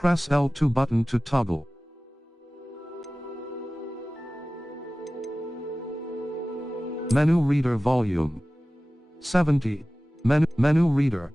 Press L2 button to toggle. Menu reader volume 70. Menu reader.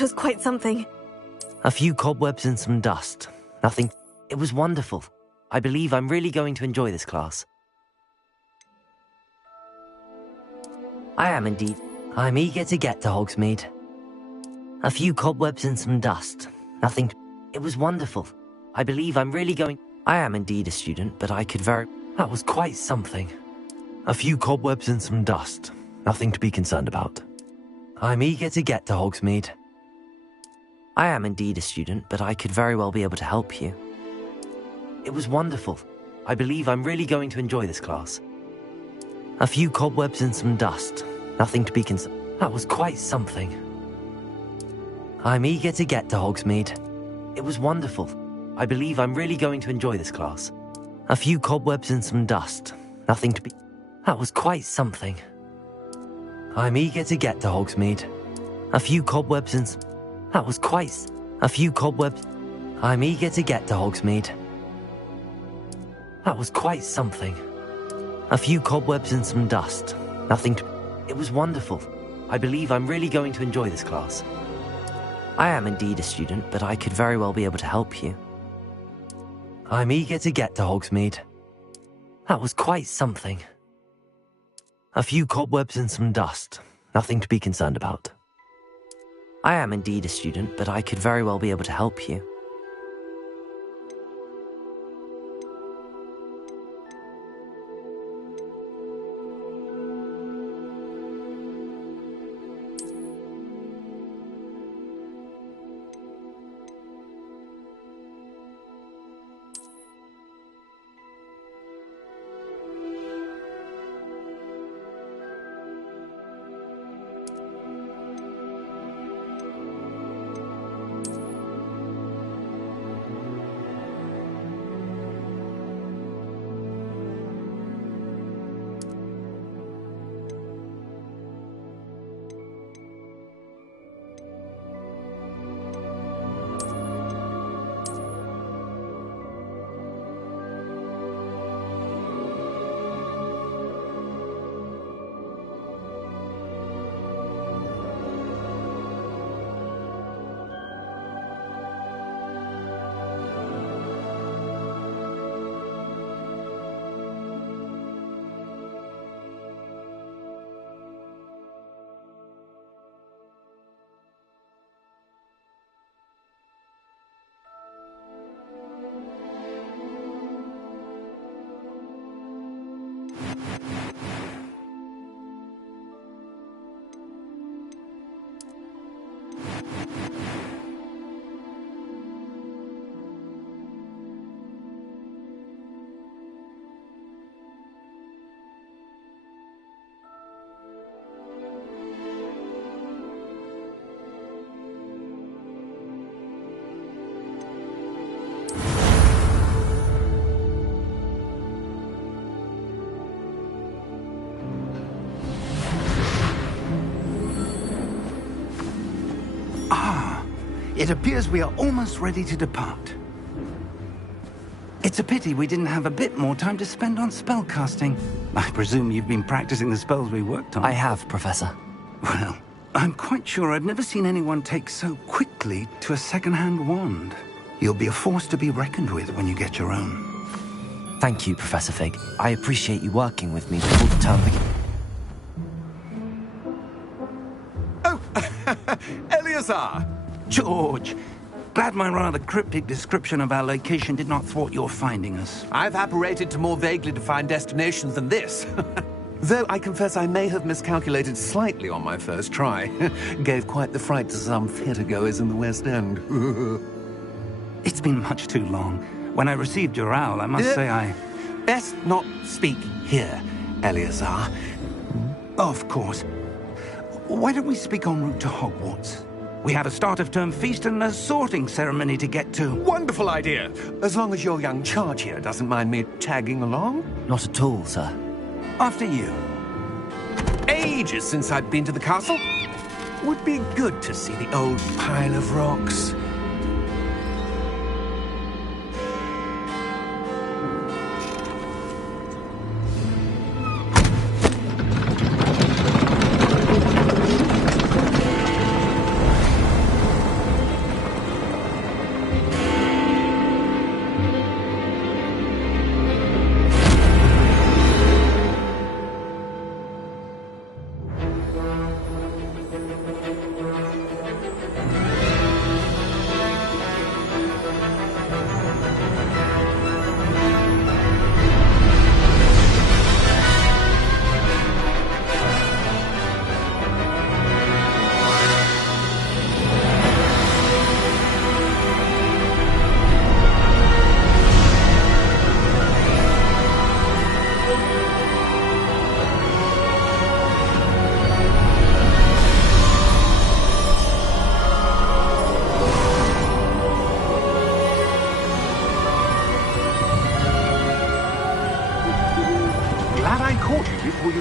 That was quite something. A few cobwebs and some dust. Nothing. It was wonderful. I believe I'm really going to enjoy this class. I am indeed. I'm eager to get to Hogsmeade. A few cobwebs and some dust. Nothing. It was wonderful. I believe I'm really going. I am indeed a student, but I could very. That was quite something. A few cobwebs and some dust. Nothing to be concerned about. I'm eager to get to Hogsmeade. I am indeed a student, but I could very well be able to help you. It was wonderful. I believe I'm really going to enjoy this class. A few cobwebs and some dust. Nothing to be concerned. That was quite something. I'm eager to get to Hogsmeade. It was wonderful. I believe I'm really going to enjoy this class. A few cobwebs and some dust. Nothing to be. That was quite something. I'm eager to get to Hogsmeade. A few cobwebs and. That was quite. A few cobwebs. I'm eager to get to Hogsmeade. That was quite something. A few cobwebs and some dust. Nothing to. It was wonderful. I believe I'm really going to enjoy this class. I am indeed a student, but I could very well be able to help you. I'm eager to get to Hogsmeade. That was quite something. A few cobwebs and some dust. Nothing to be concerned about. I am indeed a student, but I could very well be able to help you. It appears we are almost ready to depart. It's a pity we didn't have a bit more time to spend on spellcasting. I presume you've been practicing the spells we worked on. I have, Professor. Well, I'm quite sure I've never seen anyone take so quickly to a second-hand wand. You'll be a force to be reckoned with when you get your own. Thank you, Professor Fig. I appreciate you working with me before the term begins. Oh, Eleazar! George! Glad my rather cryptic description of our location did not thwart your finding us. I've apparated to more vaguely defined destinations than this. Though I confess I may have miscalculated slightly on my first try. Gave quite the fright to some theatre-goers in the West End. It's been much too long. When I received your owl, I must say I... Best not speak here, Eleazar. Of course. Why don't we speak en route to Hogwarts? We have a start-of-term feast and a sorting ceremony to get to. Wonderful idea! As long as your young charge here doesn't mind me tagging along. Not at all, sir. After you. Ages since I'd been to the castle. Would be good to see the old pile of rocks.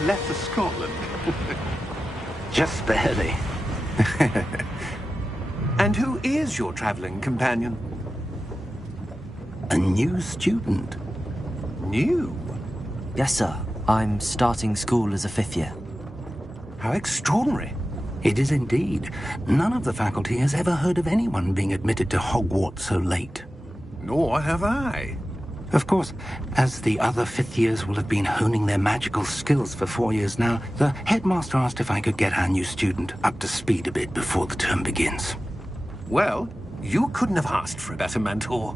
left for Scotland. Just barely. And who is your traveling companion? A new student. New? Yes, sir. I'm starting school as a 5th year. How extraordinary. It is indeed. None of the faculty has ever heard of anyone being admitted to Hogwarts so late. Nor have I. Of course, as the other 5th years will have been honing their magical skills for 4 years now, the headmaster asked if I could get our new student up to speed a bit before the term begins. Well, you couldn't have asked for a better mentor.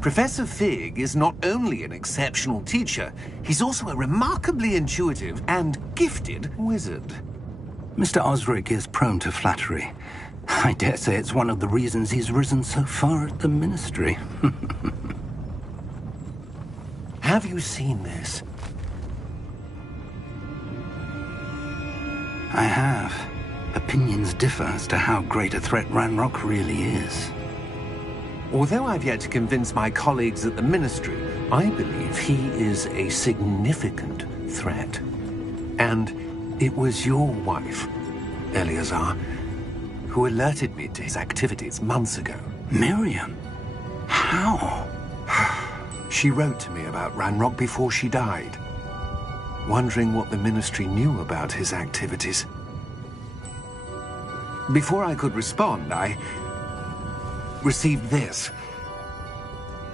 Professor Fig is not only an exceptional teacher, he's also a remarkably intuitive and gifted wizard. Mr. Osric is prone to flattery. I dare say it's one of the reasons he's risen so far at the Ministry. Have you seen this? I have. Opinions differ as to how great a threat Ranrock really is. Although I've yet to convince my colleagues at the Ministry, I believe he is a significant threat. And it was your wife, Eleazar, who alerted me to his activities months ago. Miriam? How? She wrote to me about Ranrock before she died, wondering what the Ministry knew about his activities. Before I could respond, I received this.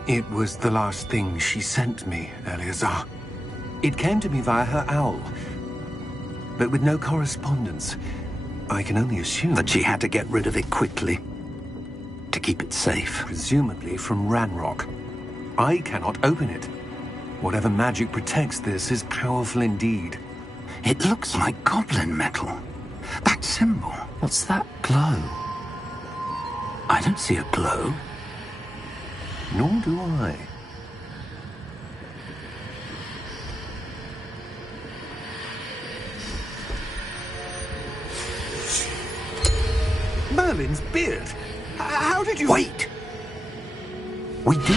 It was the last thing she sent me, Eleazar. It came to me via her owl, but with no correspondence. I can only assume That she had to get rid of it quickly. To keep it safe. presumably from Ranrock. I cannot open it. Whatever magic protects this is powerful indeed. It looks like goblin metal. That symbol. What's that glow? I don't see a glow. Nor do I. Merlin's beard. How did you... Wait! We do.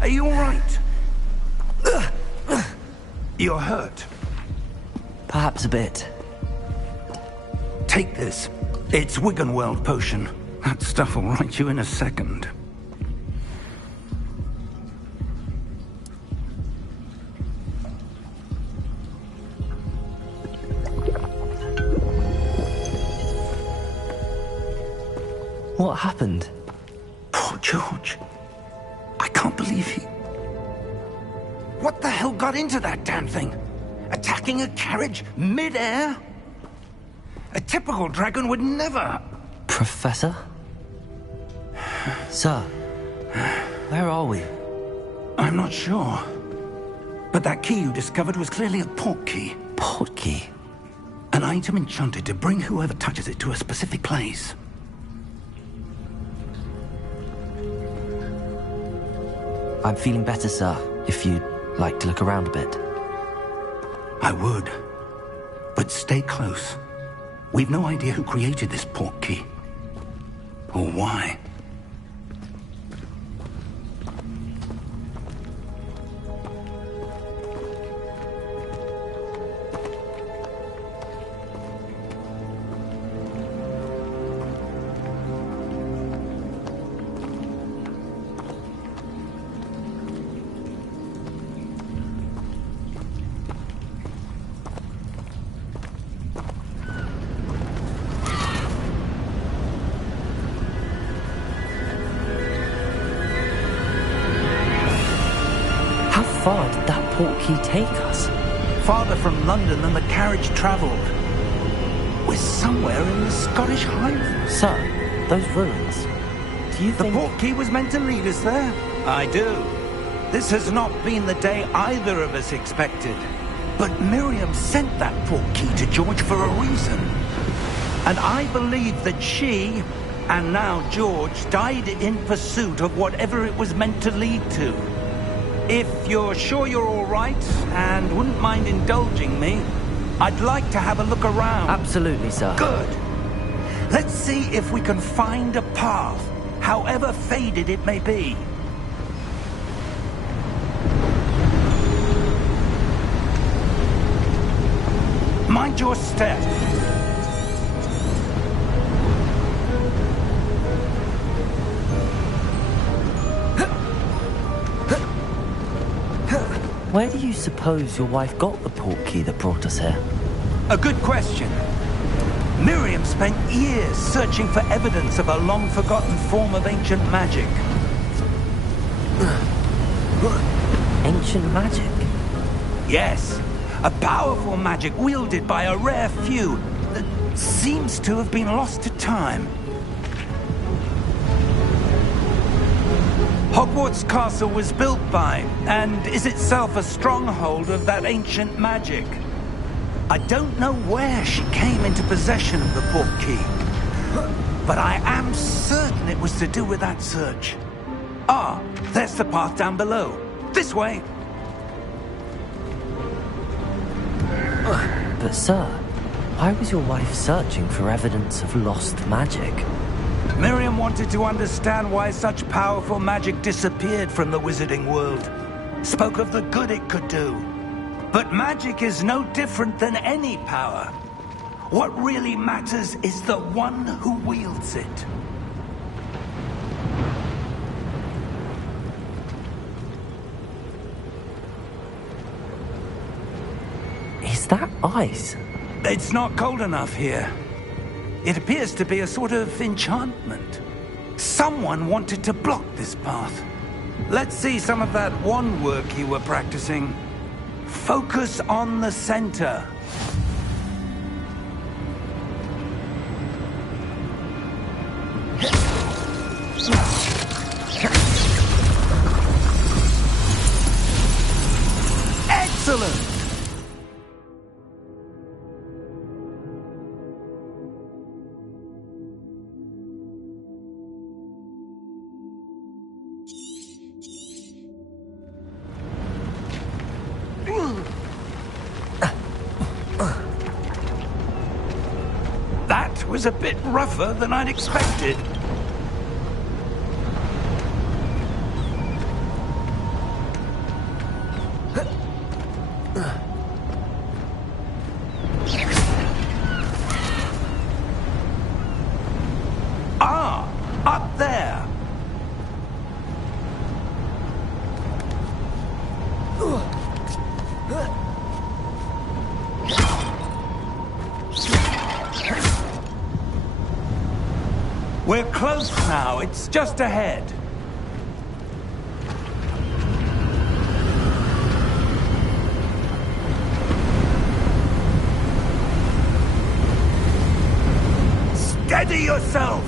Are you all right? You're hurt. Perhaps a bit. Take this. It's Wiggenweld potion. That stuff will right you in a second. What happened? Poor George. I can't believe he... What the hell got into that damn thing? Attacking a carriage mid-air? A typical dragon would never... Professor? Sir, where are we? I'm not sure. But that key you discovered was clearly a port key. Port key? An item enchanted to bring whoever touches it to a specific place. I'm feeling better, sir, if you'd like to look around a bit. I would. But stay close. We've no idea who created this port key. Or why. far did that portkey take us? Farther from London than the carriage travelled. We're somewhere in the Scottish Highlands. Sir, those ruins. Do you The think... portkey was meant to lead us there? I do. This has not been the day either of us expected. But Miriam sent that portkey to George for a reason. And I believe that she, and now George, died in pursuit of whatever it was meant to lead to. If you're sure you're all right, and wouldn't mind indulging me, I'd like to have a look around. Absolutely, sir. Good. Let's see if we can find a path, however faded it may be. Mind your step. Where do you suppose your wife got the portkey that brought us here? A good question. Miriam spent years searching for evidence of a long-forgotten form of ancient magic. Ancient magic? Yes, a powerful magic wielded by a rare few that seems to have been lost to time. Hogwarts Castle was built by, and is itself a stronghold of that ancient magic. I don't know where she came into possession of the portkey, but I am certain it was to do with that search. Ah, there's the path down below. This way. But sir, why was your wife searching for evidence of lost magic? Miriam wanted to understand why such powerful magic disappeared from the wizarding world. Spoke of the good it could do. But magic is no different than any power. What really matters is the one who wields it. Is that ice? It's not cold enough here. It appears to be a sort of enchantment. Someone wanted to block this path. Let's see some of that wand work you were practicing. Focus on the center. Excellent! That was a bit rougher than I'd expected. Ah, up there. We're close now. It's just ahead. Steady yourself!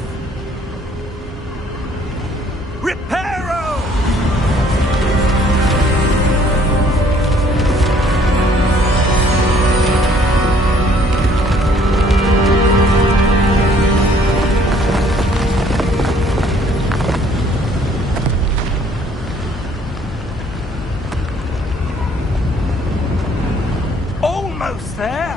Reparo! Almost there!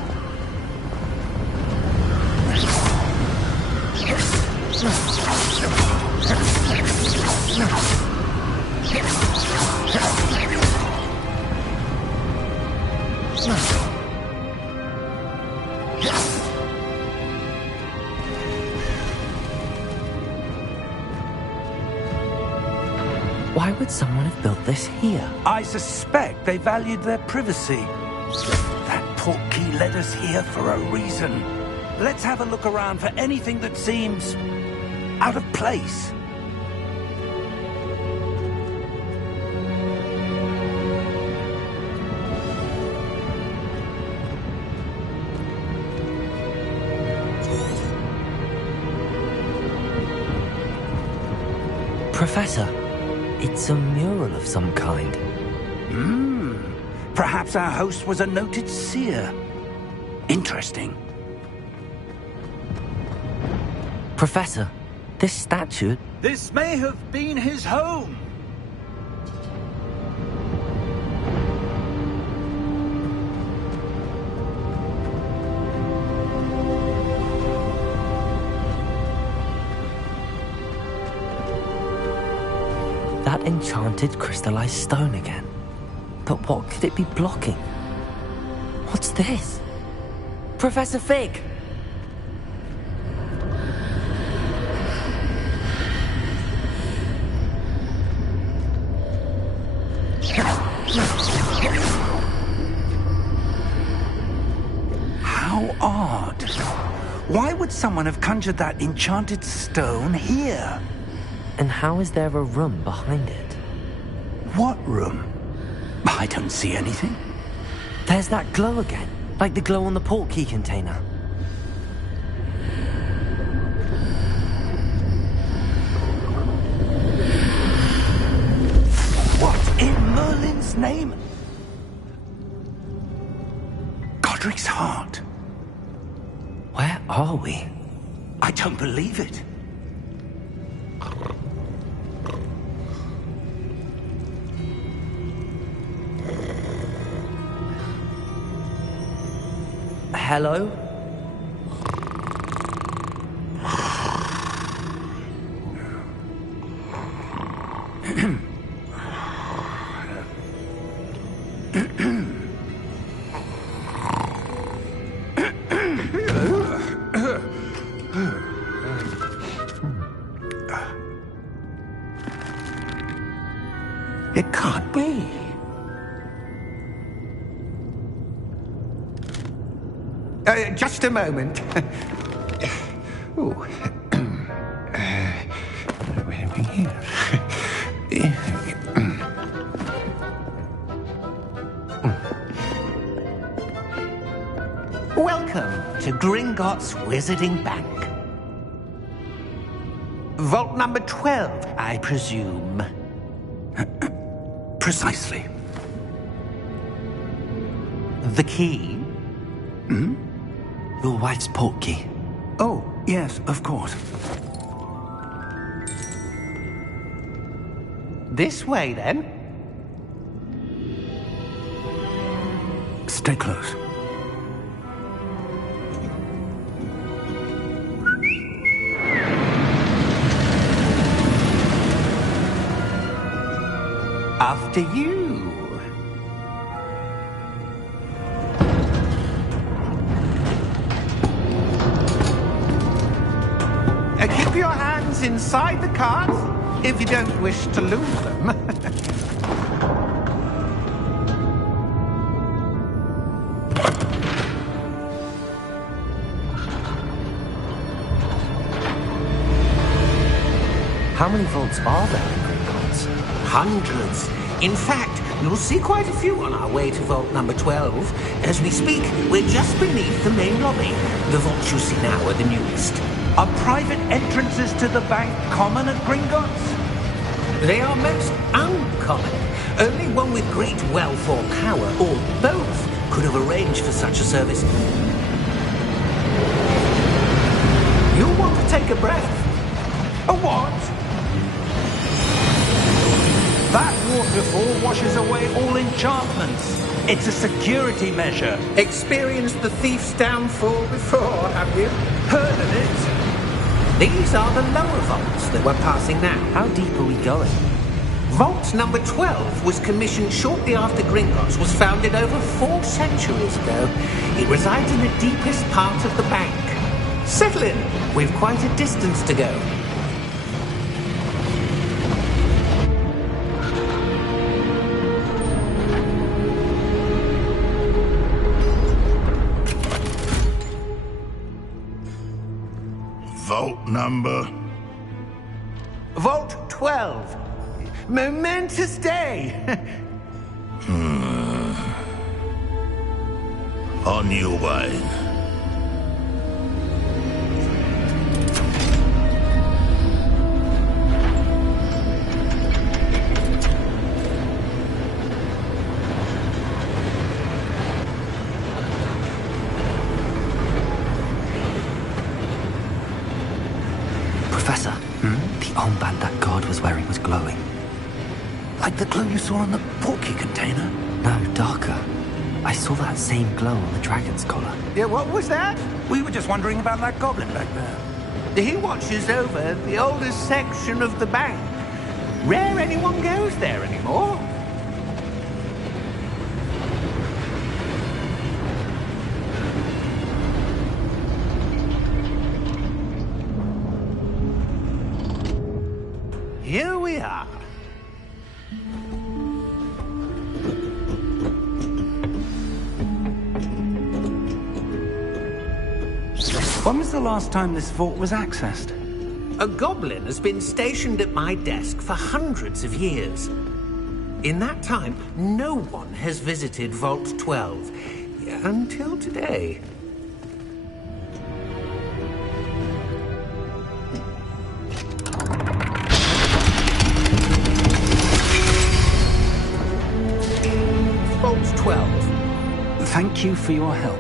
Why would someone have built this here? I suspect they valued their privacy. That portkey led us here for a reason. Let's have a look around for anything that seems out of place. Professor, it's a mural of some kind. Perhaps our host was a noted seer. Interesting. Professor, this statue... This may have been his home. That enchanted crystallized stone again. But what could it be blocking? What's this? Professor Fig! How odd. Why would someone have conjured that enchanted stone here? And how is there a room behind it? What room? I don't see anything. There's that glow again, like the glow on the portkey container. What in Merlin's name? Godric's heart. Where are we? I don't believe it. Hello? It can't be. Just a moment. Ooh. Where are we here? Welcome to Gringotts Wizarding Bank. Vault number 12, I presume. Precisely. The key? Your wife's portkey. Oh, yes, of course. This way, then. Stay close. After you. Keep your hands inside the cart if you don't wish to lose them. How many vaults are there in Gringotts? Hundreds. In fact, you'll see quite a few on our way to vault number 12. As we speak, we're just beneath the main lobby. The vaults you see now are the newest. Are private entrances to the bank common at Gringotts? They are most uncommon. Only one with great wealth or power, or both, could have arranged for such a service. You'll want to take a breath. A what? That waterfall washes away all enchantments. It's a security measure. Experienced the thief's downfall before, have you? Heard of it? These are the lower vaults that we're passing now. How deep are we going? Vault number 12 was commissioned shortly after Gringotts was founded over 4 centuries ago. It resides in the deepest part of the bank. Settle in. We've quite a distance to go. Vault number? Vault 12. Momentous day. On your way. armband that guard was wearing was glowing. Like the glow you saw on the porky container? No, darker. I saw that same glow on the dragon's collar. Yeah, what was that? We were just wondering about that goblin back there. He watches over the oldest section of the bank. Rare anyone goes there anymore. Here we are. When was the last time this vault was accessed? A goblin has been stationed at my desk for hundreds of years. In that time, no one has visited Vault 12. Until today. Vault 12. Thank you for your help.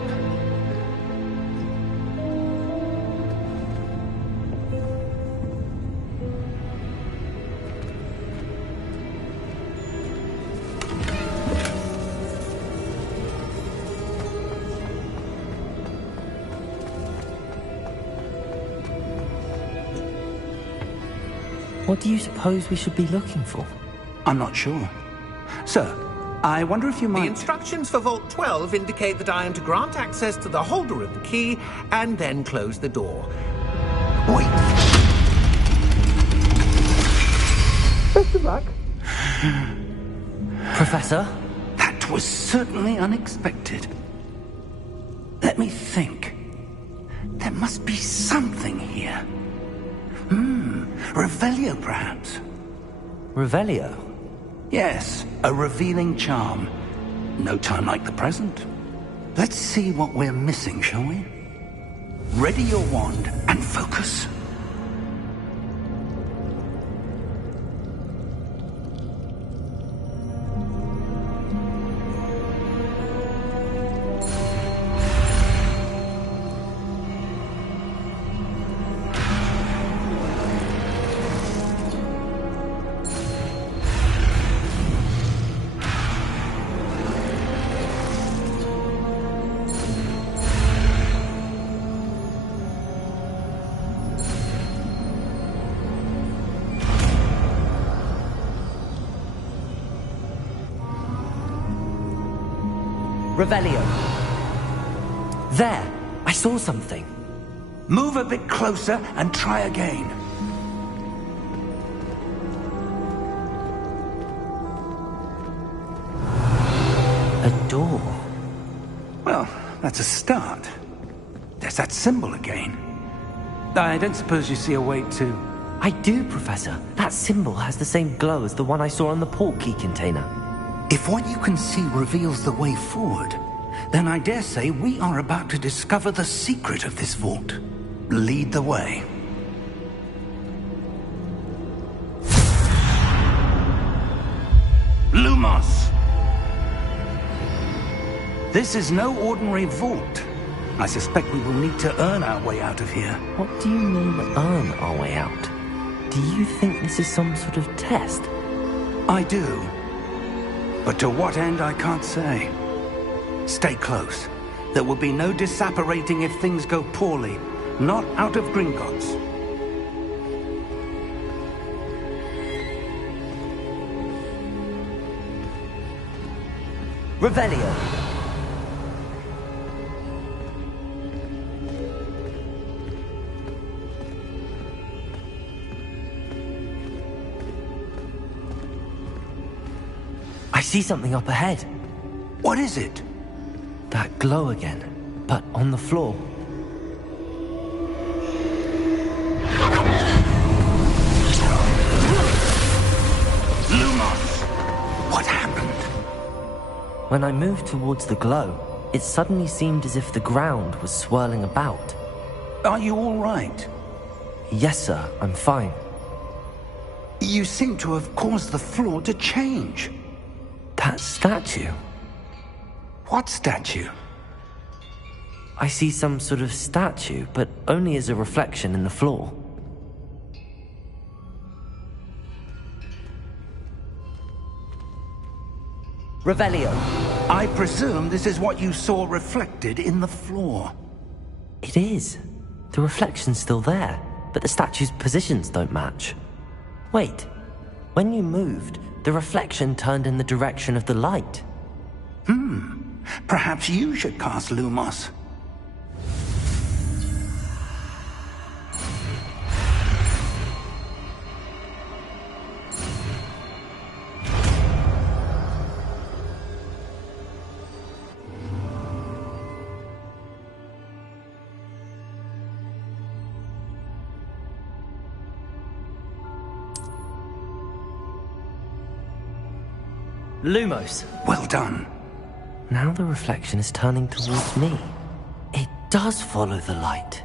What do you suppose we should be looking for? I'm not sure. Sir, I wonder if you The might... instructions for Vault 12 indicate that I am to grant access to the holder of the key and then close the door. Wait! Best of luck. Professor? That was certainly unexpected. Let me think. There must be something here. Revelio, perhaps? Revelio? Yes, a revealing charm. No time like the present. Let's see what we're missing, shall we? Ready your wand and focus. Revelio. There! I saw something. Move a bit closer and try again. A door. Well, that's a start. There's that symbol again. I don't suppose you see a way to... I do, Professor. That symbol has the same glow as the one I saw on the port key container. If what you can see reveals the way forward, then I dare say we are about to discover the secret of this vault. Lead the way. Lumos! This is no ordinary vault. I suspect we will need to earn our way out of here. What do you mean, earn our way out? Do you think this is some sort of test? I do. But to what end, I can't say. Stay close. There will be no disapparating if things go poorly. Not out of Gringotts. Revelio. I see something up ahead. What is it? That glow again, but on the floor. Lumos! What happened? When I moved towards the glow, it suddenly seemed as if the ground was swirling about. Are you all right? Yes, sir, I'm fine. You seem to have caused the floor to change. That statue? What statue? I see some sort of statue, but only as a reflection in the floor. Revelio. I presume this is what you saw reflected in the floor. It is. The reflection's still there, but the statue's positions don't match. Wait. When you moved, the reflection turned in the direction of the light. Perhaps you should cast Lumos. Lumos. Well done. Now the reflection is turning towards me. It does follow the light.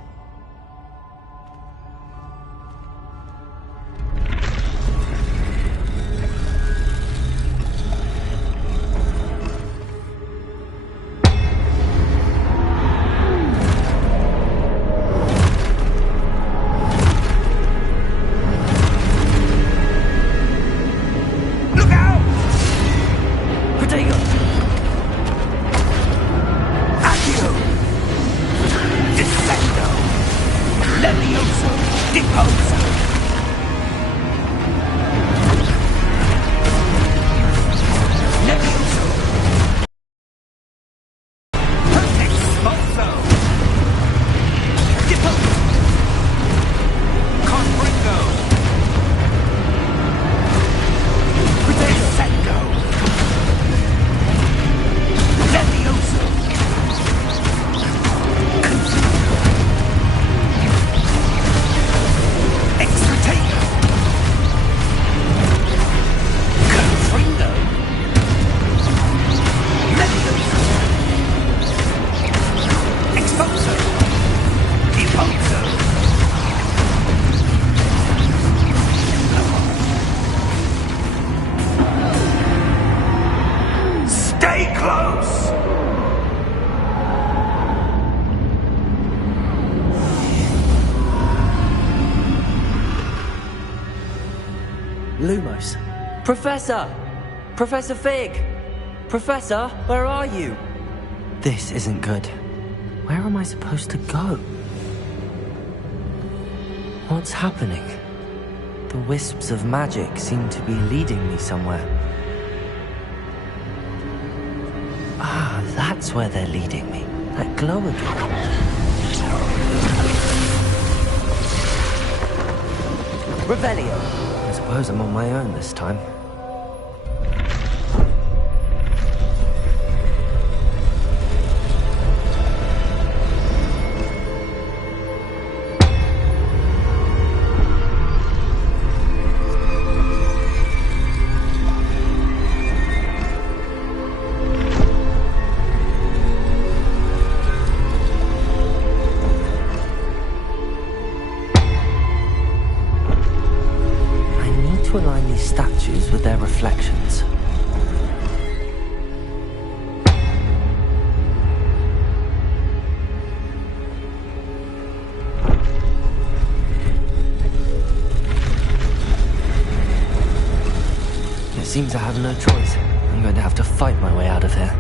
Lumos. Professor! Professor Fig! Professor, where are you? This isn't good. Where am I supposed to go? What's happening? The wisps of magic seem to be leading me somewhere. Ah, that's where they're leading me. That glow again. Revelio. I suppose I'm on my own this time. Align these statues with their reflections. It seems I have no choice. I'm going to have to fight my way out of here.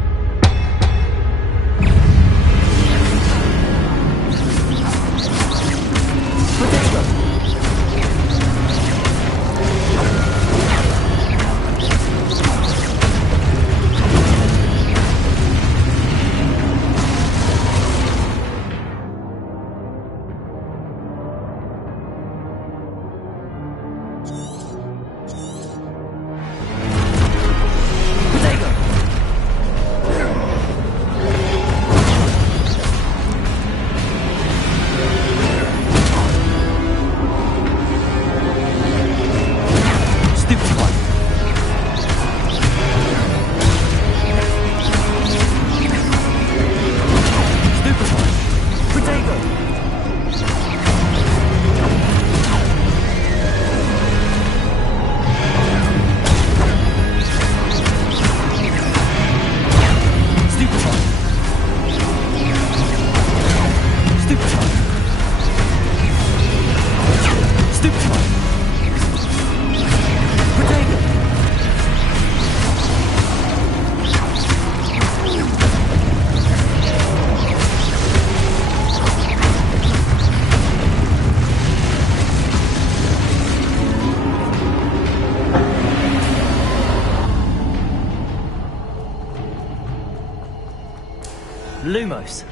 Lumos.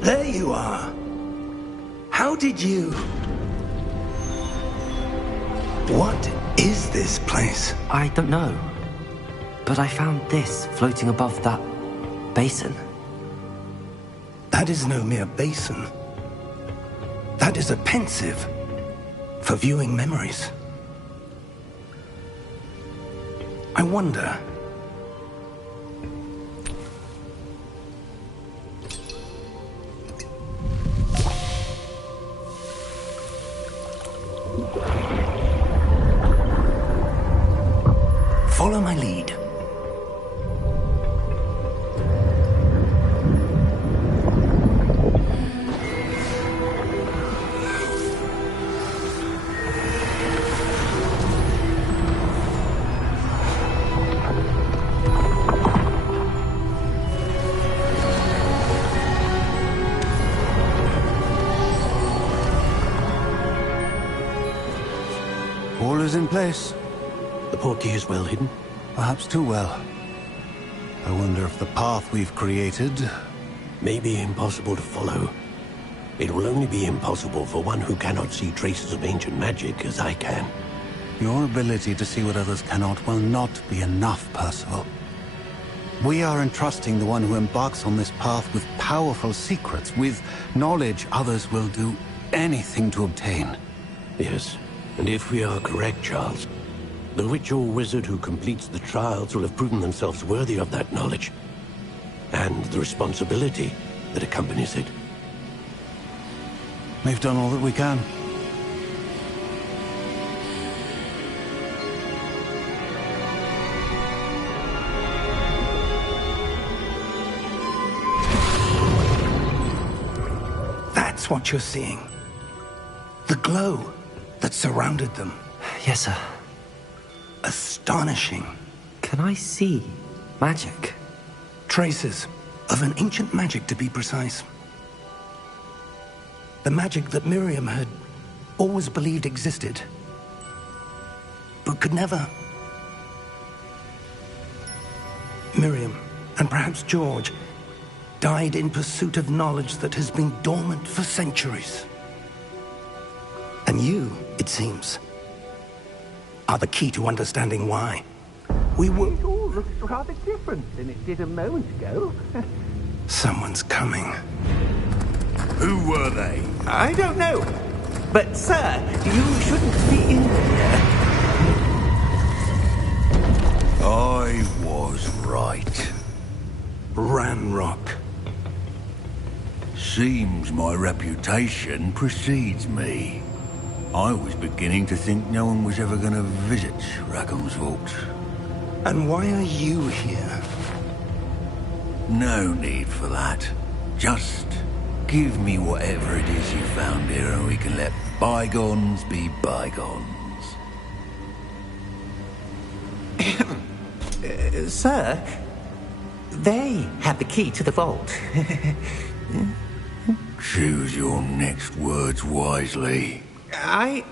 There you are. How did you... What is this place? I don't know. But I found this floating above that basin. That is no mere basin. That is a pensive for viewing memories. I wonder... Follow my lead. All is in place. The portkey is well hidden. Perhaps too well. I wonder if the path we've created... May be impossible to follow. It will only be impossible for one who cannot see traces of ancient magic as I can. Your ability to see what others cannot will not be enough, Percival. We are entrusting the one who embarks on this path with powerful secrets, with knowledge others will do anything to obtain. Yes, and if we are correct, Charles, the witch or wizard who completes the trials will have proven themselves worthy of that knowledge, and the responsibility that accompanies it. We've done all that we can. That's what you're seeing. The glow that surrounded them. Yes, sir. Astonishing. Can I see magic? Traces of an ancient magic, to be precise. The magic that Miriam had always believed existed, but could never. Miriam, and perhaps George, died in pursuit of knowledge that has been dormant for centuries. And you, it seems, are the key to understanding why. We were... It all looks rather different than it did a moment ago. Someone's coming. Who were they? I don't know. But, sir, you shouldn't be in here. I was right. Ranrock. Seems my reputation precedes me. I was beginning to think no one was ever going to visit Rackham's vault. And why are you here? No need for that. Just give me whatever it is you found here and we can let bygones be bygones. Sir, they have the key to the vault. Choose your next words wisely. I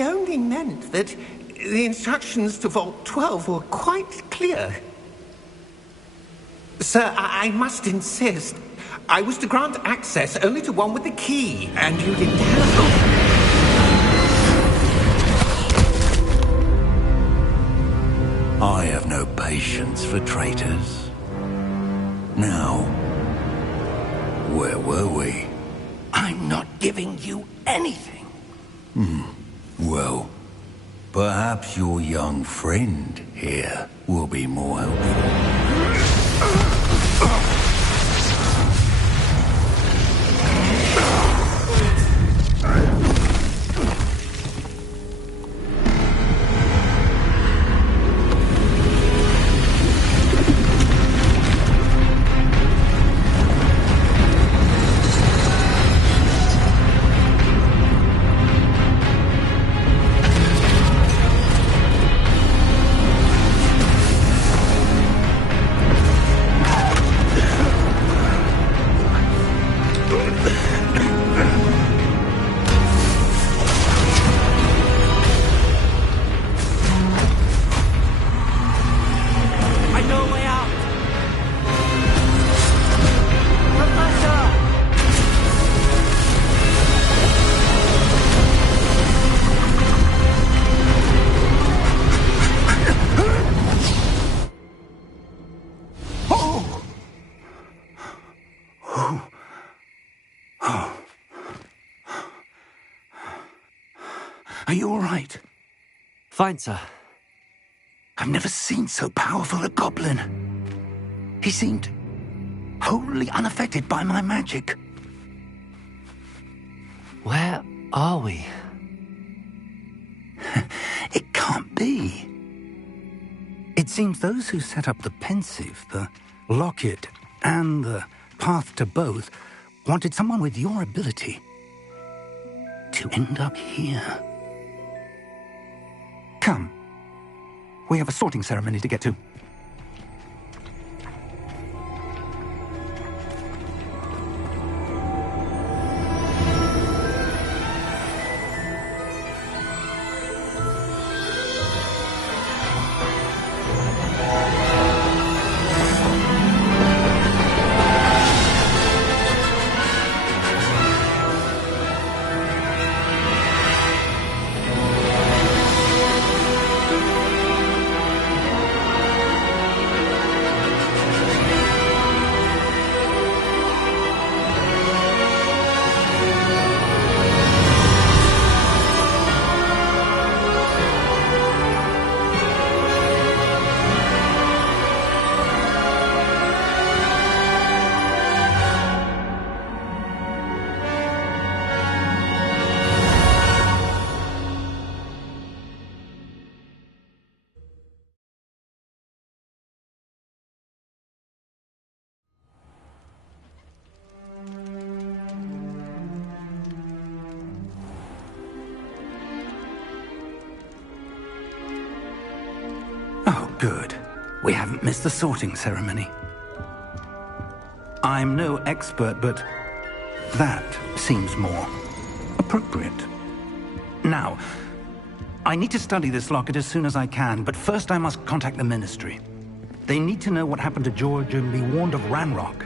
only meant that the instructions to Vault 12 were quite clear. Sir, I must insist. I was to grant access only to one with the key, and you didn't have... I have no patience for traitors. Now, where were we? I'm not giving you anything. Well, perhaps your young friend here will be more helpful. Are you all right? Fine, sir. I've never seen so powerful a goblin. He seemed wholly unaffected by my magic. Where are we? It can't be. It seems those who set up the Pensieve, the Locket, and the Path to Both wanted someone with your ability to end up here. Come. We have a sorting ceremony to get to. Oh, good. We haven't missed the sorting ceremony. I'm no expert, but that seems more appropriate. Now, I need to study this locket as soon as I can, but first I must contact the Ministry. They need to know what happened to George and be warned of Ranrock.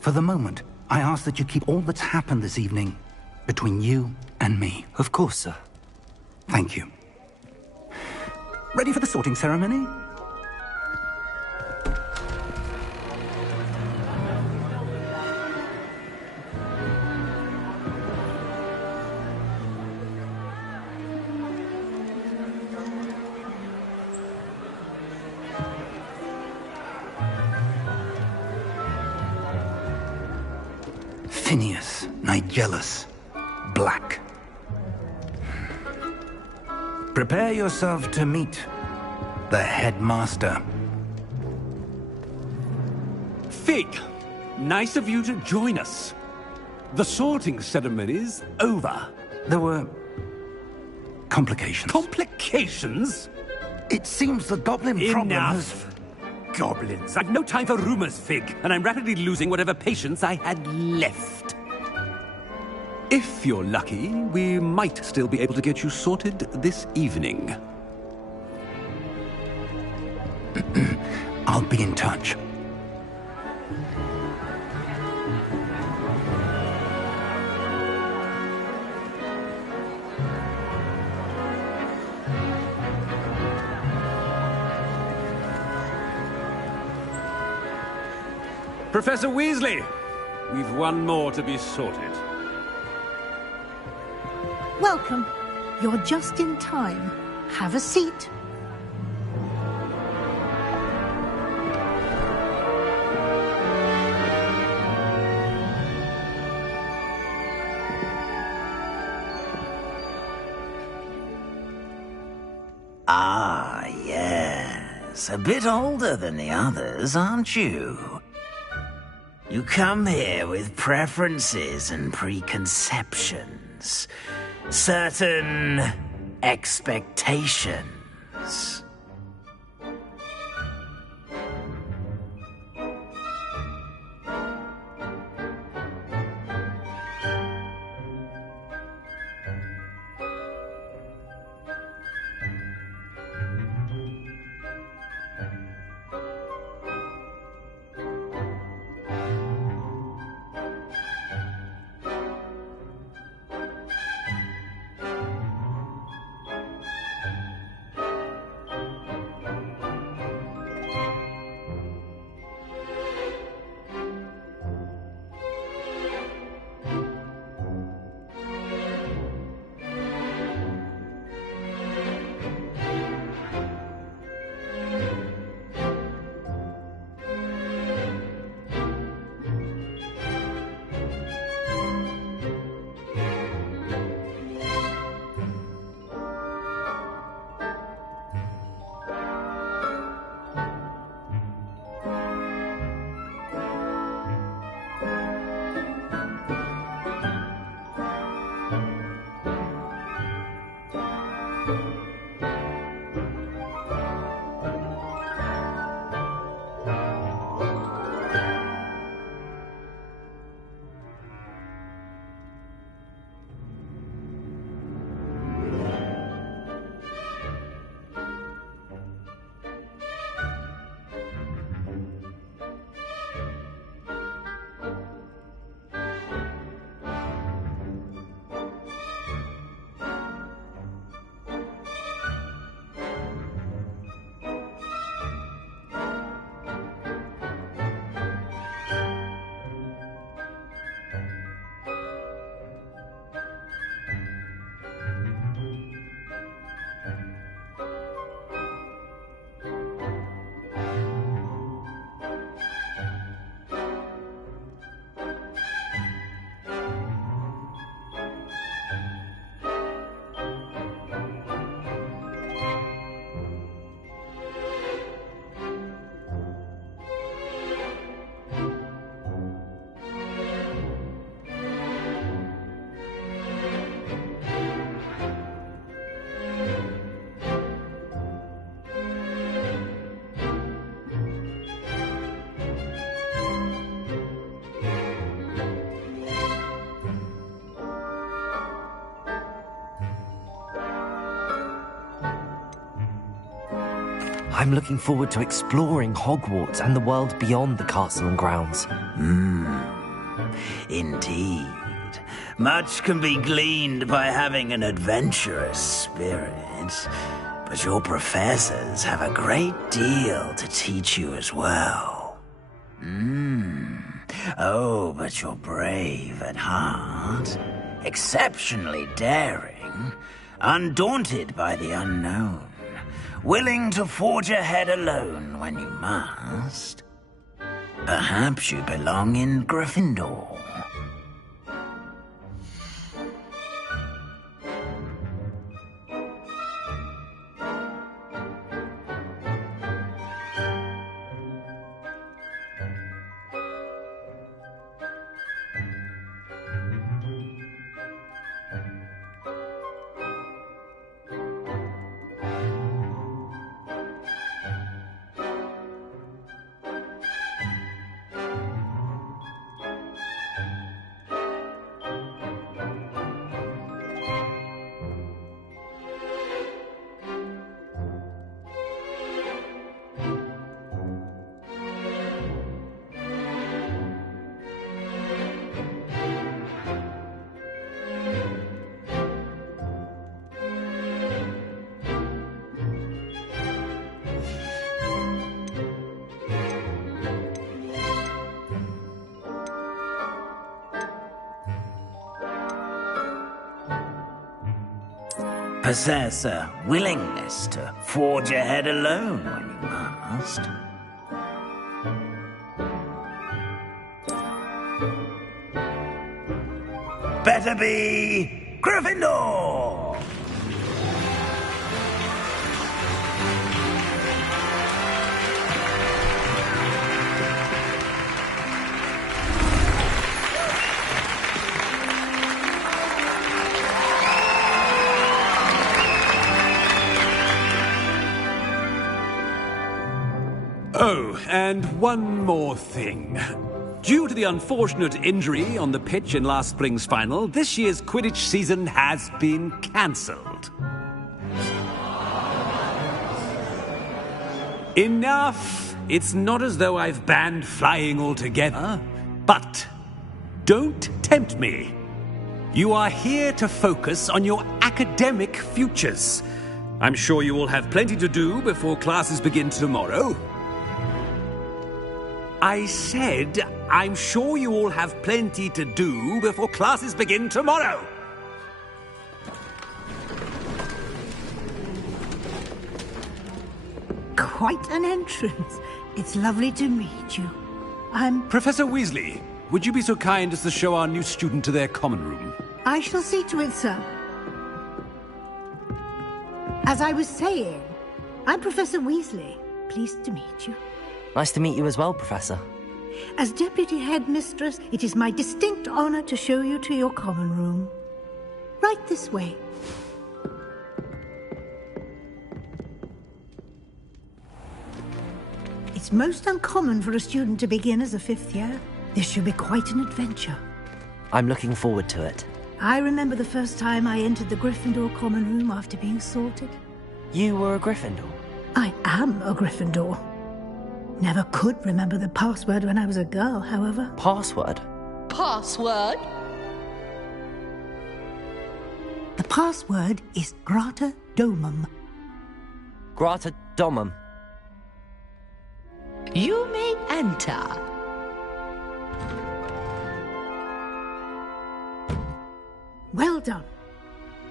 For the moment, I ask that you keep all that's happened this evening between you and me. Of course, sir. Thank you. Ready for the sorting ceremony? Phineas Nigellus Black. Prepare yourself to meet the headmaster. Fig, nice of you to join us. The sorting ceremony's over. There were complications. Complications? It seems the goblin problem has... Enough. Goblins. I've no time for rumors, Fig, and I'm rapidly losing whatever patience I had left. If you're lucky, we might still be able to get you sorted this evening. be in touch. Professor Weasley! We've one more to be sorted. Welcome. You're just in time. Have a seat. Ah, yes. A bit older than the others, aren't you? You come here with preferences and preconceptions. Certain expectations. I'm looking forward to exploring Hogwarts and the world beyond the castle and grounds. Indeed. Much can be gleaned by having an adventurous spirit, but your professors have a great deal to teach you as well. Oh, but you're brave at heart, exceptionally daring, undaunted by the unknown, willing to forge ahead alone when you must. Perhaps you belong in Gryffindor. possess a willingness to forge ahead alone when you must. Better be Gryffindor! Oh, and one more thing. Due to the unfortunate injury on the pitch in last spring's final, this year's Quidditch season has been cancelled. Enough! It's not as though I've banned flying altogether, but don't tempt me. You are here to focus on your academic futures. I'm sure you will have plenty to do before classes begin tomorrow. I said, I'm sure you all have plenty to do before classes begin tomorrow. Quite an entrance. It's lovely to meet you. I'm... Professor Weasley, would you be so kind as to show our new student to their common room? I shall see to it, sir. As I was saying, I'm Professor Weasley. Pleased to meet you. Nice to meet you as well, Professor. As Deputy Headmistress, it is my distinct honor to show you to your common room. Right this way. It's most uncommon for a student to begin as a fifth year. This should be quite an adventure. I'm looking forward to it. I remember the first time I entered the Gryffindor common room after being sorted. You were a Gryffindor? I am a Gryffindor. Never could remember the password when I was a girl, however. Password? Password? The password is Grata Domum. Grata Domum. You may enter. Well done.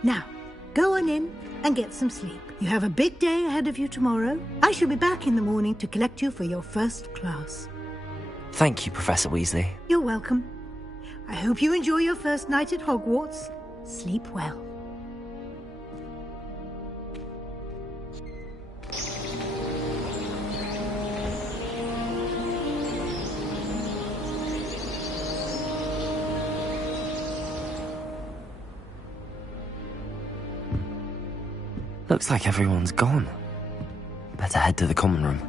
Now, go on in and get some sleep. You have a big day ahead of you tomorrow. I shall be back in the morning to collect you for your first class. Thank you, Professor Weasley. You're welcome. I hope you enjoy your first night at Hogwarts. Sleep well. Looks like everyone's gone. Better head to the common room.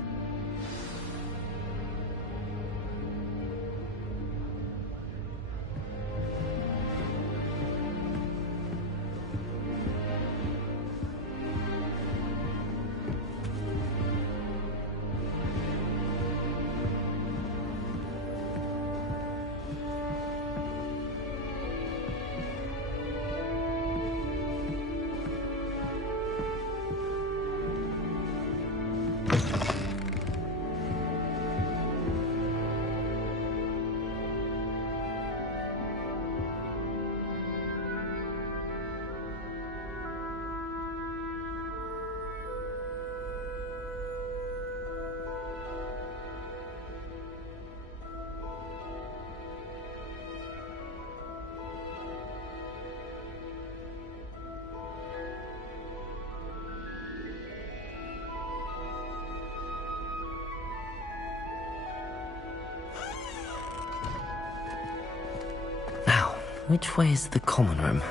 Which way is the common room?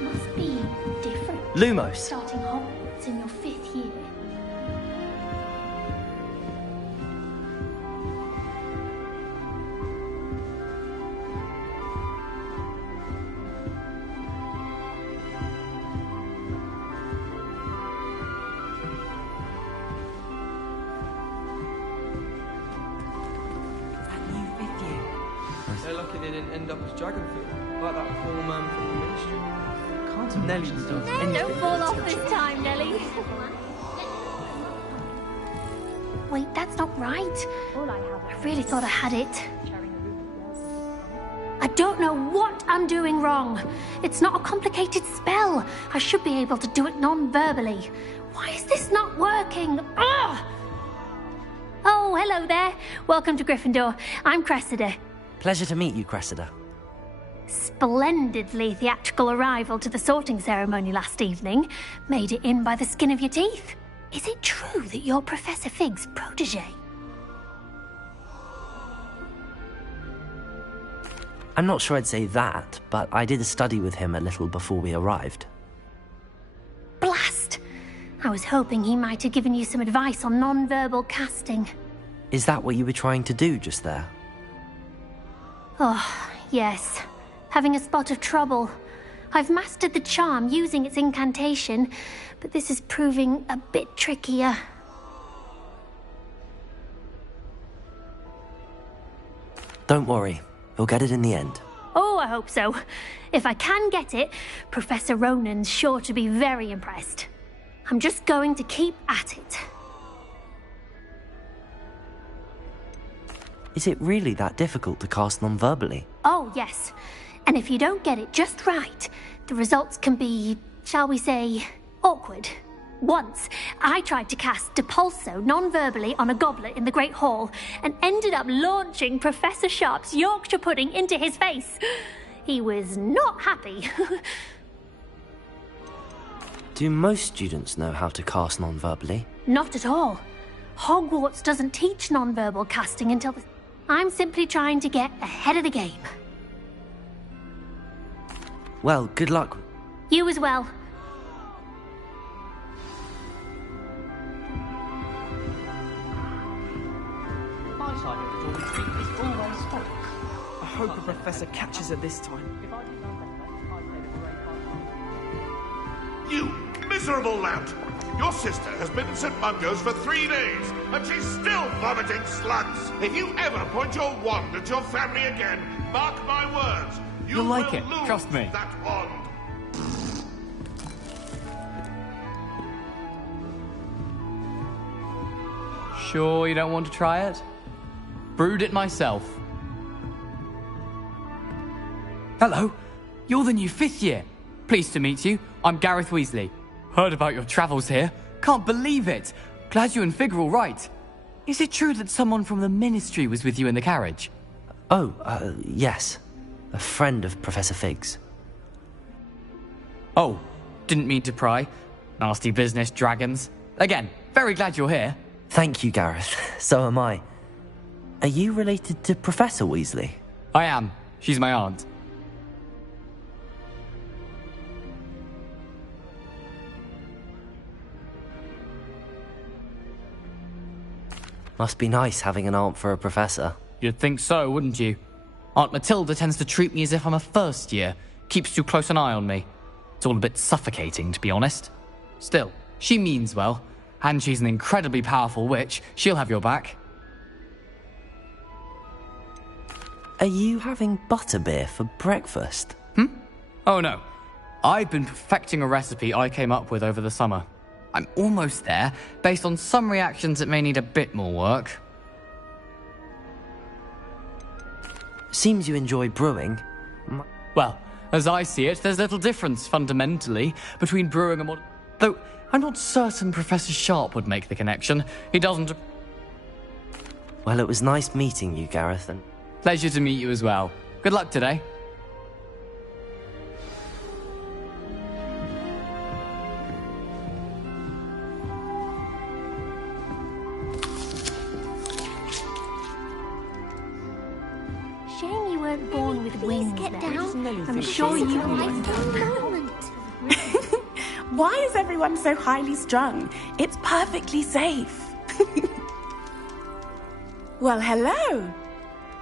Must be different. Lumos. Starting Hogwarts in your 5th year. That new 5th year. lucky they didn't end up as Dragonfield, like that poor man from the Ministry. Can't Nelly does anything. Don't fall off this time, Nelly. Wait, that's not right. I really thought I had it. I don't know what I'm doing wrong. It's not a complicated spell. I should be able to do it non-verbally. Why is this not working? Ugh! Oh, hello there. Welcome to Gryffindor. I'm Cressida. Pleasure to meet you, Cressida. Splendidly theatrical arrival to the sorting ceremony last evening. Made it in by the skin of your teeth. Is it true that you're Professor Fig's protege? I'm not sure I'd say that, but I did a study with him a little before we arrived. Blast! I was hoping he might have given you some advice on non-verbal casting. Is that what you were trying to do just there? Oh, yes. Having a spot of trouble. I've mastered the charm using its incantation, but this is proving a bit trickier. Don't worry. We'll get it in the end. Oh, I hope so. If I can get it, Professor Ronan's sure to be very impressed. I'm just going to keep at it. Is it really that difficult to cast non-verbally? Oh, yes. And if you don't get it just right, the results can be, shall we say, awkward. Once, I tried to cast Depulso non-verbally on a goblet in the Great Hall and ended up launching Professor Sharp's Yorkshire pudding into his face. He was not happy. Do most students know how to cast non-verbally? Not at all. Hogwarts doesn't teach non-verbal casting until the... I'm simply trying to get ahead of the game. Well, good luck. You as well. My side of the door is always full. I hope the professor catches her this time. You miserable lout! Your sister has been in St. Mungo's for 3 days, and she's still vomiting slugs! If you ever point your wand at your family again, mark my words, You'll like it, lose trust me. that wand. Sure you don't want to try it? Brewed it myself. Hello, you're the new 5th year. Pleased to meet you. I'm Gareth Weasley. Heard about your travels here. Can't believe it. Glad you and Fig are all right. Is it true that someone from the Ministry was with you in the carriage? Oh, yes. A friend of Professor Fig's. Oh, didn't mean to pry. Nasty business, dragons. Again, very glad you're here. Thank you, Gareth. So am I. Are you related to Professor Weasley? I am. She's my aunt. Must be nice having an aunt for a professor. You'd think so, wouldn't you? Aunt Matilda tends to treat me as if I'm a first year. Keeps too close an eye on me. It's all a bit suffocating, to be honest. Still, she means well. And she's an incredibly powerful witch. She'll have your back. Are you having butterbeer for breakfast? Oh no. I've been perfecting a recipe I came up with over the summer. I'm almost there, based on some reactions that may need a bit more work. Seems you enjoy brewing. Well, as I see it, there's little difference, fundamentally, between brewing and though I'm not certain Professor Sharp would make the connection. He doesn't... Well, it was nice meeting you, Gareth, and... Pleasure to meet you as well. Good luck today. Shame you weren't born with wings. Get then. down. I'm sure you would. Why is everyone so highly strung? It's perfectly safe. Well, hello.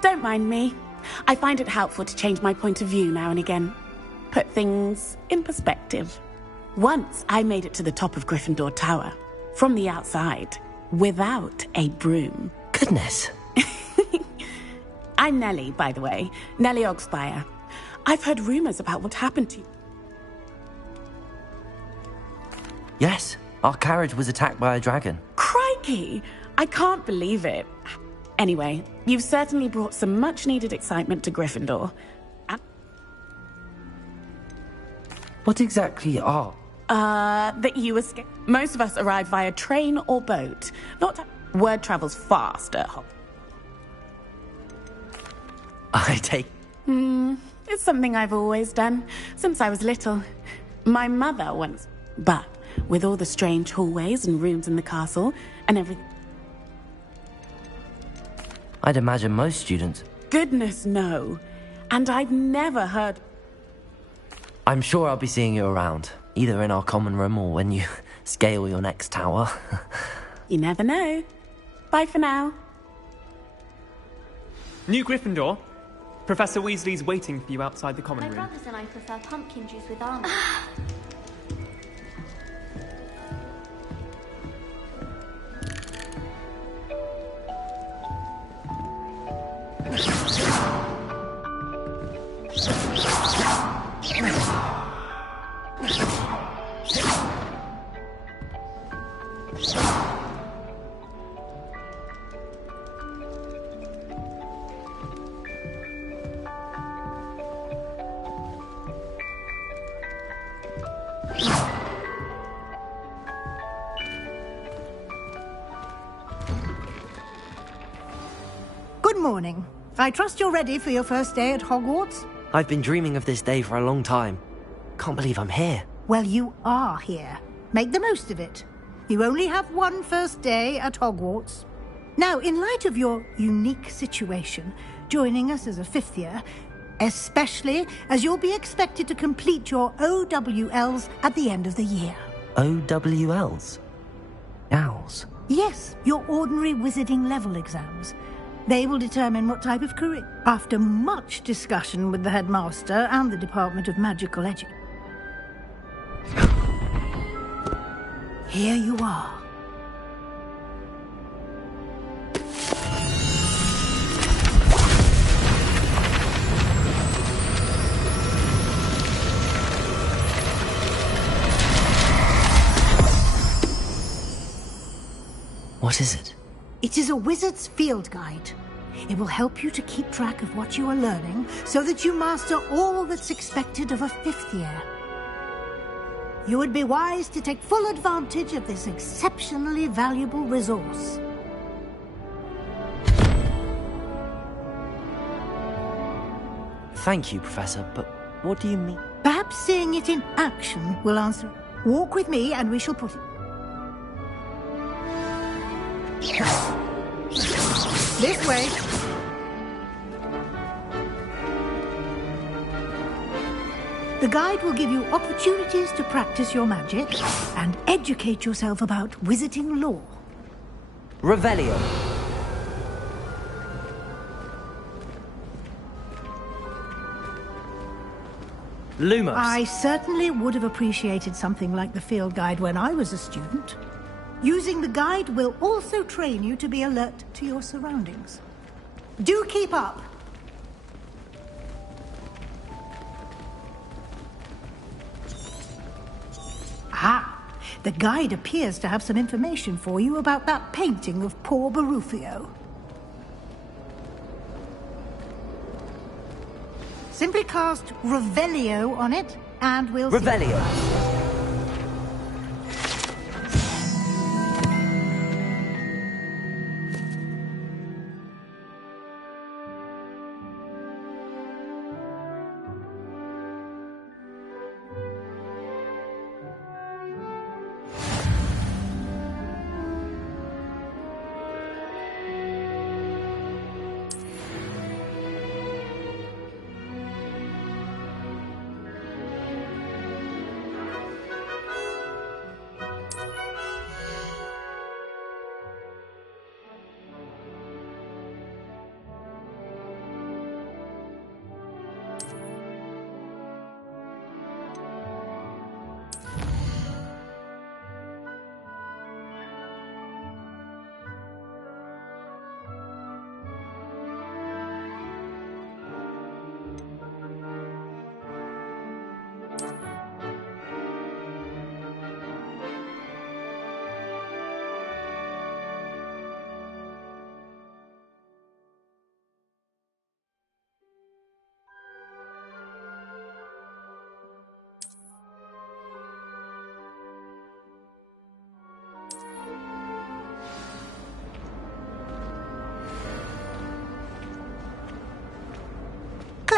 Don't mind me. I find it helpful to change my point of view now and again. Put things in perspective. Once I made it to the top of Gryffindor Tower, from the outside, without a broom. Goodness. I'm Nellie, by the way. Nellie Ogspire. I've heard rumors about what happened to you. Yes, our carriage was attacked by a dragon. Crikey! I can't believe it. Anyway, you've certainly brought some much-needed excitement to Gryffindor. What exactly are? That you escaped. Most of us arrive via train or boat. Word travels fast at Hogwarts. I take... It's something I've always done, since I was little. My mother once... But, with all the strange hallways and rooms in the castle, and everything... I'd imagine most students... Goodness, no. And I've never heard... I'm sure I'll be seeing you around, either in our common room or when you scale your next tower. You never know. Bye for now. New Gryffindor. Professor Weasley's waiting for you outside the common My room. brothers and I prefer pumpkin juice with almonds. Good morning. I trust you're ready for your first day at Hogwarts? I've been dreaming of this day for a long time. Can't believe I'm here. Well, you are here. Make the most of it. You only have one first day at Hogwarts. Now, in light of your unique situation, joining us as a fifth year, especially as you'll be expected to complete your OWLs at the end of the year. OWLs? Owls? Yes, your ordinary wizarding level exams. They will determine what type of career. After much discussion with the headmaster and the Department of Magical Education. Here you are. What is it? It is a wizard's field guide. It will help you to keep track of what you are learning so that you master all that's expected of a fifth year. You would be wise to take full advantage of this exceptionally valuable resource. Thank you, Professor, but what do you mean? Perhaps seeing it in action will answer. Walk with me and we shall put it. This way. The guide will give you opportunities to practice your magic and educate yourself about wizarding lore. Revelio. Lumos. I certainly would have appreciated something like the field guide when I was a student. Using the guide will also train you to be alert to your surroundings. Do keep up. Ah, the guide appears to have some information for you about that painting of poor Barufio. Simply cast Revelio on it, and we'll see. Revelio.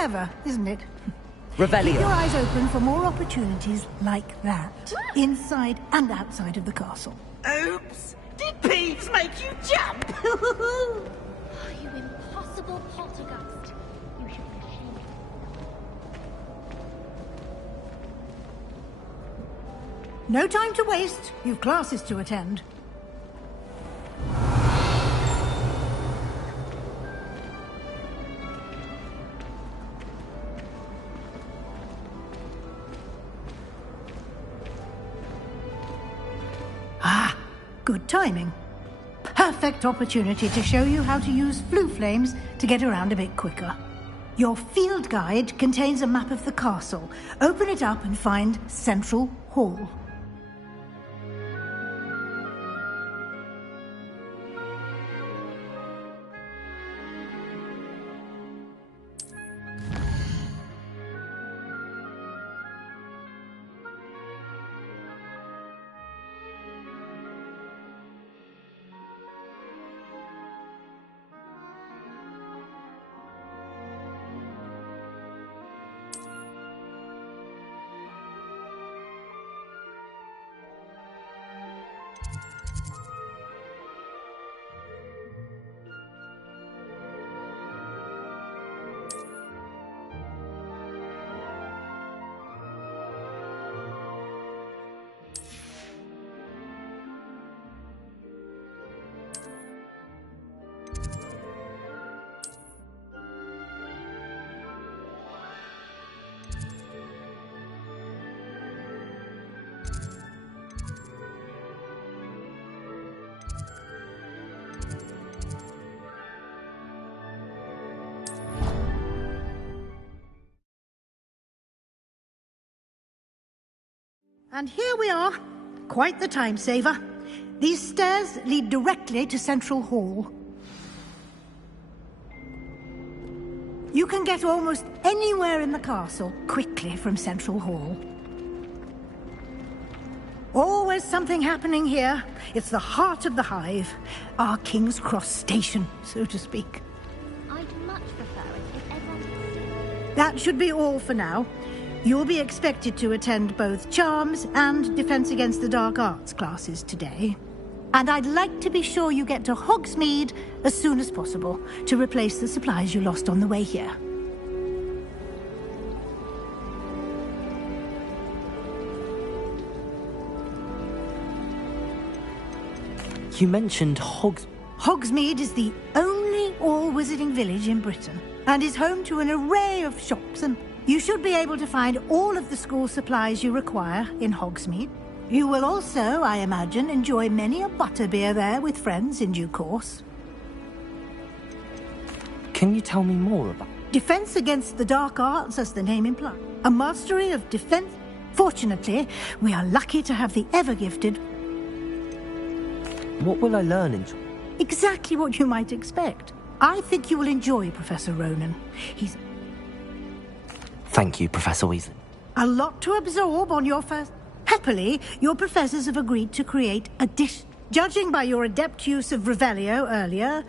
clever, isn't it? Revelio. Keep your eyes open for more opportunities like that, inside and outside of the castle. Oops! Did Peeves make you jump? You impossible poltergeist. You should be ashamed. No time to waste. You've classes to attend. Ah, good timing. Perfect opportunity to show you how to use flue flames to get around a bit quicker. Your field guide contains a map of the castle. Open it up and find Central Hall. And here we are. Quite the time saver. These stairs lead directly to Central Hall. You can get almost anywhere in the castle quickly from Central Hall. Always something happening here. It's the heart of the Hive. Our King's Cross station, so to speak. I'd much prefer it if everyone... That should be all for now. You'll be expected to attend both Charms and Defense Against the Dark Arts classes today. And I'd like to be sure you get to Hogsmeade as soon as possible to replace the supplies you lost on the way here. You mentioned Hogsmeade is the only all-wizarding village in Britain and is home to an array of shops, and you should be able to find all of the school supplies you require in Hogsmeade. You will also, I imagine, enjoy many a butterbeer there with friends in due course. Can you tell me more about... Defense Against the Dark Arts, as the name implies. A mastery of defense... Fortunately, we are lucky to have the ever-gifted... What will I learn in... Exactly what you might expect. I think you will enjoy Professor Ronan. He's... Thank you, Professor Weasley. A lot to absorb on your first... Happily, your professors have agreed to create a dish. Judging by your adept use of Revelio earlier,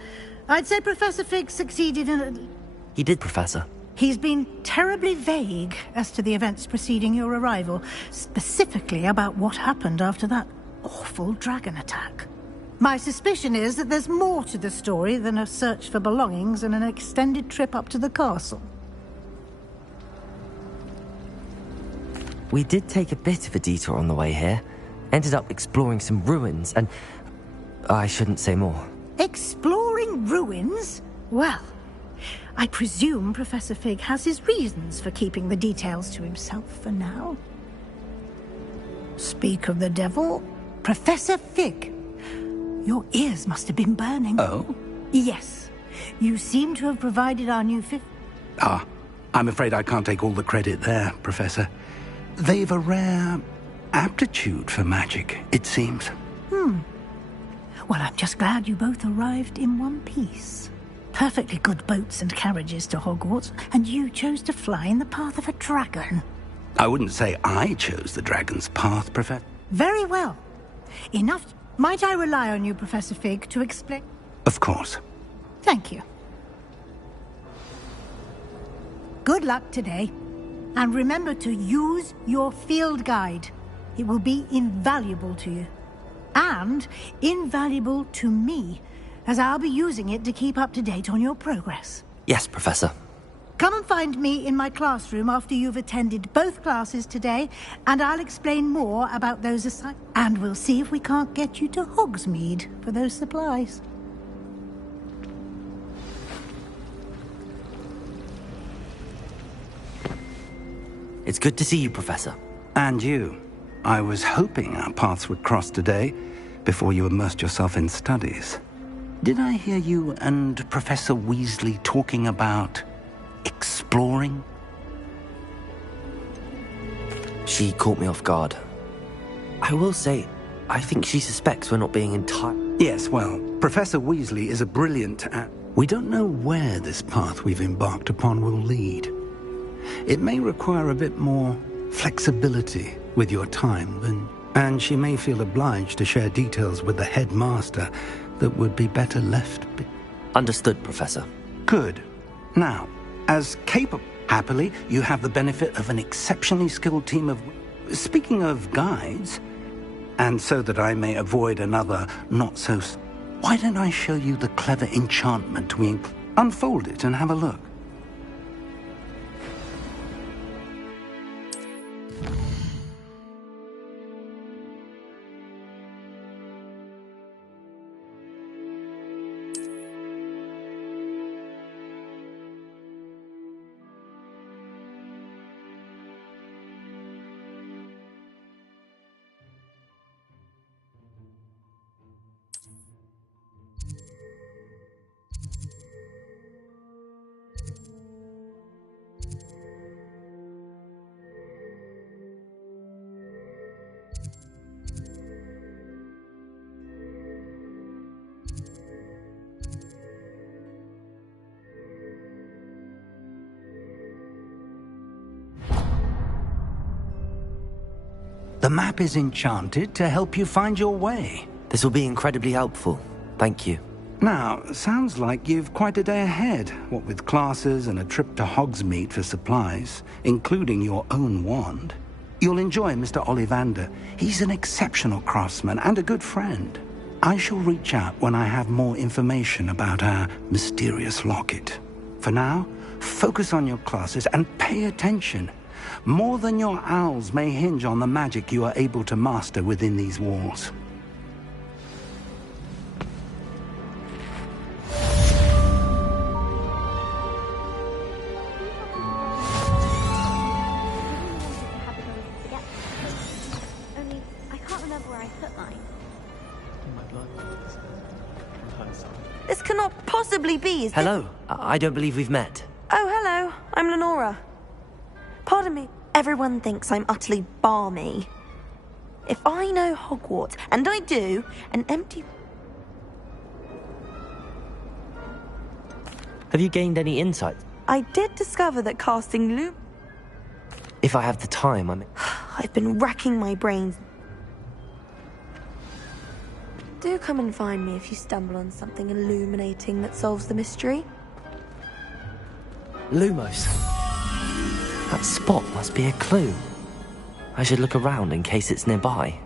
I'd say Professor Fig succeeded in... He did, Professor. He's been terribly vague as to the events preceding your arrival, specifically about what happened after that awful dragon attack. My suspicion is that there's more to the story than a search for belongings and an extended trip up to the castle. We did take a bit of a detour on the way here. Ended up exploring some ruins and... I shouldn't say more. Exploring ruins? Well, I presume Professor Fig has his reasons for keeping the details to himself for now. Speak of the devil, Professor Fig. Your ears must have been burning. Oh? Yes. You seem to have provided our new fifth... Ah, I'm afraid I can't take all the credit there, Professor. They've a rare aptitude for magic, it seems. Well, I'm just glad you both arrived in one piece. Perfectly good boats and carriages to Hogwarts, and you chose to fly in the path of a dragon. I wouldn't say I chose the dragon's path, Professor. Very well. Enough. Might I rely on you, Professor Fig, to explain? Of course. Thank you. Good luck today. And remember to use your field guide. It will be invaluable to you. And invaluable to me, as I'll be using it to keep up to date on your progress. Yes, Professor. Come and find me in my classroom after you've attended both classes today, and I'll explain more about those assignments. And we'll see if we can't get you to Hogsmeade for those supplies. It's good to see you, Professor. And you. I was hoping our paths would cross today, before you immersed yourself in studies. Did I hear you and Professor Weasley talking about exploring? She caught me off guard. I will say, I think she suspects we're not being entirely... Yes, well, Professor Weasley is a brilliant... We don't know where this path we've embarked upon will lead. It may require a bit more flexibility with your time, and she may feel obliged to share details with the headmaster that would be better left... Understood, Professor. Good. Now, as capable... Happily, you have the benefit of an exceptionally skilled team of... Speaking of guides, and so that I may avoid another not-so... Why don't I show you the clever enchantment we... Unfold it and have a look. The map is enchanted to help you find your way. This will be incredibly helpful. Thank you. Now, sounds like you've quite a day ahead, what with classes and a trip to Hogsmeade for supplies, including your own wand. You'll enjoy Mr. Ollivander. He's an exceptional craftsman and a good friend. I shall reach out when I have more information about our mysterious locket. For now, focus on your classes and pay attention. More than your owls may hinge on the magic you are able to master within these walls. Only, I can't remember where I put mine. This cannot possibly be, Hello. I don't believe we've met. Oh, hello. I'm Lenora. Pardon me. Everyone thinks I'm utterly balmy. If I know Hogwarts, and I do, an empty... Have you gained any insight? I did discover that casting loom... If I have the time, I've been racking my brains. Do come and find me if you stumble on something illuminating that solves the mystery. Lumos. That spot must be a clue. I should look around in case it's nearby.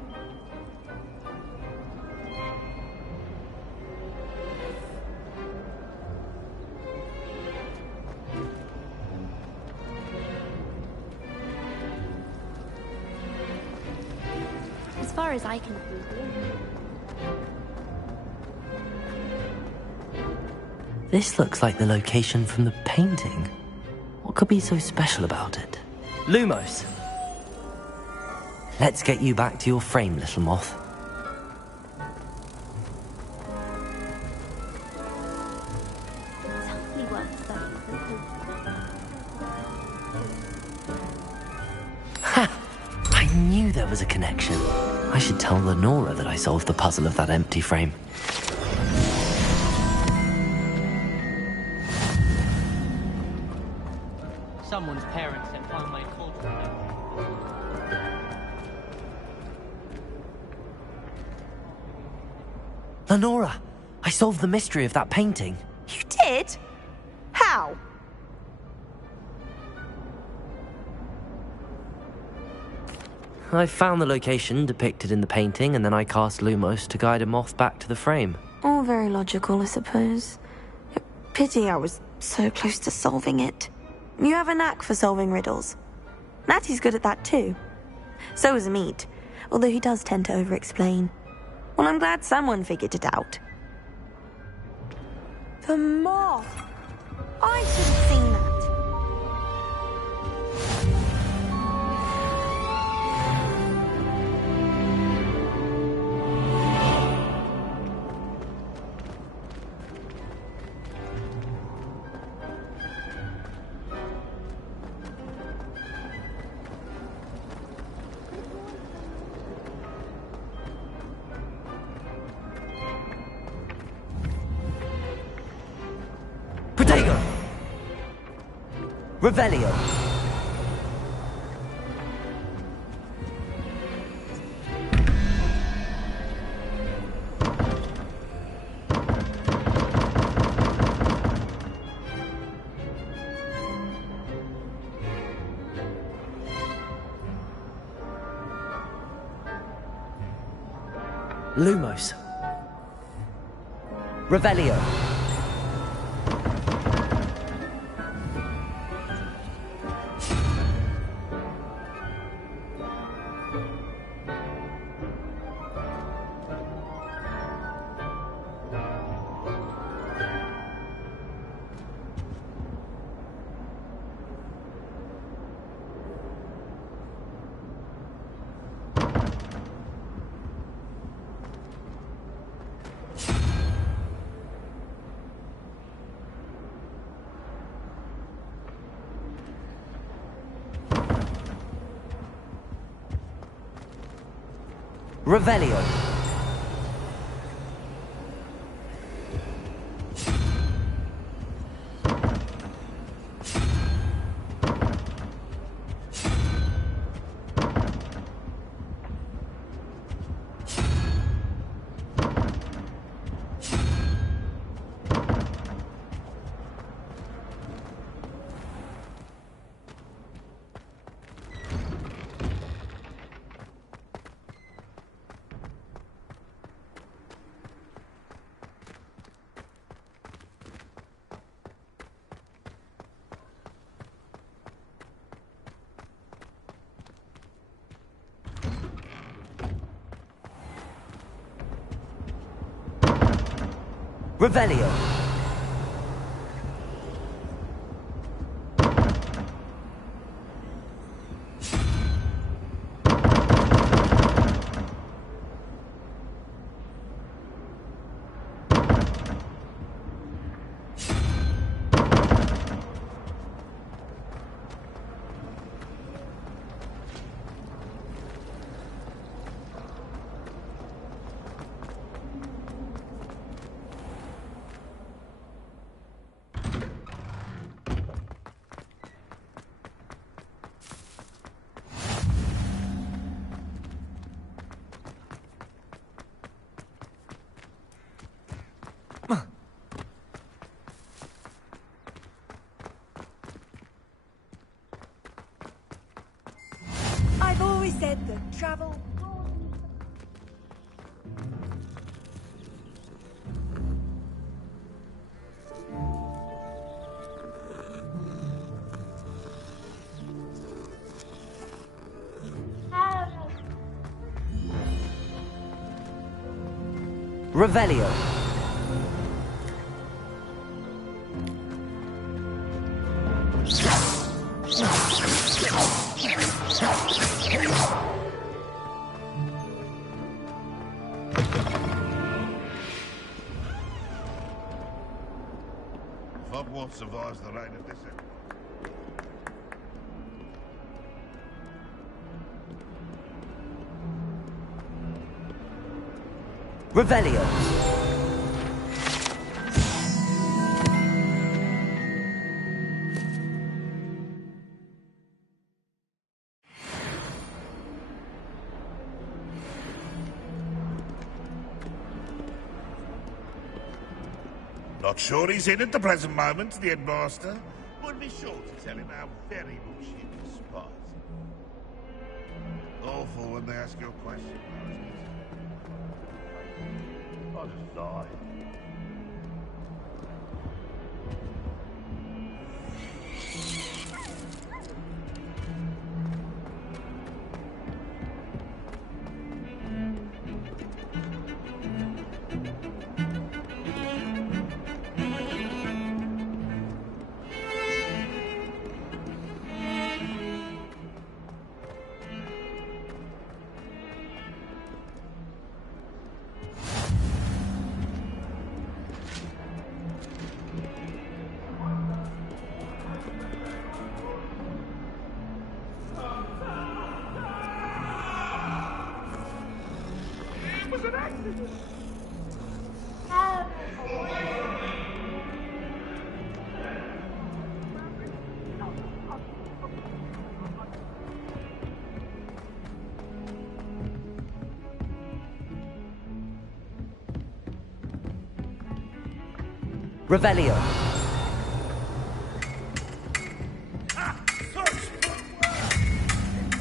As far as I can see. This looks like the location from the painting. What could be so special about it? Lumos! Let's get you back to your frame, little moth. Ha! I knew there was a connection. I should tell Lenora that I solved the puzzle of that empty frame. Someone's parents sent homemade cauldron. Lenora! I solved the mystery of that painting. You did? How? I found the location depicted in the painting, and then I cast Lumos to guide a moth back to the frame. All very logical, I suppose. Pity I was so close to solving it. You have a knack for solving riddles. Natty's good at that too. So is Amit, although he does tend to over-explain. Well, I'm glad someone figured it out. The moth! I should have seen that. Protego! Revelio! Lumos. Revelio. Revelio. Revelio. I've always said that travel... Revelio. Hogwarts survives the reign of this. Revelio. Not sure he's in at the present moment, the headmaster. Would be sure to tell him how very much he despises him. awful when they ask you a question. I'll just die. Revelio.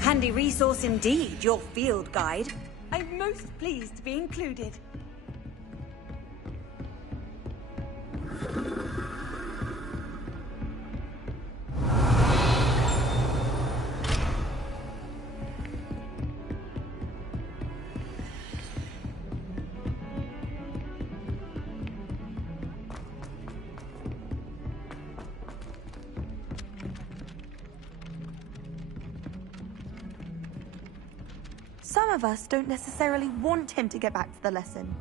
Handy resource indeed, your field guide. I'm most pleased to be included. Some of us don't necessarily want him to get back to the lesson.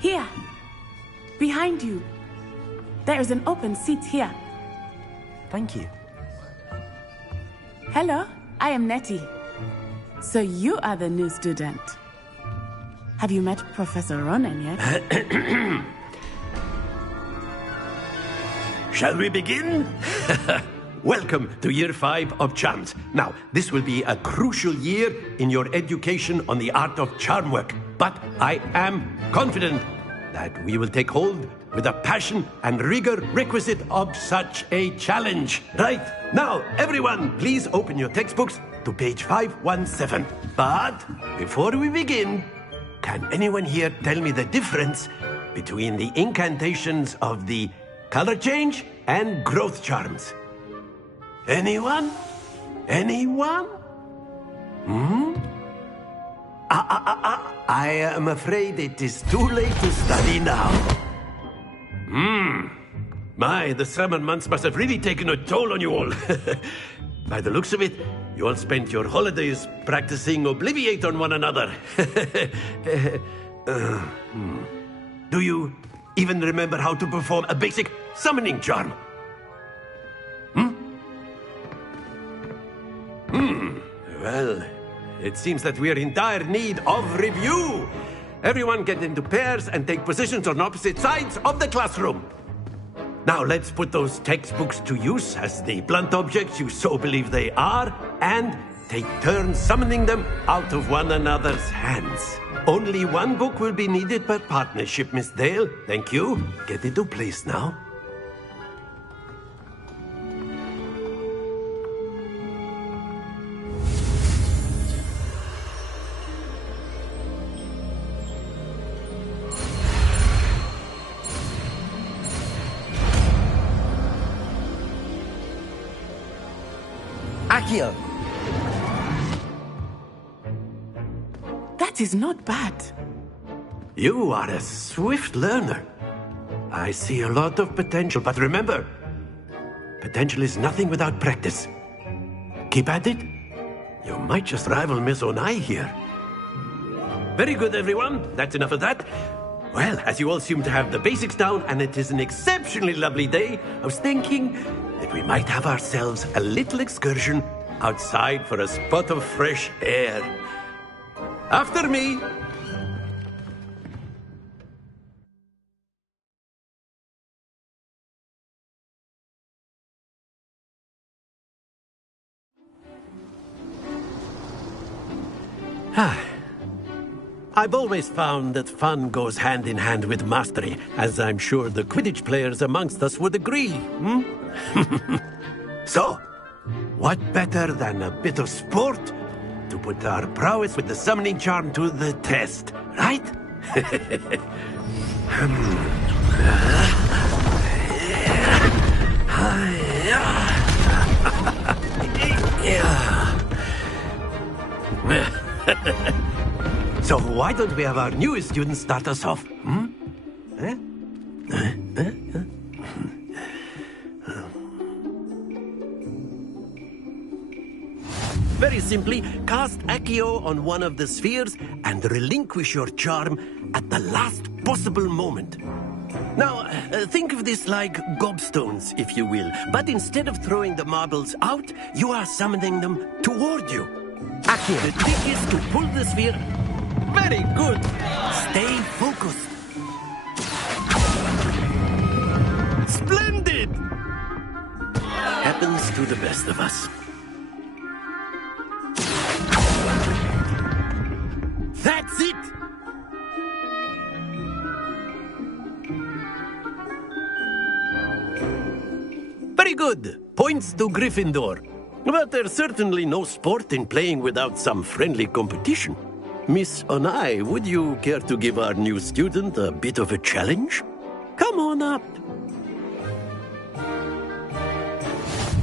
Here. Behind you. There is an open seat here. Thank you. Hello, I am Nettie. So you are the new student. Have you met Professor Ronen yet? Shall we begin? Welcome to Year 5 of Charms. Now, this will be a crucial year in your education on the art of charm work. But I am confident that we will take hold with the passion and rigor requisite of such a challenge. Right, now, everyone, please open your textbooks to page 517. But before we begin, can anyone here tell me the difference between the incantations of the color change and growth charms? Anyone? Anyone? I am afraid it is too late to study now. My, the summer months must have really taken a toll on you all. By the looks of it, you all spent your holidays practicing Obliviate on one another. Do you even remember how to perform a basic summoning charm? Well, it seems that we are in dire need of review. Everyone get into pairs and take positions on opposite sides of the classroom. Now let's put those textbooks to use as the blunt objects you so believe they are, and take turns summoning them out of one another's hands. Only one book will be needed per partnership, Miss Dale. Thank you. Get into place now. Accio. That is not bad. You are a swift learner. I see a lot of potential, but remember, potential is nothing without practice. Keep at it. You might just rival Miss Onai here. Very good, everyone. That's enough of that. Well, as you all seem to have the basics down, and it is an exceptionally lovely day, I was thinking that we might have ourselves a little excursion outside for a spot of fresh air. After me. I've always found that fun goes hand in hand with mastery, as I'm sure the Quidditch players amongst us would agree. So, what better than a bit of sport to put our prowess with the summoning charm to the test, right? So why don't we have our newest student start us off? Very simply, cast Accio on one of the spheres and relinquish your charm at the last possible moment. Now, think of this like gobstones, if you will. But instead of throwing the marbles out, you are summoning them toward you. Accio. The trick is to pull the sphere. Very good. Stay focused. Splendid! Happens to the best of us. That's it! Very good. Points to Gryffindor. But there's certainly no sport in playing without some friendly competition. Miss Onai, would you care to give our new student a bit of a challenge? Come on up.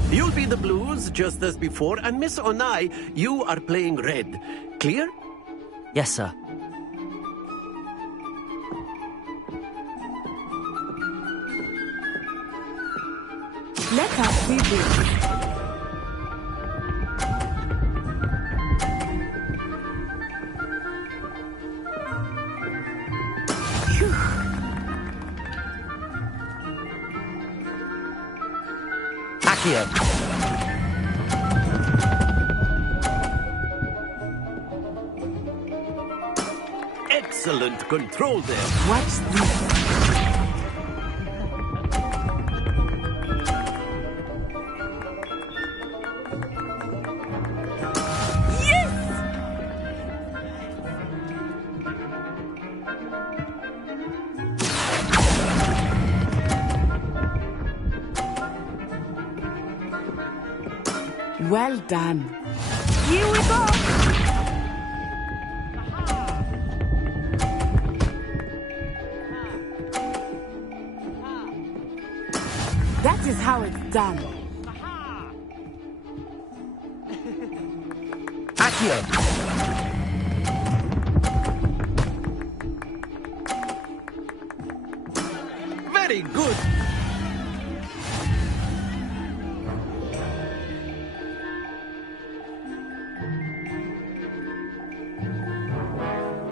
You'll be the blues, just as before, and Miss Onai, you are playing red. Clear? Yes, sir. Let us see this. Accio. Excellent control there. Watch this. Well done. Here we go. That is how it's done. Accio. Very good.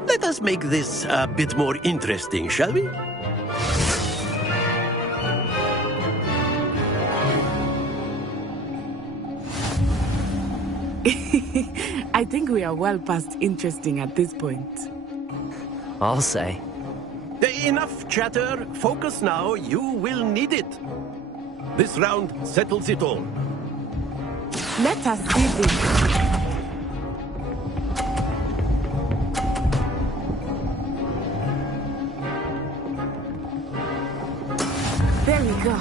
Let us make this a bit more interesting, shall we? I think we are well past interesting at this point. I'll say. Enough chatter. Focus now. You will need it. This round settles it all. Let us see this. There we go.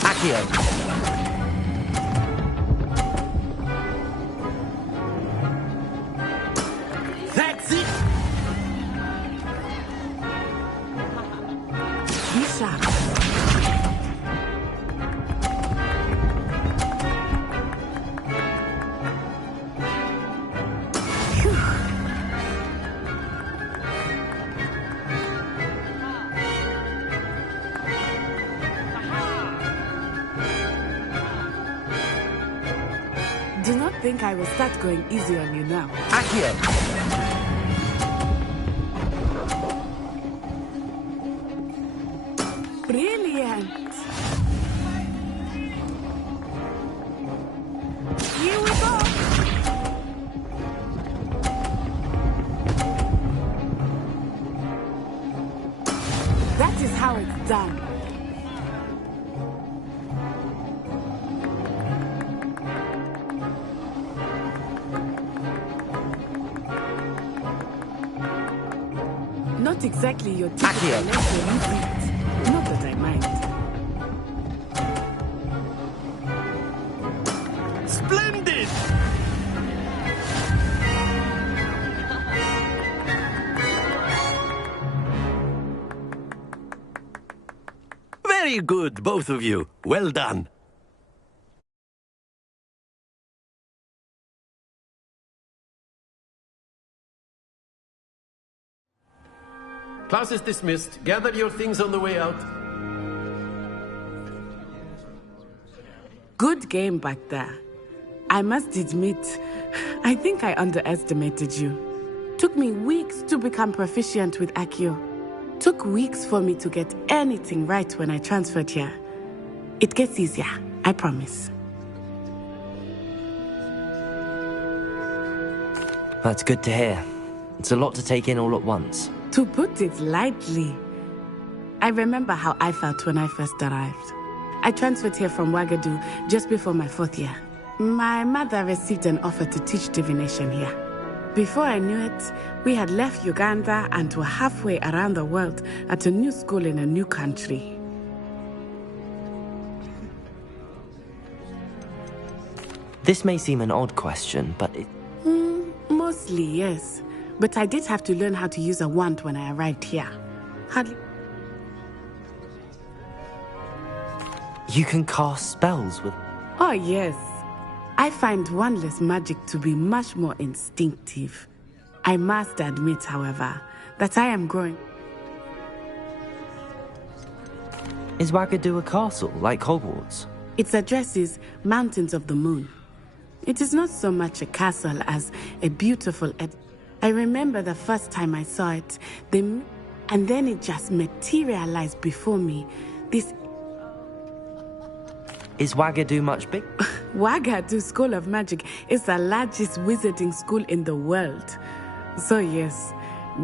Accio. That's it! Be sharp. Do not think I will start going easy on you now. Accio. Brilliant! Here we go! That is how it's done. exactly your typical lecture you beat. Not that I mind. Splendid! Very good, both of you. Well done. Class is dismissed. Gather your things on the way out. Good game back there. I must admit, I think I underestimated you. Took me weeks to become proficient with Accio. Took weeks for me to get anything right when I transferred here. It gets easier, I promise. That's good to hear. It's a lot to take in all at once. To put it lightly, I remember how I felt when I first arrived. I transferred here from Wagadu just before my 4th year. My mother received an offer to teach divination here. Before I knew it, we had left Uganda and were halfway around the world at a new school in a new country. This may seem an odd question, but it... Mostly, yes. But I did have to learn how to use a wand when I arrived here. Hardly... You can cast spells with... Oh, yes. I find wandless magic to be much more instinctive. I must admit, however, that I am growing. Is Wagadu a castle, like Hogwarts? Its address is Mountains of the Moon. It is not so much a castle as a beautiful... I remember the first time I saw it, and then it just materialized before me. This... Is Wagadu much big? Wagadu School of Magic is the largest wizarding school in the world. So yes,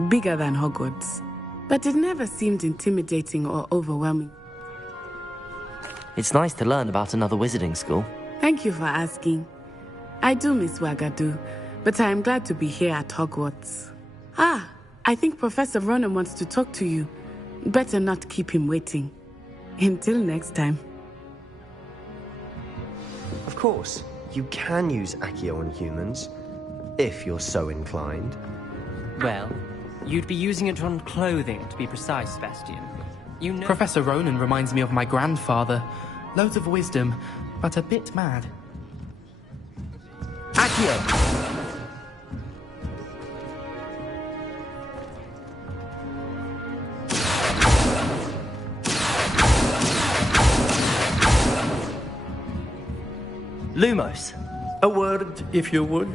bigger than Hogwarts. But it never seemed intimidating or overwhelming. It's nice to learn about another wizarding school. Thank you for asking. I do miss Wagadu, but I am glad to be here at Hogwarts. Ah, I think Professor Ronen wants to talk to you. Better not keep him waiting. Until next time. Of course, you can use Accio on humans, if you're so inclined. Well, you'd be using it on clothing, to be precise, Sebastian. You know... Professor Ronen reminds me of my grandfather. Loads of wisdom, but a bit mad. Accio! Lumos. A word, if you would.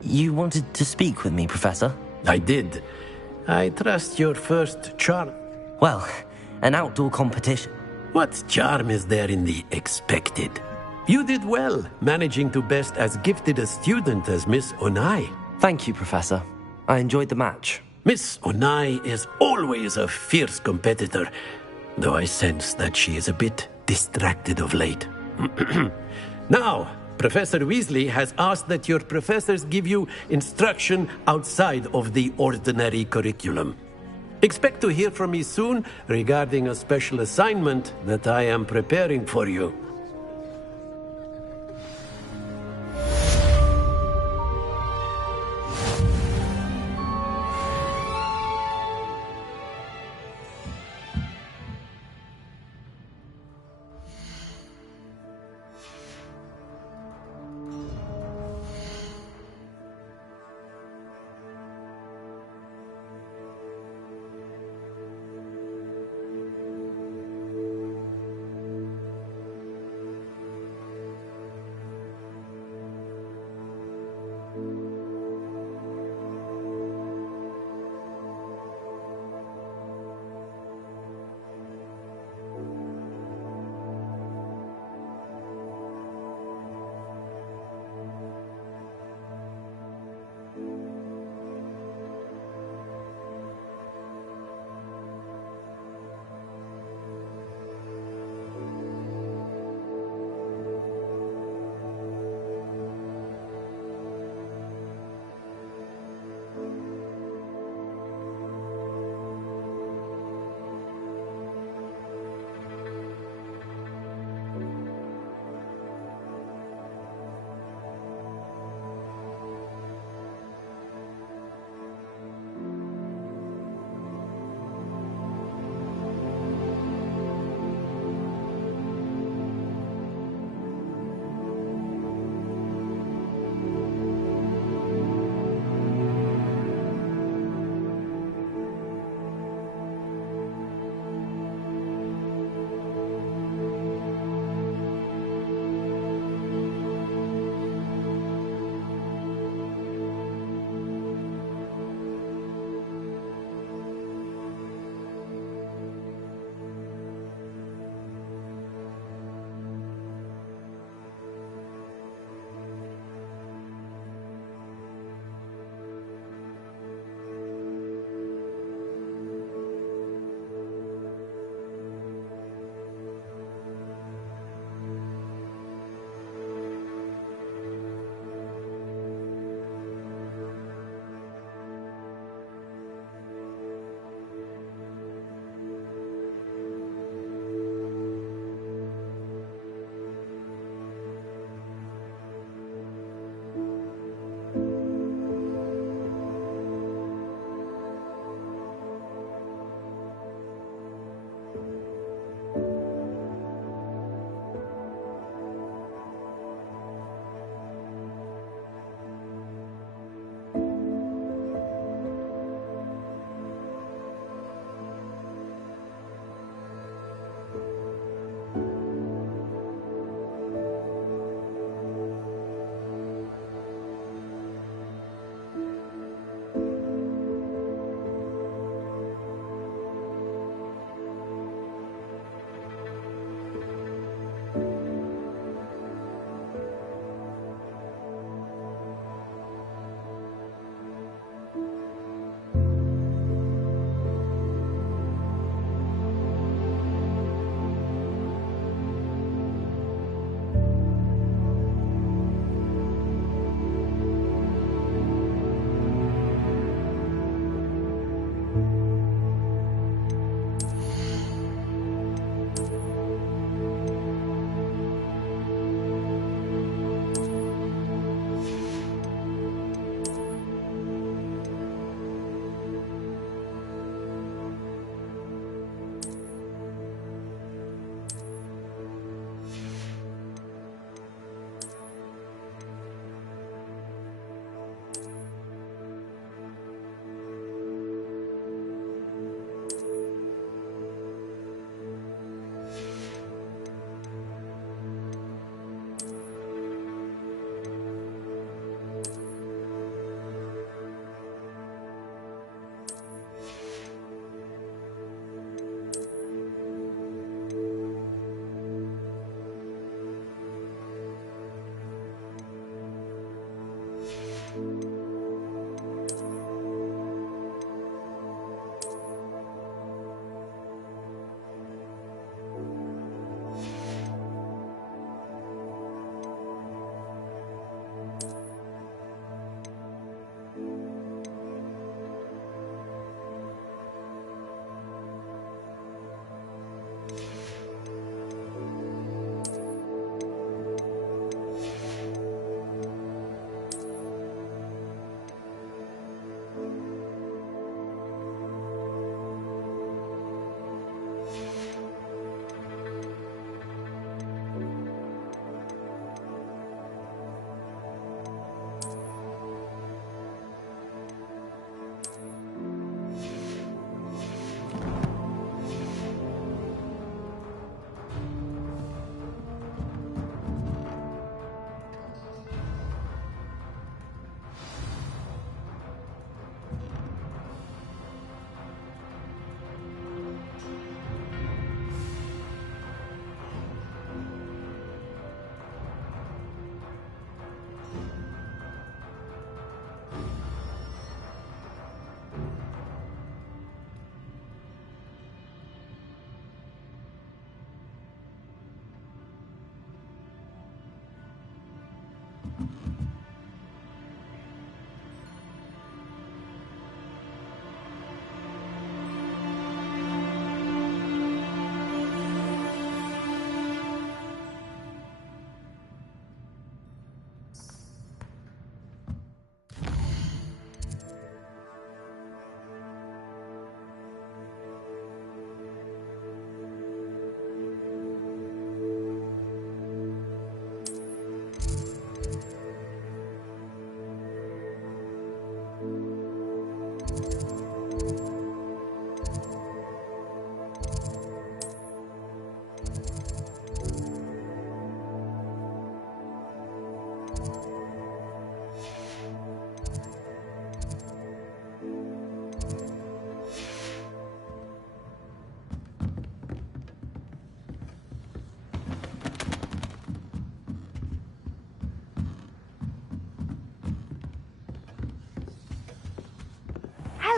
You wanted to speak with me, Professor? I did. I trust your first charm. Well, an outdoor competition. What charm is there in the expected? You did well, managing to best as gifted a student as Miss Onai. Thank you, Professor. I enjoyed the match. Miss Onai is always a fierce competitor, though I sense that she is a bit distracted of late. Now, Professor Weasley has asked that your professors give you instruction outside of the ordinary curriculum. Expect to hear from me soon regarding a special assignment that I am preparing for you.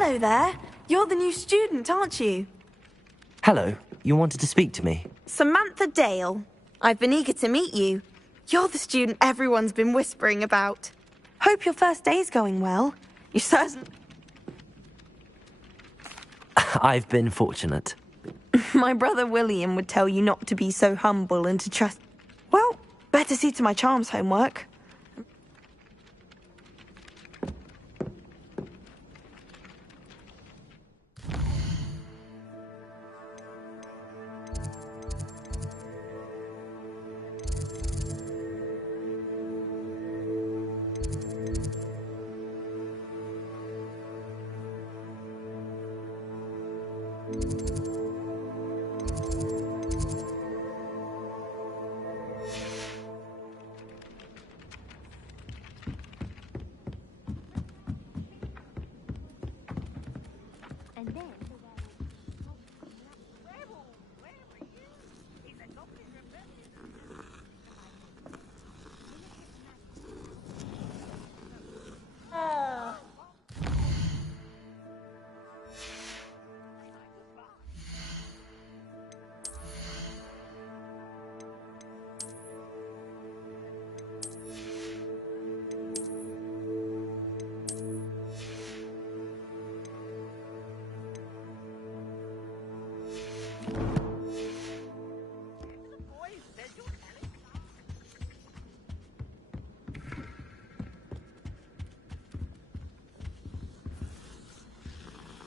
Hello there. You're the new student, aren't you? Hello, you wanted to speak to me? Samantha Dale. I've been eager to meet you. You're the student everyone's been whispering about. Hope your first day's going well. You certainly... I've been fortunate. My brother William would tell you not to be so humble and to trust... Well, better see to my charms homework.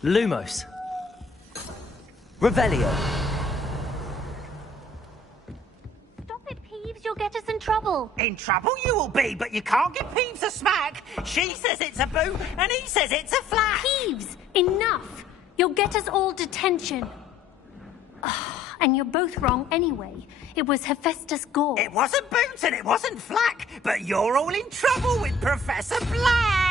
Lumos. Revelio. Stop it, Peeves. You'll get us in trouble. In trouble you will be, but you can't give Peeves a smack. She says it's a boo, and he says it's a flat. Peeves, enough. You'll get us all detention. And you're both wrong anyway. It was Hephaestus Gore. It wasn't Boots and it wasn't Flack, but you're all in trouble with Professor Black.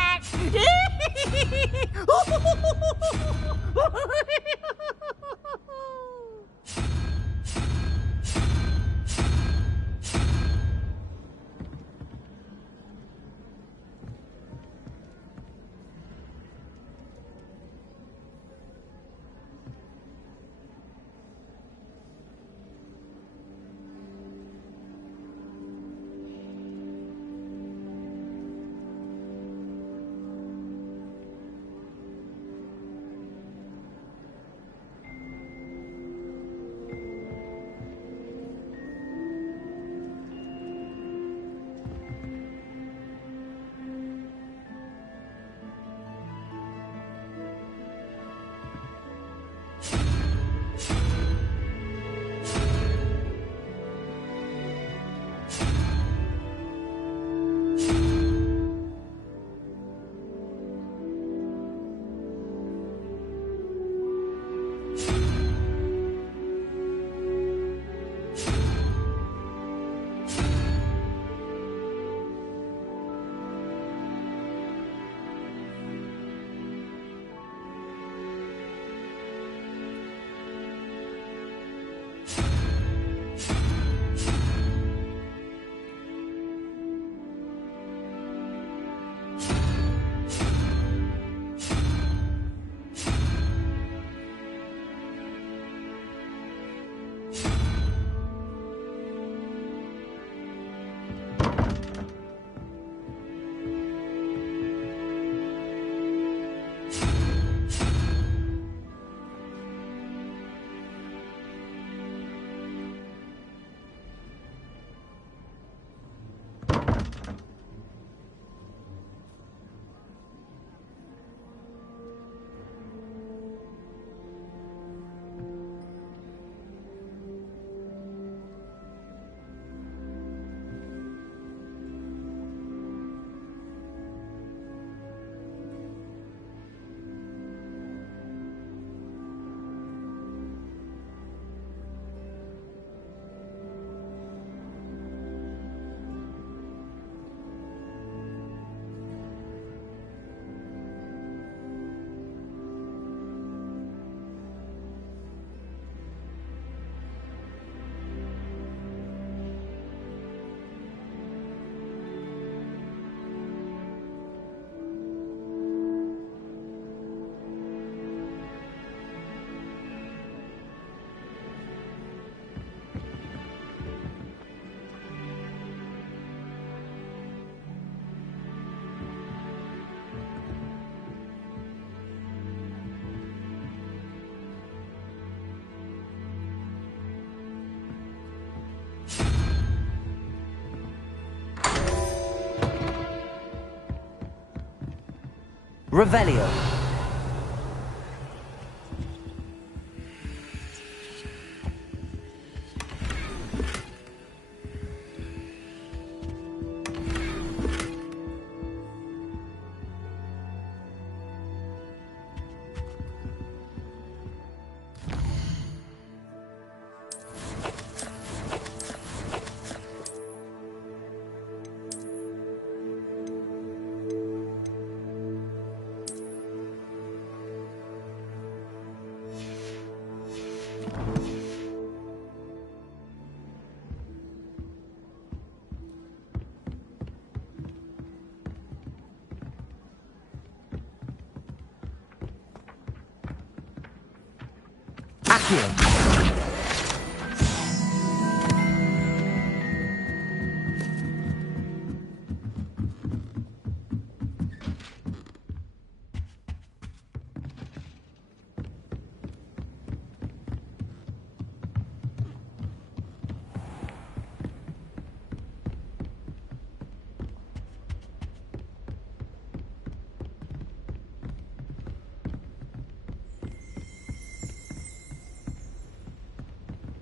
Revelio. Accio.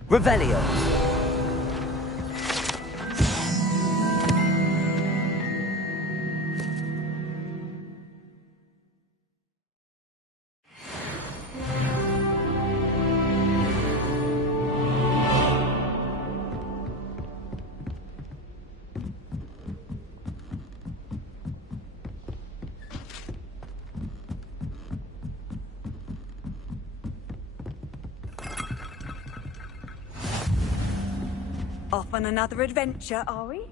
Revelio. Off on another adventure, are we?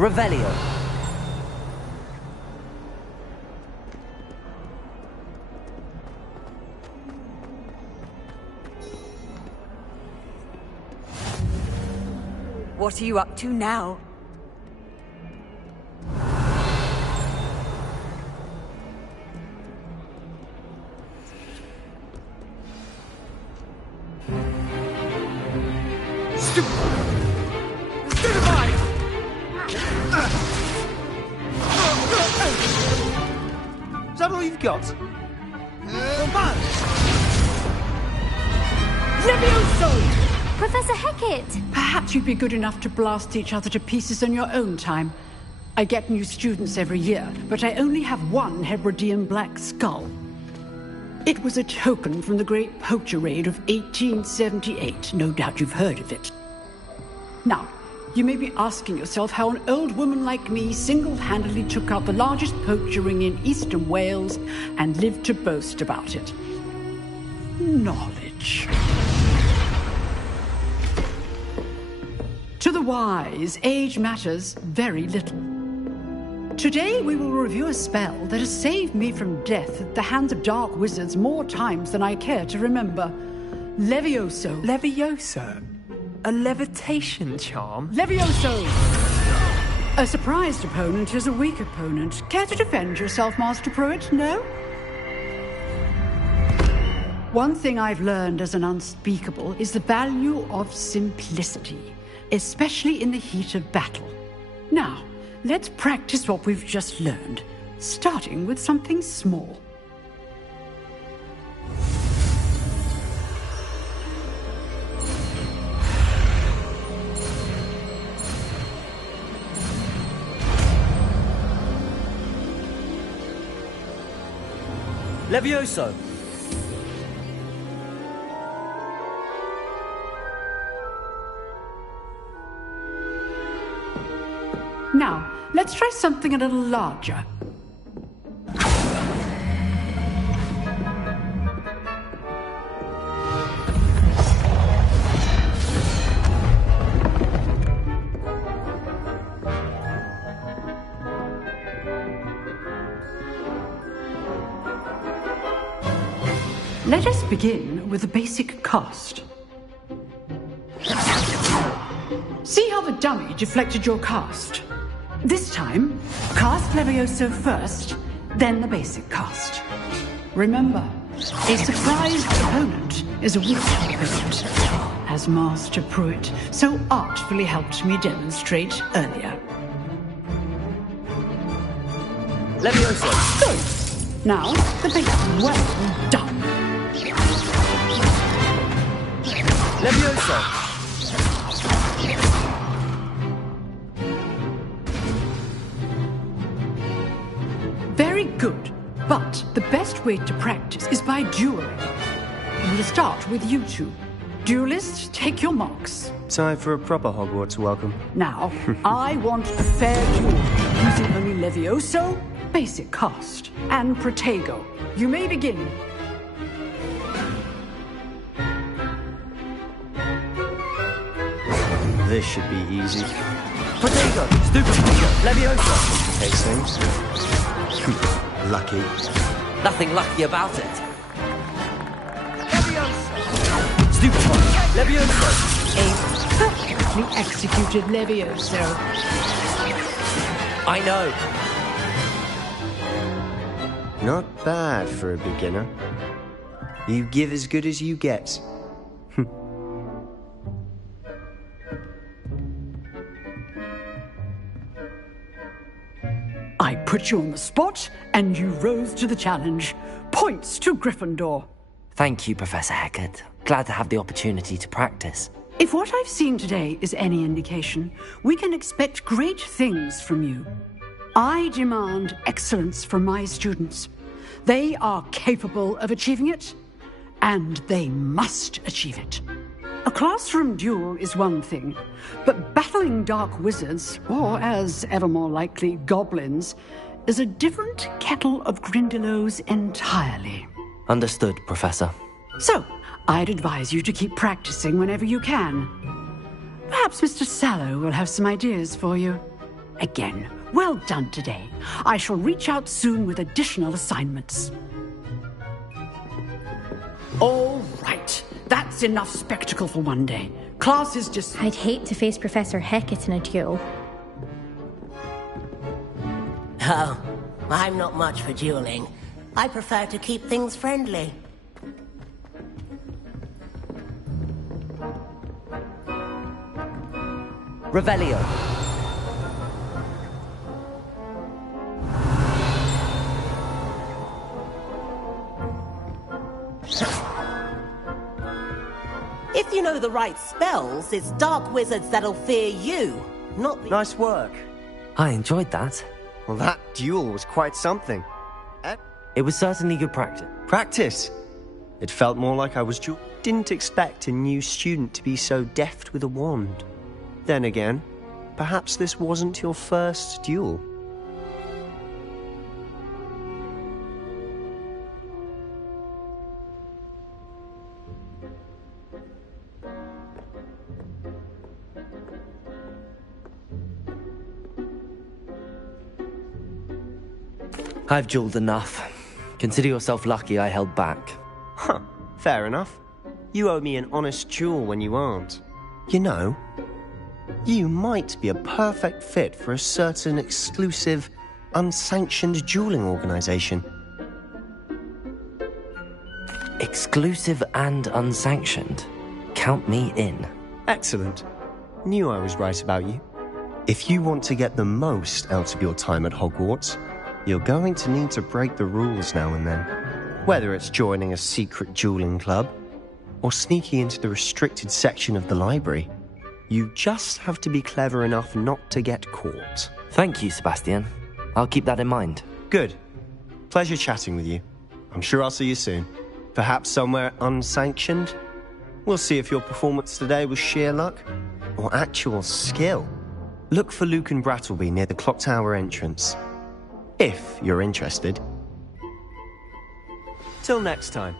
Revelio. What are you up to now? Is that all you've got? Levioso! Professor Hecat! Perhaps you'd be good enough to blast each other to pieces on your own time. I get new students every year, but I only have one Hebridean black skull. It was a token from the Great Poacher Raid of 1878. No doubt you've heard of it. Now, you may be asking yourself how an old woman like me single-handedly took out the largest poacher ring in eastern Wales and lived to boast about it. Knowledge. To the wise, age matters very little. Today we will review a spell that has saved me from death at the hands of dark wizards more times than I care to remember. Levioso. Levioso? A levitation charm? Levioso! A surprised opponent is a weak opponent. Care to defend yourself, Master Pruitt? No? One thing I've learned as an unspeakable is the value of simplicity, especially in the heat of battle. Now, let's practice what we've just learned, starting with something small. Levioso! Now, let's try something a little larger. Let us begin with the basic cast. See how the dummy deflected your cast? This time, cast Levioso first, then the basic cast. Remember, a surprised opponent is a weak opponent, as Master Pruitt so artfully helped me demonstrate earlier. Levioso! Good. Now, the basic. Well done. Levioso! Very good, but the best way to practice is by dueling. We'll start with you two. Duelists, take your marks. Time for a proper Hogwarts welcome. Now, I want a fair duel, using only Levioso, basic cast, and Protego. You may begin. This should be easy. Protego! Stupid Levioso! Takes things. Lucky. Nothing lucky about it. Levioso! Stupid Levioso! A perfectly executed Levioso. I know. Not bad for a beginner. You give as good as you get. I put you on the spot, and you rose to the challenge. Points to Gryffindor. Thank you, Professor Hecat. Glad to have the opportunity to practice. If what I've seen today is any indication, we can expect great things from you. I demand excellence from my students. They are capable of achieving it, and they must achieve it. A classroom duel is one thing, but battling dark wizards, or as ever more likely, goblins, is a different kettle of Grindylows entirely. Understood, Professor. So, I'd advise you to keep practicing whenever you can. Perhaps Mr. Sallow will have some ideas for you. Again, well done today. I shall reach out soon with additional assignments. All right. That's enough spectacle for one day. Class is just... I'd hate to face Professor Hecat in a duel. Oh, I'm not much for dueling. I prefer to keep things friendly. Revelio. If you know the right spells, it's dark wizards that'll fear you, not the... Nice work. I enjoyed that. Well, that duel was quite something. It was certainly good practice. Practice? It felt more like I was didn't expect a new student to be so deft with a wand. Then again, perhaps this wasn't your first duel. I've dueled enough. Consider yourself lucky I held back. Huh, fair enough. You owe me an honest duel when you aren't. You know, you might be a perfect fit for a certain exclusive, unsanctioned dueling organization. Exclusive and unsanctioned? Count me in. Excellent. Knew I was right about you. If you want to get the most out of your time at Hogwarts, you're going to need to break the rules now and then. Whether it's joining a secret dueling club, or sneaking into the restricted section of the library, you just have to be clever enough not to get caught. Thank you, Sebastian. I'll keep that in mind. Good. Pleasure chatting with you. I'm sure I'll see you soon. Perhaps somewhere unsanctioned? We'll see if your performance today was sheer luck, or actual skill. Look for Luke and Brattleby near the Clock Tower entrance. If you're interested. Till next time.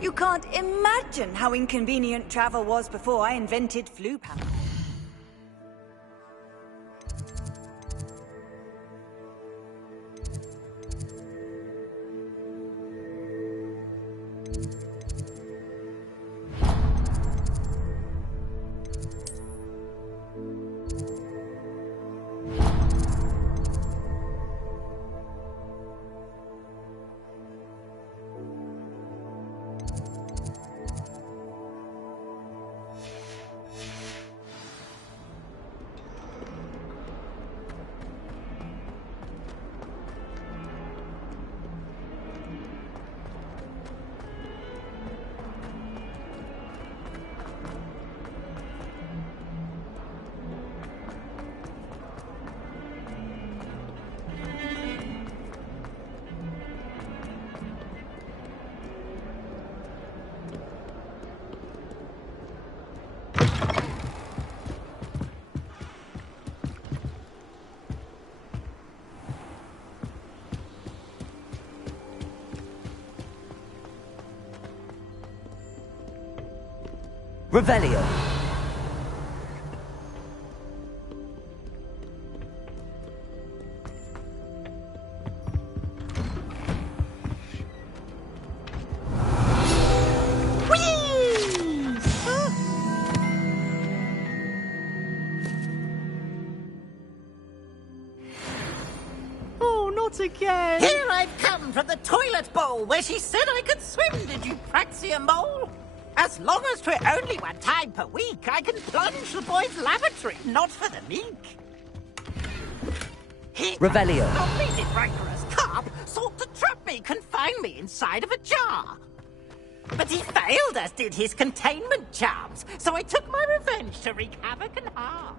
You can't imagine how inconvenient travel was before I invented flu powder. Revelio. Oh, not again! Here I've come from the toilet bowl where she said I could swim, did you praxia mole? As long as 'twere only one time per week, I can plunge the boy's lavatory, not for the meek. He Revelio. completed rancorous carp sought to trap me, confine me inside of a jar. But he failed, as did his containment charms, so I took my revenge to wreak havoc and harm.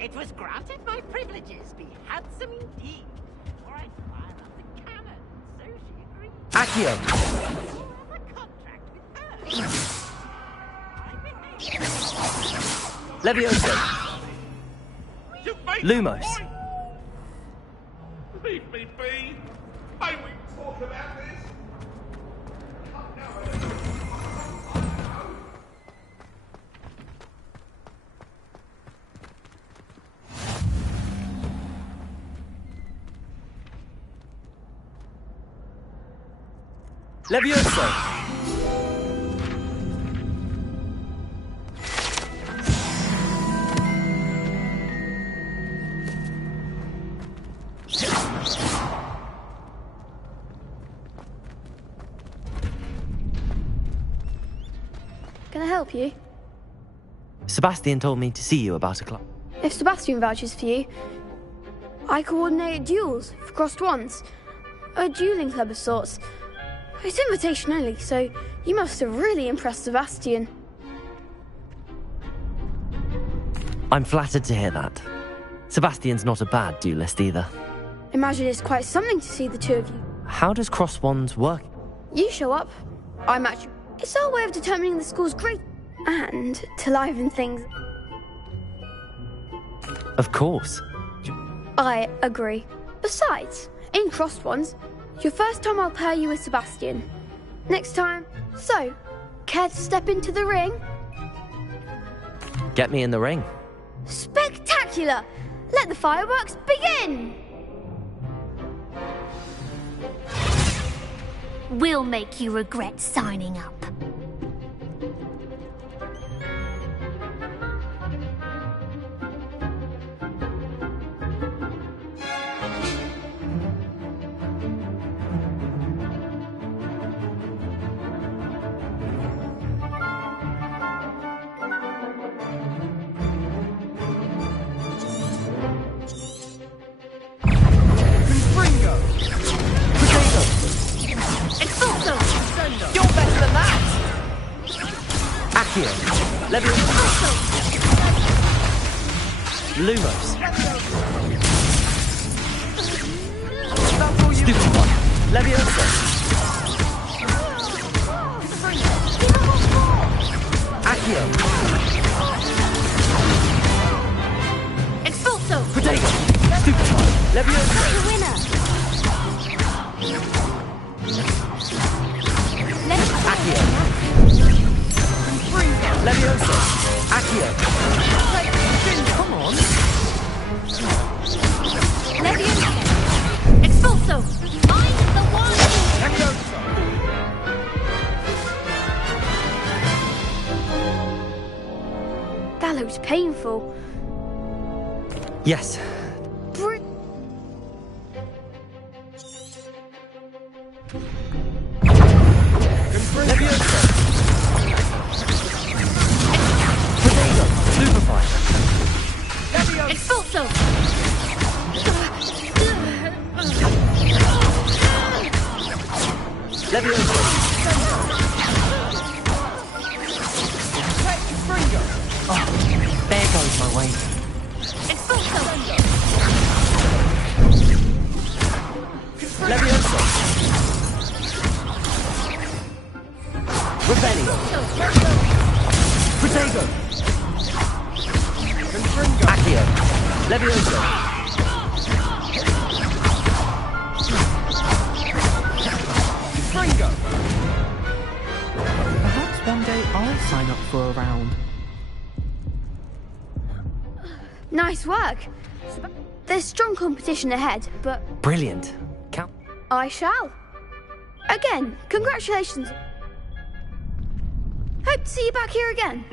It was granted my privileges be handsome indeed, for I'd fire up the cannon, so she agreed. Accio. Levioso. Lumos. Leave me be. May we talk about this? Levioso. Can I help you? Sebastian told me to see you about a club. If Sebastian vouches for you, I coordinate duels for crossed wands. A dueling club of sorts. It's invitation only, so you must have really impressed Sebastian. I'm flattered to hear that. Sebastian's not a bad duelist either. Imagine it's quite something to see the two of you. How does cross wands work? You show up, I match you. It's our way of determining the school's grade and to liven things. Of course. I agree. Besides, in crossed wands, your first time I'll pair you with Sebastian. Next time, so, care to step into the ring? Get me in the ring. Spectacular! Let the fireworks begin! We'll make you regret signing up. You're better than that! Accio. Levioso. Lumos. Stupid one. Levioso. Accio. Expulso! Protego. Stupid one. Levioso. The winner! Accio. Levioso. Accio. Come on! Levioso! Expulso! Find the one! That looks painful. Yes. Levioso. Protego. Superfly. Expulso! Levioso. Oh, there goes my way. Expulso! Levioso. Revelio. Protego. Accio. Levioso. Perhaps one day I'll sign up for a round. Nice work. There's strong competition ahead, but Brilliant. I shall. Again, congratulations. Hope to see you back here again.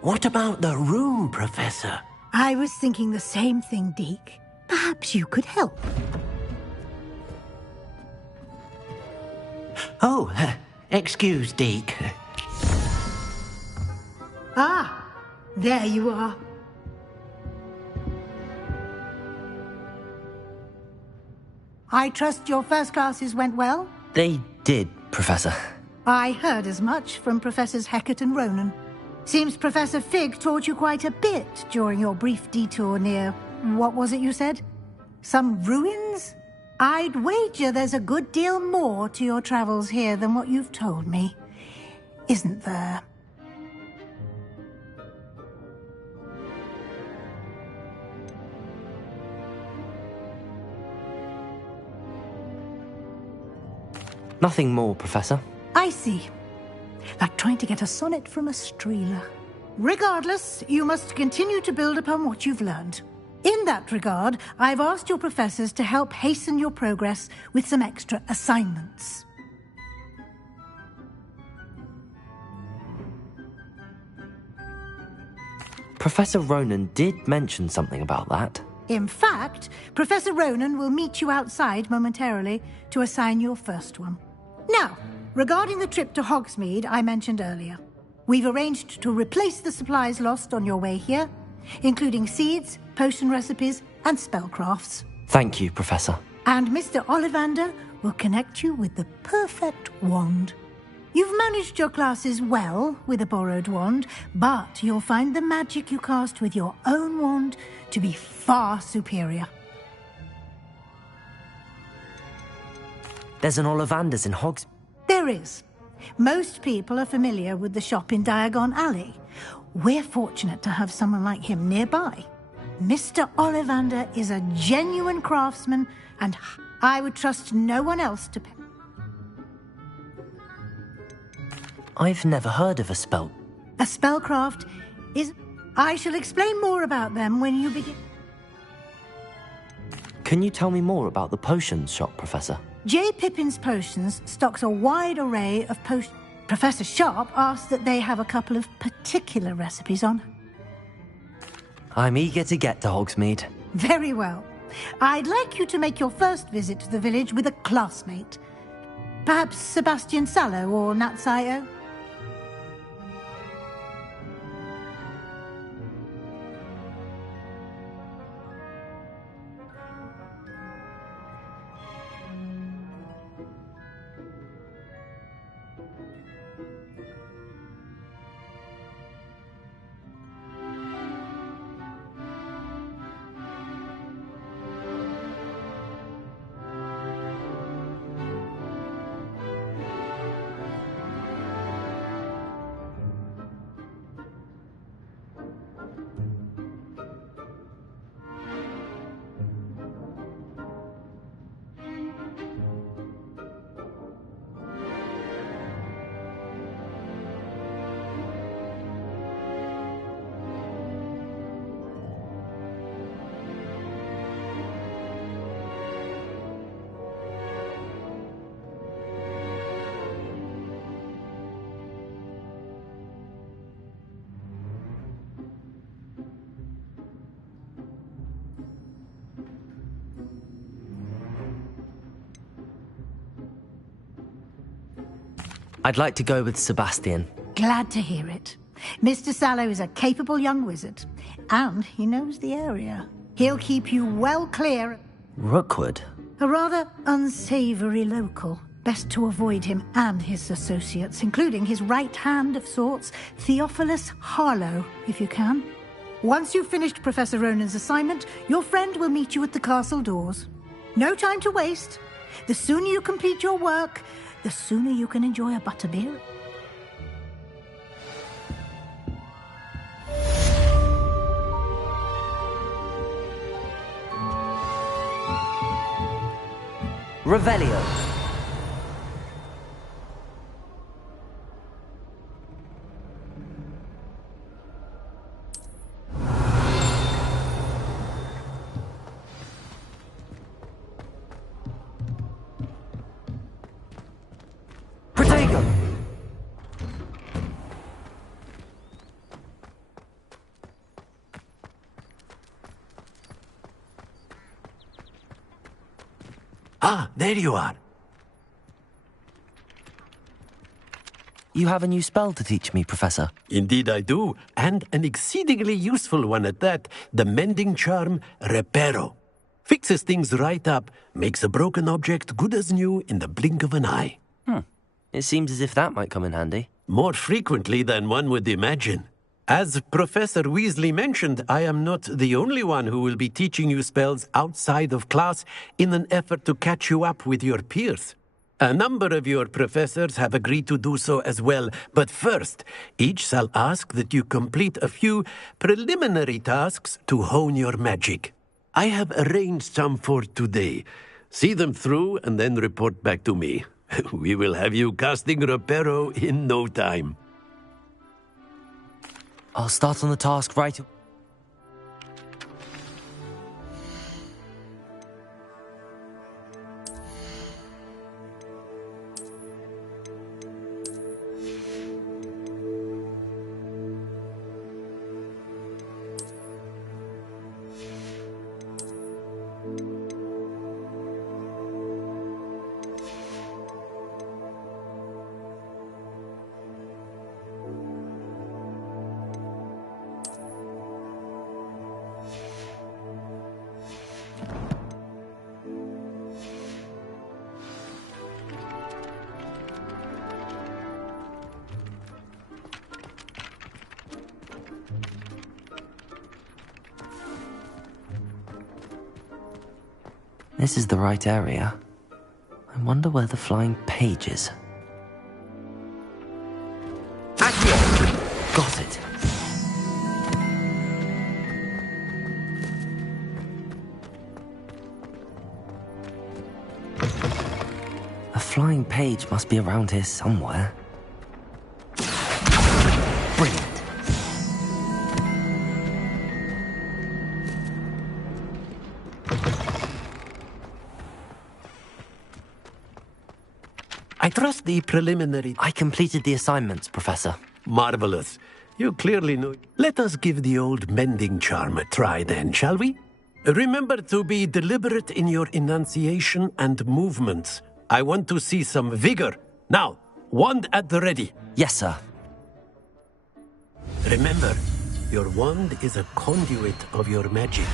What about the room, Professor? I was thinking the same thing, Deke. Perhaps you could help. Oh, excuse, Deke. Ah, there you are. I trust your first classes went well? They did, Professor. I heard as much from Professors Hecat and Ronan. Seems Professor Fig taught you quite a bit during your brief detour near... what was it you said? Some ruins? I'd wager there's a good deal more to your travels here than what you've told me. Isn't there? Nothing more, Professor. I see. Like trying to get a sonnet from a streeler. Regardless, you must continue to build upon what you've learned. In that regard, I've asked your professors to help hasten your progress with some extra assignments. Professor Ronan did mention something about that. In fact, Professor Ronan will meet you outside momentarily to assign your first one. Now, regarding the trip to Hogsmeade I mentioned earlier, we've arranged to replace the supplies lost on your way here, including seeds, potion recipes, and spellcrafts. Thank you, Professor. And Mr. Ollivander will connect you with the perfect wand. You've managed your classes well with a borrowed wand, but you'll find the magic you cast with your own wand to be far superior. There's an Ollivander's in Hogsmeade. There is. Most people are familiar with the shop in Diagon Alley. We're fortunate to have someone like him nearby. Mr. Ollivander is a genuine craftsman, and I would trust no one else to pay. I've never heard of a spell. A spellcraft is... I shall explain more about them when you begin. Can you tell me more about the potions shop, Professor? J. Pippin's Potions stocks a wide array of potions. Professor Sharp asked that they have a couple of particular recipes on. I'm eager to get to Hogsmeade. Very well. I'd like you to make your first visit to the village with a classmate. Perhaps Sebastian Sallow or Natsaio? I'd like to go with Sebastian. Glad to hear it. Mr. Sallow is a capable young wizard, and he knows the area. He'll keep you well clear. Rookwood? A rather unsavory local. Best to avoid him and his associates, including his right hand of sorts, Theophilus Harlow, if you can. Once you've finished Professor Ronan's assignment, your friend will meet you at the castle doors. No time to waste. The sooner you complete your work, the sooner you can enjoy a butterbeer. Revelio. Ah, there you are. You have a new spell to teach me, Professor. Indeed I do, and an exceedingly useful one at that. The mending charm, Reparo. Fixes things right up, makes a broken object good as new in the blink of an eye. It seems as if that might come in handy. More frequently than one would imagine. As Professor Weasley mentioned, I am not the only one who will be teaching you spells outside of class in an effort to catch you up with your peers. A number of your professors have agreed to do so as well, but first, each shall ask that you complete a few preliminary tasks to hone your magic. I have arranged some for today. See them through and then report back to me. We will have you casting Reparo in no time. I'll start on the task right away. This is the right area. I wonder where the flying page is. Got it. A flying page must be around here somewhere. Brilliant. I trust the preliminary... I completed the assignments, Professor. Marvelous. You clearly know... Let us give the old mending charm a try then, shall we? Remember to be deliberate in your enunciation and movements. I want to see some vigor. Now, wand at the ready. Yes, sir. Remember, your wand is a conduit of your magic.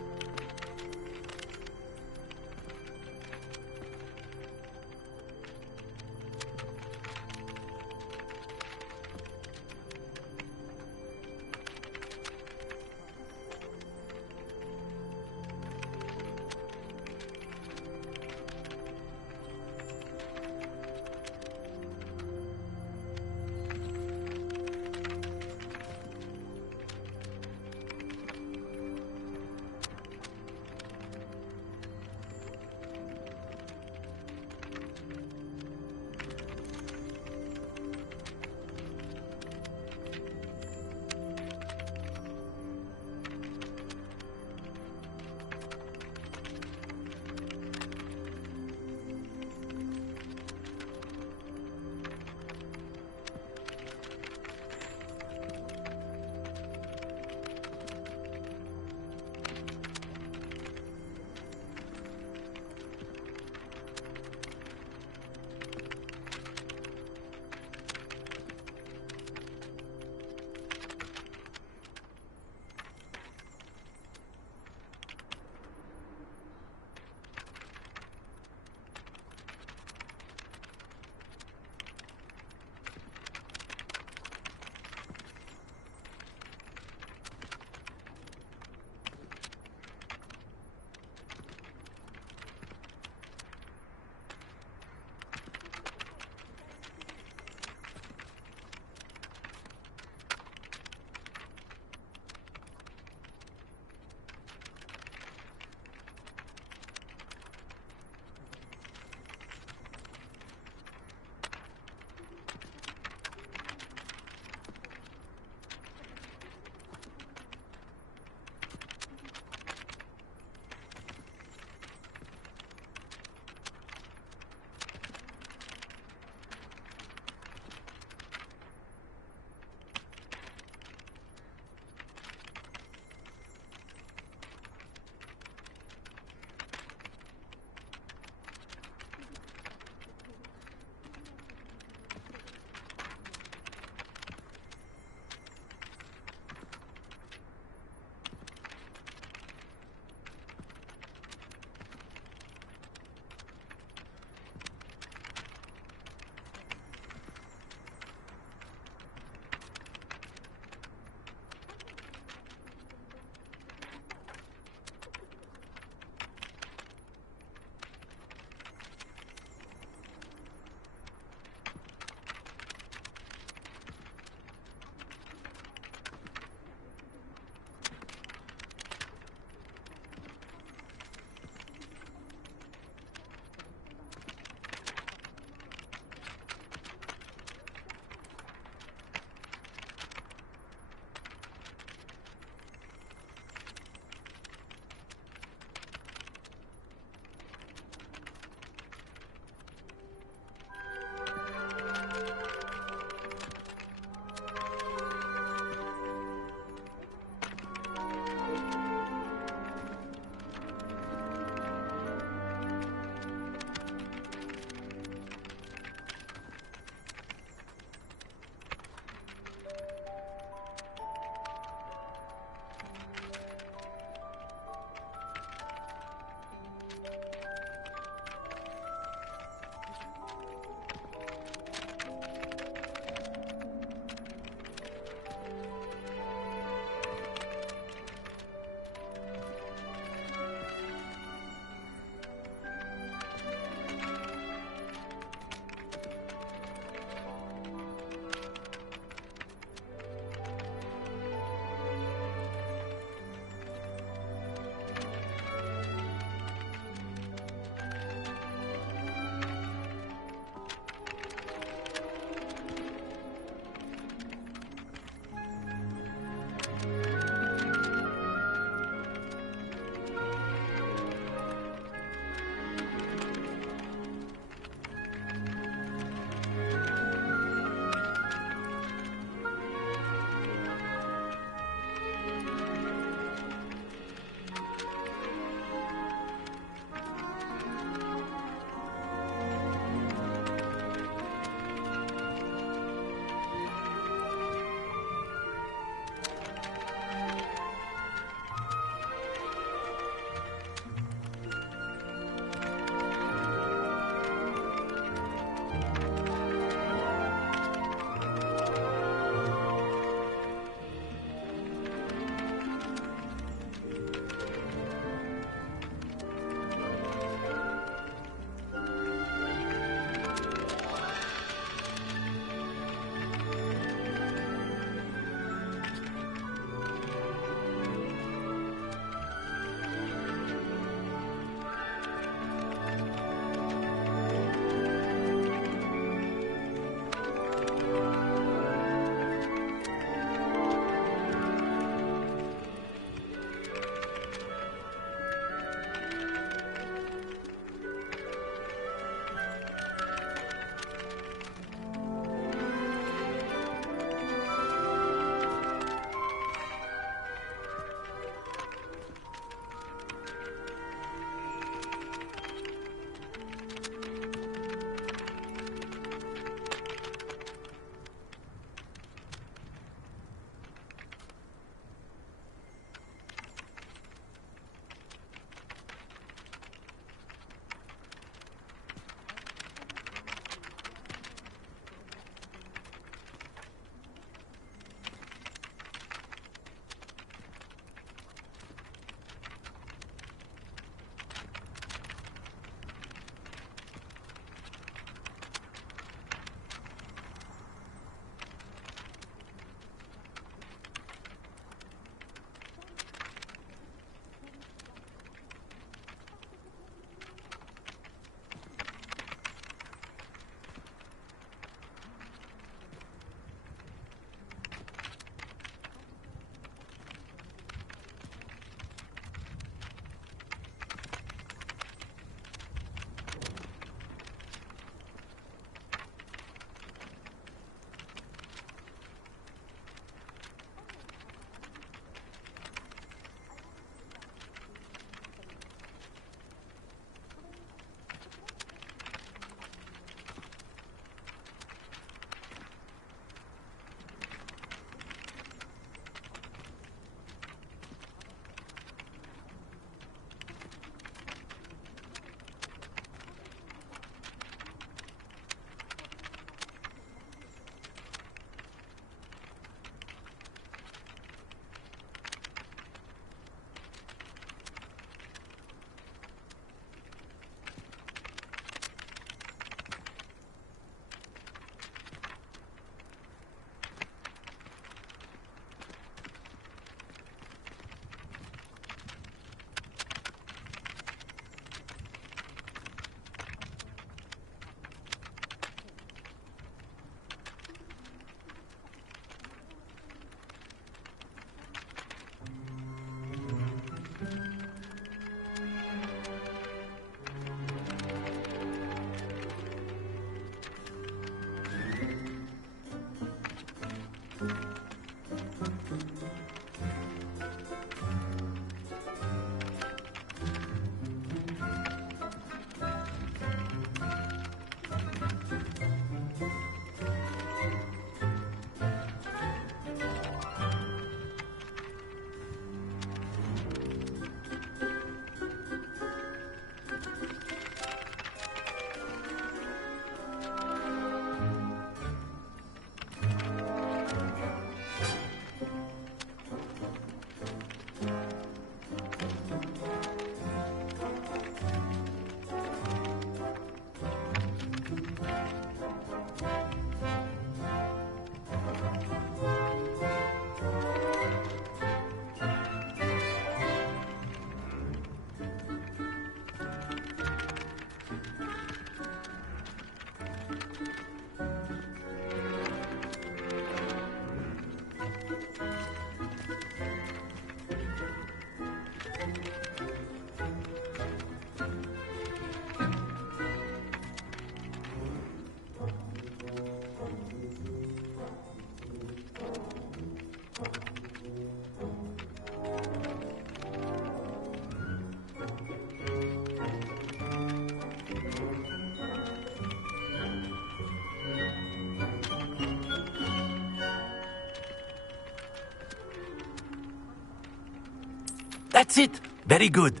That's it. Very good.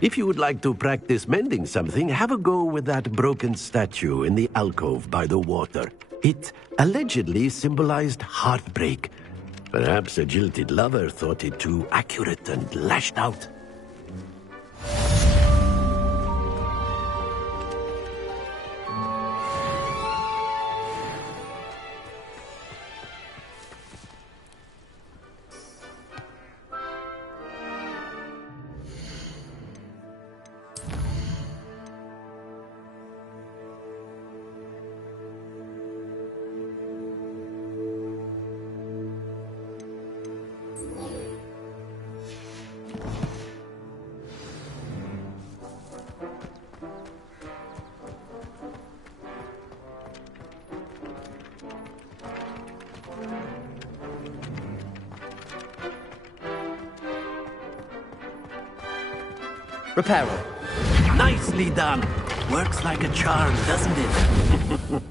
If you would like to practice mending something, have a go with that broken statue in the alcove by the water. It allegedly symbolized heartbreak. Perhaps a jilted lover thought it too accurate and lashed out. Reparo. Nicely done. Works like a charm, doesn't it?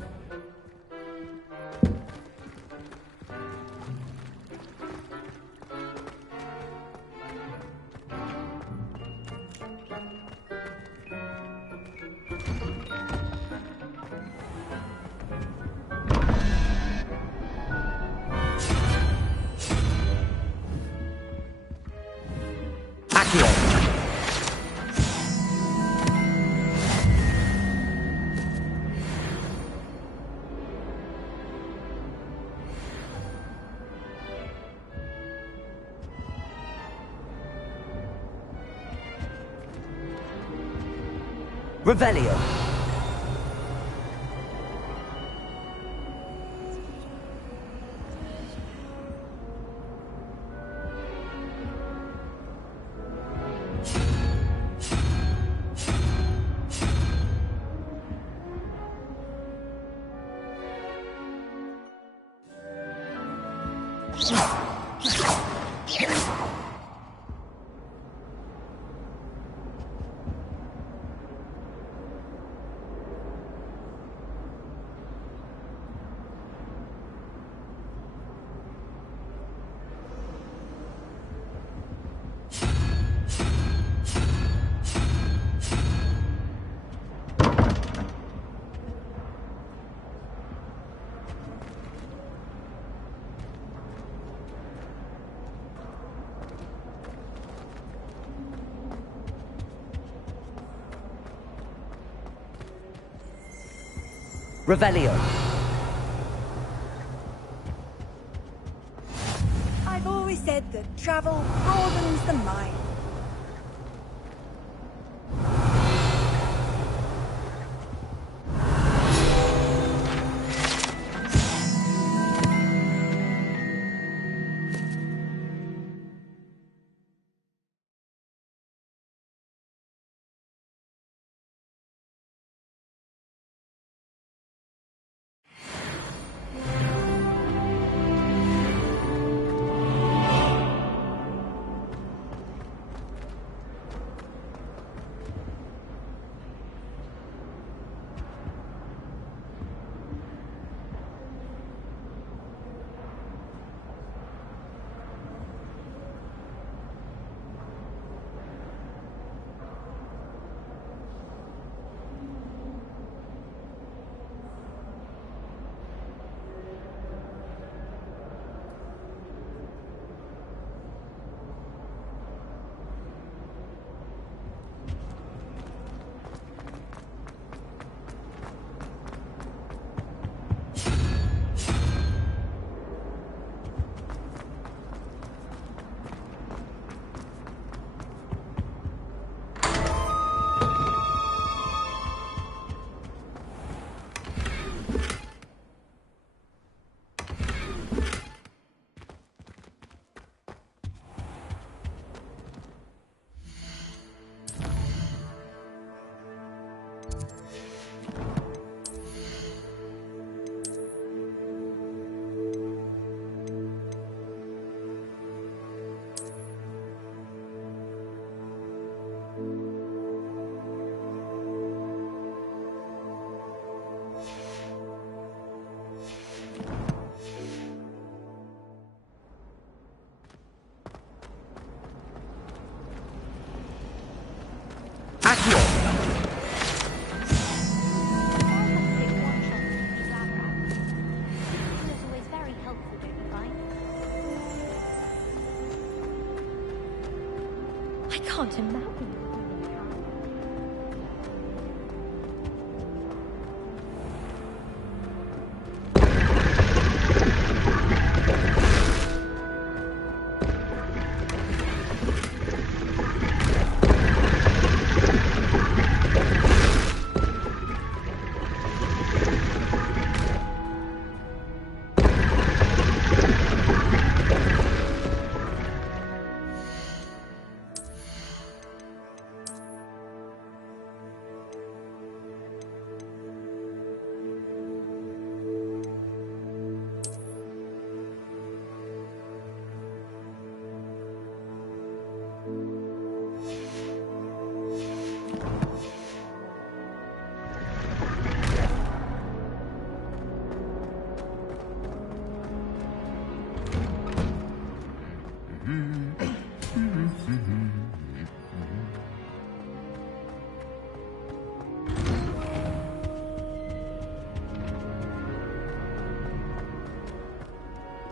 Revelio. Revelio. I've always said that travel broadens the mind.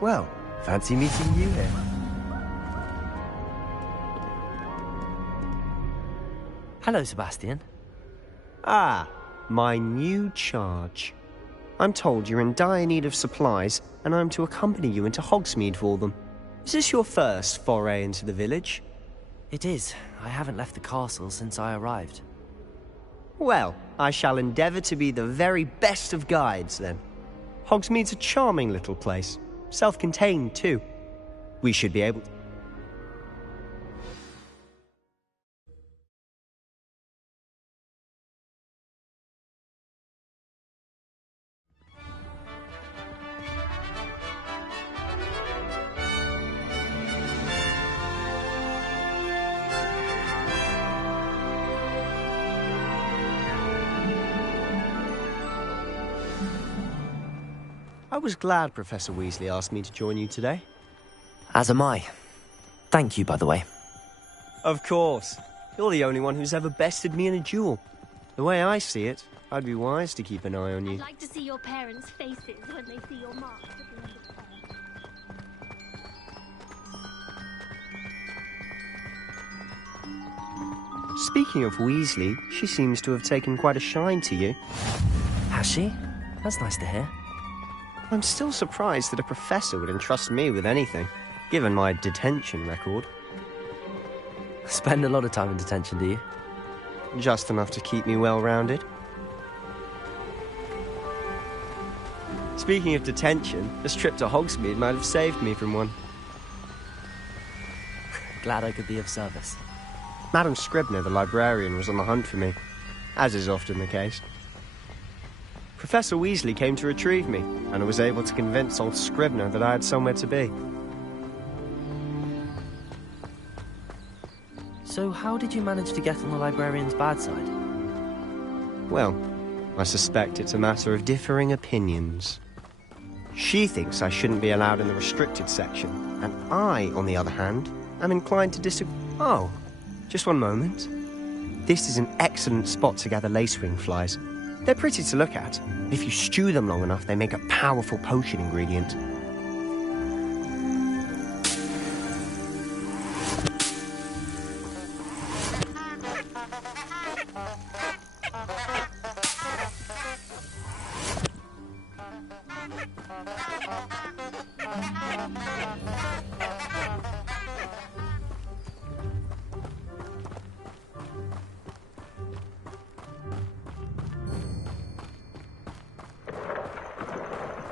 Well, fancy meeting you here. Hello, Sebastian. Ah, my new charge. I'm told you're in dire need of supplies, and I'm to accompany you into Hogsmeade for them. Is this your first foray into the village? It is. I haven't left the castle since I arrived. Well, I shall endeavour to be the very best of guides, then. Hogsmeade's a charming little place. Self-contained, too. We should be able... I was glad Professor Weasley asked me to join you today. As am I. Thank you, by the way. Of course. You're the only one who's ever bested me in a duel. The way I see it, I'd be wise to keep an eye on you. I'd like to see your parents' faces when they see your marks at the end of the Speaking of Weasley, she seems to have taken quite a shine to you. Has she? That's nice to hear. I'm still surprised that a professor would entrust me with anything, given my detention record. Spend a lot of time in detention, do you? Just enough to keep me well-rounded. Speaking of detention, this trip to Hogsmeade might have saved me from one. Glad I could be of service. Madam Scribner, the librarian, was on the hunt for me, as is often the case. Professor Weasley came to retrieve me, and I was able to convince old Scribner that I had somewhere to be. So how did you manage to get on the librarian's bad side? Well, I suspect it's a matter of differing opinions. She thinks I shouldn't be allowed in the restricted section, and I, on the other hand, am inclined to disagree. Oh, just one moment. This is an excellent spot to gather lacewing flies. They're pretty to look at. If you stew them long enough, they make a powerful potion ingredient.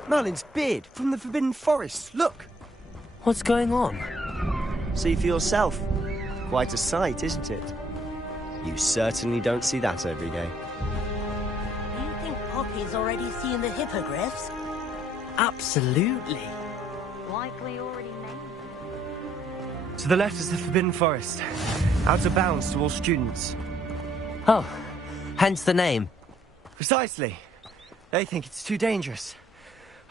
Merlin's beard from the Forbidden Forest. Look! What's going on? See for yourself. Quite a sight, isn't it? You certainly don't see that every day. Do you think Poppy's already seen the hippogriffs? Absolutely. Likely already made. To the left is the Forbidden Forest. Out of bounds to all students. Oh, hence the name. Precisely. They think it's too dangerous.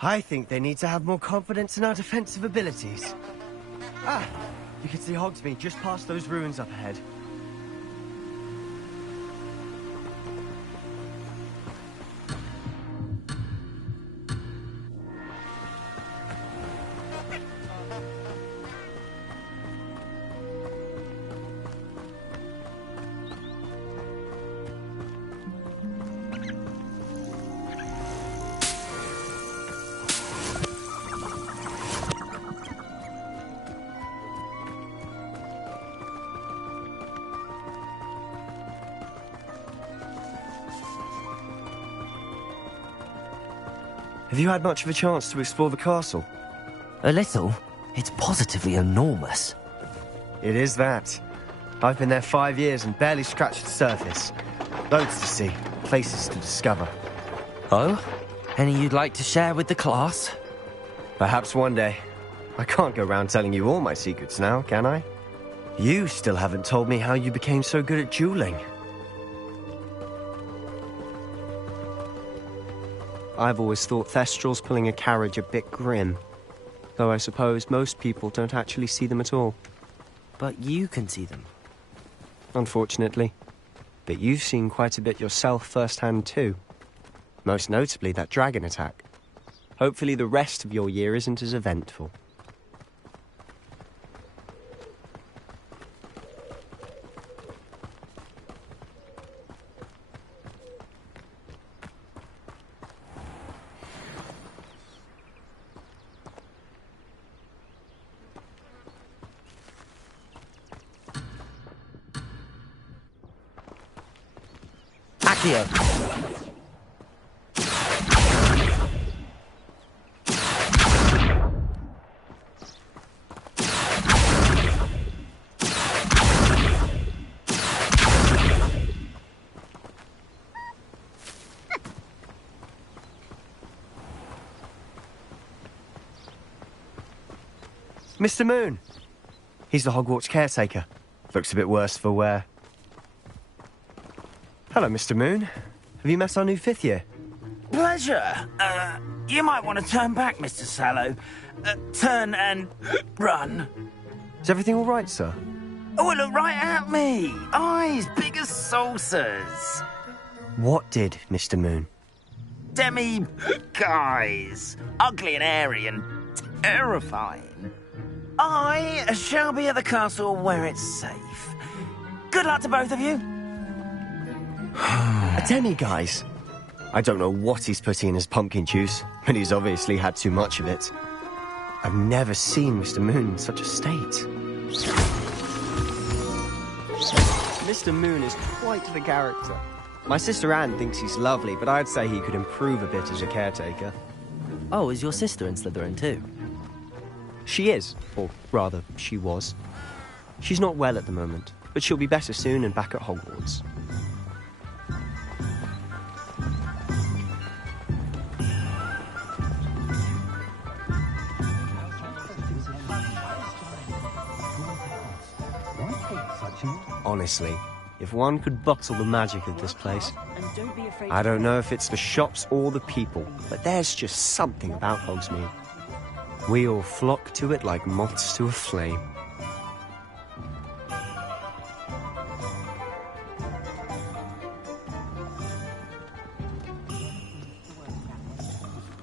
I think they need to have more confidence in our defensive abilities. Ah, you can see Hogsmeade just past those ruins up ahead. Have you had much of a chance to explore the castle? A little. It's positively enormous. It is that. I've been there 5 years and barely scratched the surface. Loads to see, places to discover. Oh? Any you'd like to share with the class? Perhaps one day. I can't go round telling you all my secrets now, can I? You still haven't told me how you became so good at dueling. I've always thought Thestrals pulling a carriage a bit grim. Though I suppose most people don't actually see them at all. But you can see them. Unfortunately. But you've seen quite a bit yourself firsthand too. Most notably that dragon attack. Hopefully the rest of your year isn't as eventful. Accio. Mr. Moon! He's the Hogwarts caretaker. Looks a bit worse for wear. Hello, Mr. Moon. Have you met our new 5th year? Pleasure. You might want to turn back, Mr. Sallow. Turn and run. Is everything all right, sir? Oh, look right at me. Eyes big as saucers. What did, Mr. Moon? Guys. Ugly and airy and terrifying. I shall be at the castle where it's safe. Good luck to both of you. A demi-guise? I don't know what he's putting in his pumpkin juice, but he's obviously had too much of it. I've never seen Mr. Moon in such a state. Mr. Moon is quite the character. My sister Anne thinks he's lovely, but I'd say he could improve a bit as a caretaker. Oh, is your sister in Slytherin too? She is, or rather, she was. She's not well at the moment, but she'll be better soon and back at Hogwarts. Honestly, if one could bottle the magic of this place, I don't know if it's the shops or the people, but there's just something about Hogsmeade. We all flock to it like moths to a flame.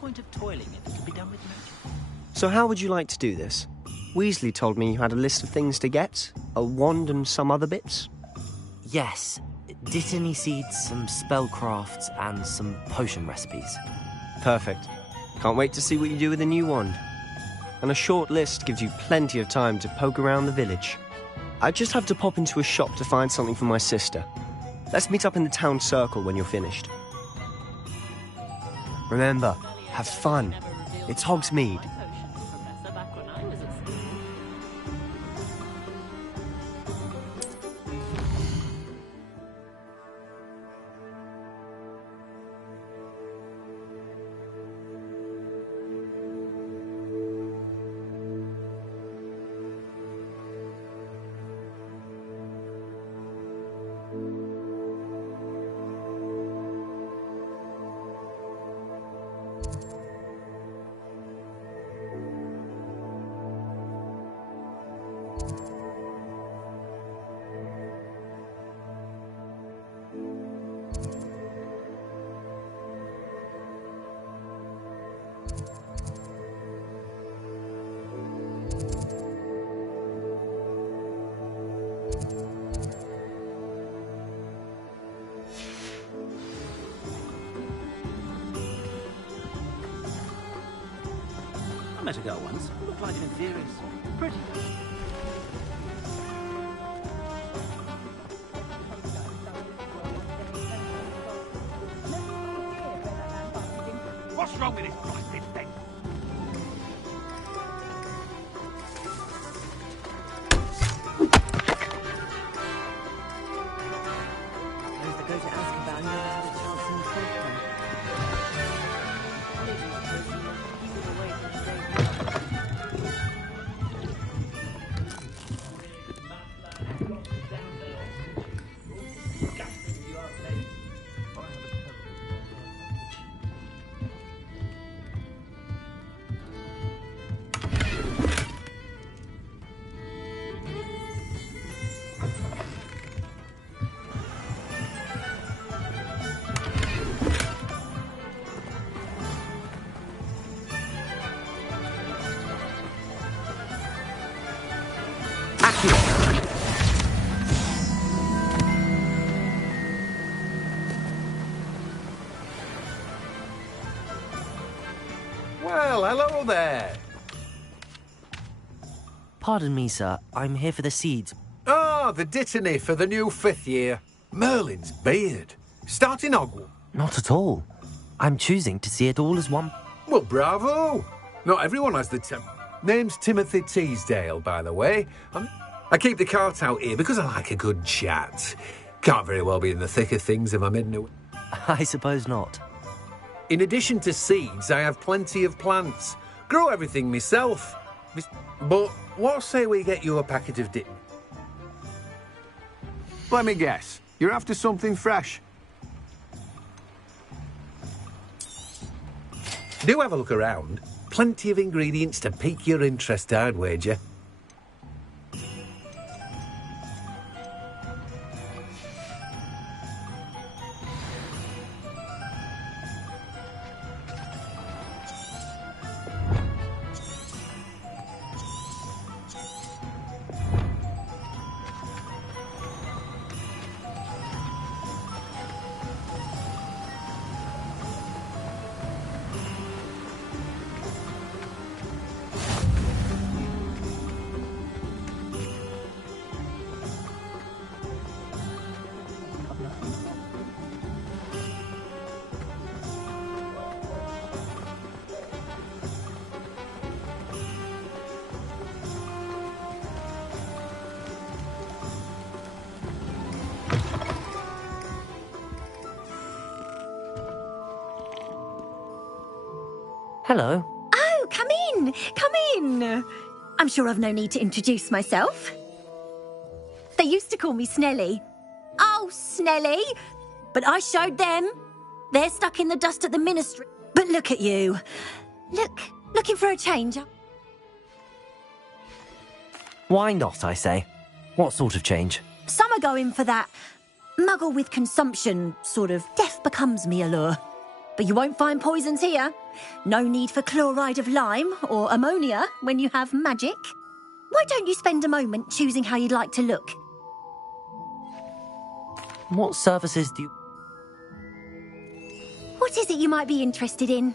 Point of toiling it can be done with magic. So how would you like to do this? Weasley told me you had a list of things to get, a wand and some other bits. Yes. Dittany seeds, some spellcrafts, and some potion recipes. Perfect. Can't wait to see what you do with the new wand. And a short list gives you plenty of time to poke around the village. I just have to pop into a shop to find something for my sister. Let's meet up in the town circle when you're finished. Remember, have fun. It's Hogsmeade. I met a girl once. Looked like an inferior. Pretty. What's wrong with this blasted thing? Those that go to Azkaban never had a chance in the program. Well, hello there. Pardon me, sir. I'm here for the seeds. Ah, the dittany for the new 5th year. Merlin's beard. Starting Hogwarts. Not at all. I'm choosing to see it all as one. Well, bravo. Not everyone has the Name's Timothy Teasdale, by the way. I keep the cart out here because I like a good chat. Can't very well be in the thick of things if I'm in the... I suppose not. In addition to seeds, I have plenty of plants. Grow everything myself. But what say we get you a packet of dip? Let me guess. You're after something fresh. Do have a look around. Plenty of ingredients to pique your interest, I'd wager. Hello. Oh, come in! Come in! I'm sure I've no need to introduce myself. They used to call me Snelly. Oh, Snelly! But I showed them. They're stuck in the dust at the ministry. But look at you. Looking for a change. Why not, I say? What sort of change? Some are going for that muggle with consumption, sort of death becomes me allure. But you won't find poisons here. No need for chloride of lime or ammonia when you have magic. Why don't you spend a moment choosing how you'd like to look? What services do you... What is it you might be interested in?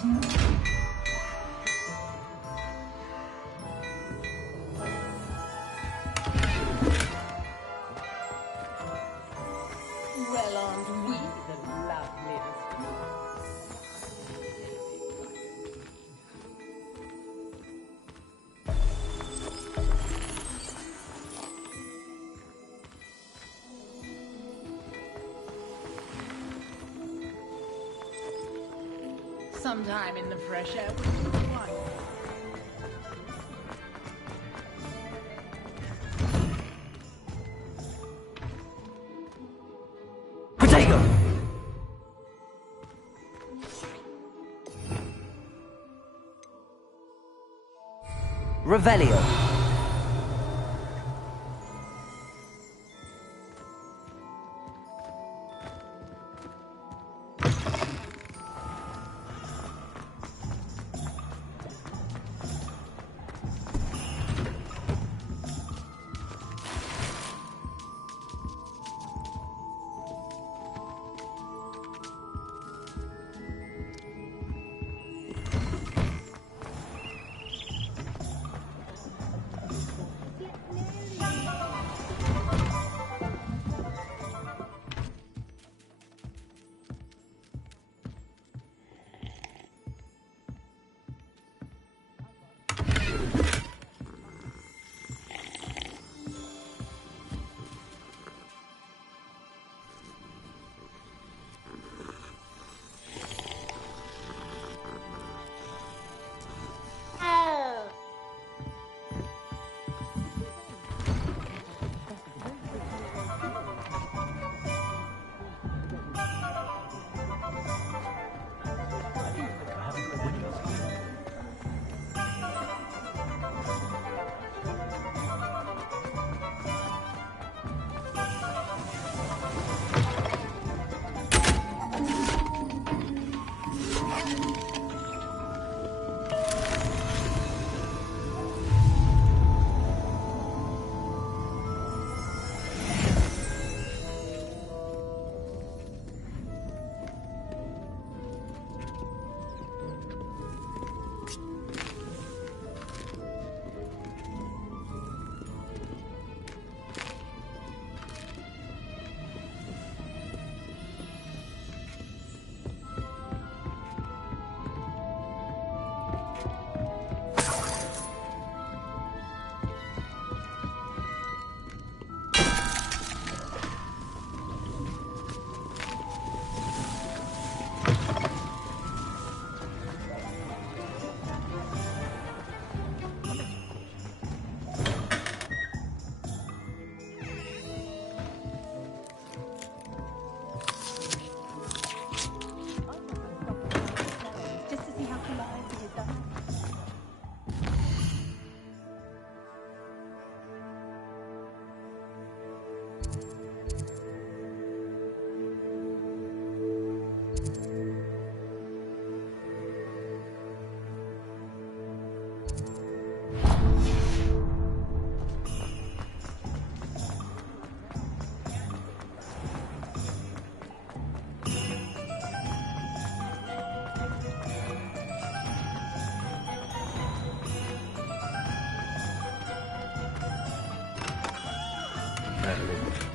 Well, aren't we the loveliest? Sometime in the fresh air would be wonderful. Potato! Revelio.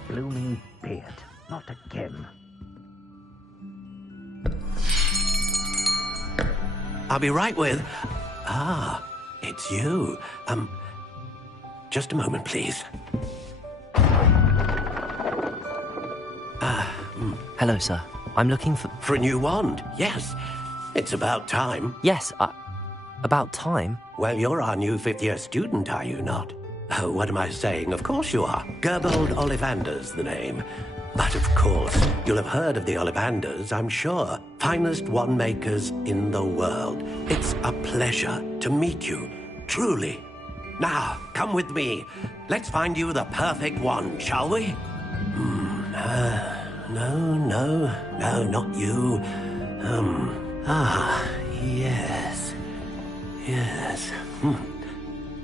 Blooming beard. Not again. I'll be right with... Ah, it's you. Just a moment, please. Hello, sir. I'm looking for... For a new wand, yes. It's about time. Yes, about time? Well, you're our new fifth-year student, are you not? Oh, what am I saying? Of course you are. Gerbold Ollivander's the name. But of course, you'll have heard of the Ollivanders, I'm sure. Finest wand makers in the world. It's a pleasure to meet you, truly. Now, come with me. Let's find you the perfect wand, shall we? No, not you. Yes.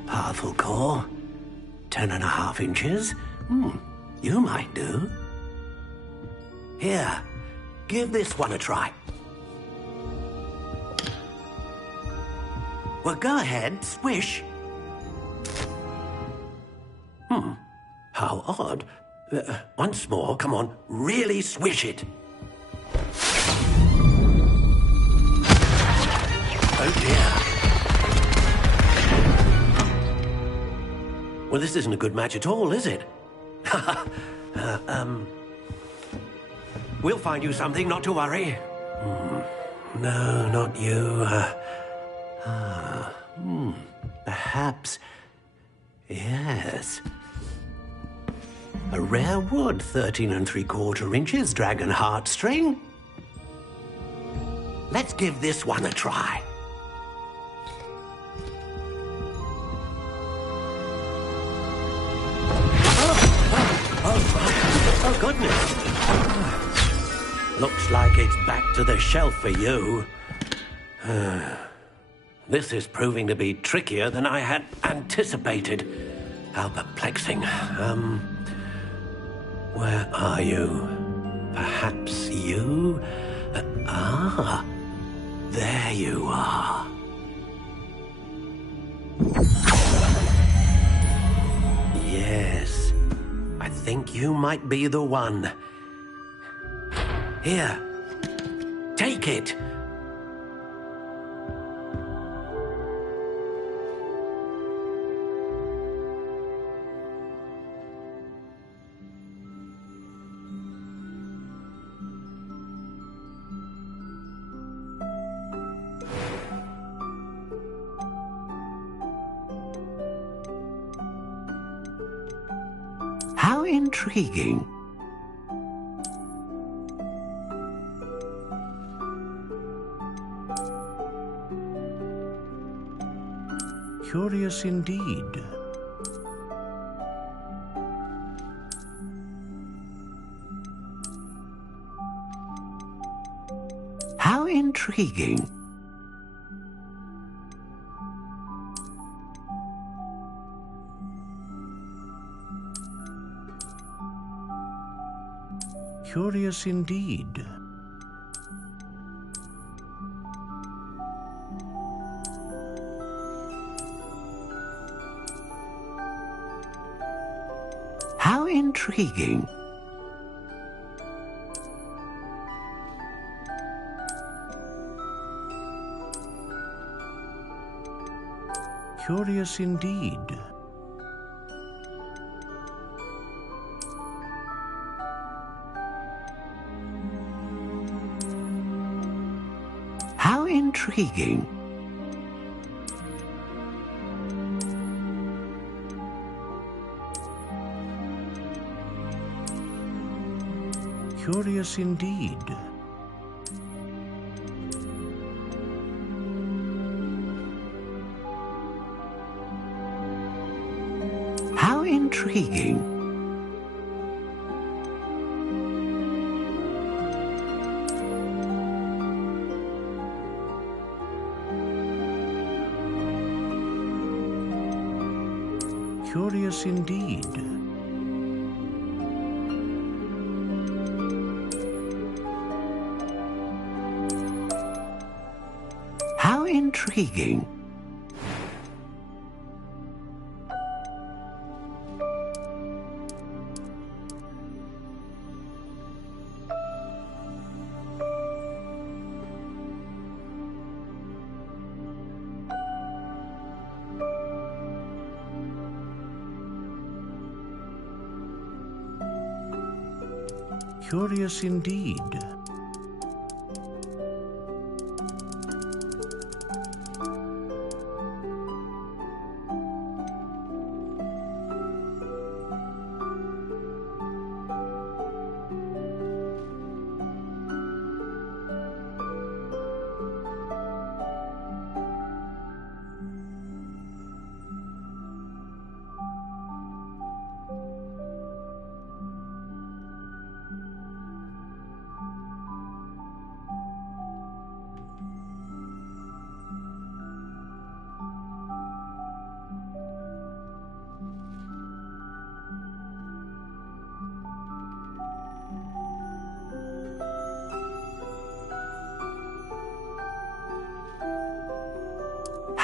Powerful core. 10.5 inches. You might do. Here, give this one a try. Well, go ahead, swish. How odd. Once more, come on, really swish it. Oh dear. Well, this isn't a good match at all, is it? We'll find you something, not to worry. No, not you. Perhaps. Yes. A rare wood, 13 3/4 inches, dragon heartstring. Let's give this one a try. Oh, goodness. Looks like it's back to the shelf for you. This is proving to be trickier than I had anticipated. How perplexing. Where are you? Perhaps you? There you are. Yes. I think you might be the one. Here. Take it. How intriguing. Curious indeed. How intriguing. Curious indeed. How intriguing. Curious indeed. How intriguing. Curious indeed. How intriguing. Curious indeed. How intriguing. Curious indeed.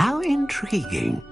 How intriguing.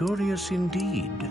Curious indeed.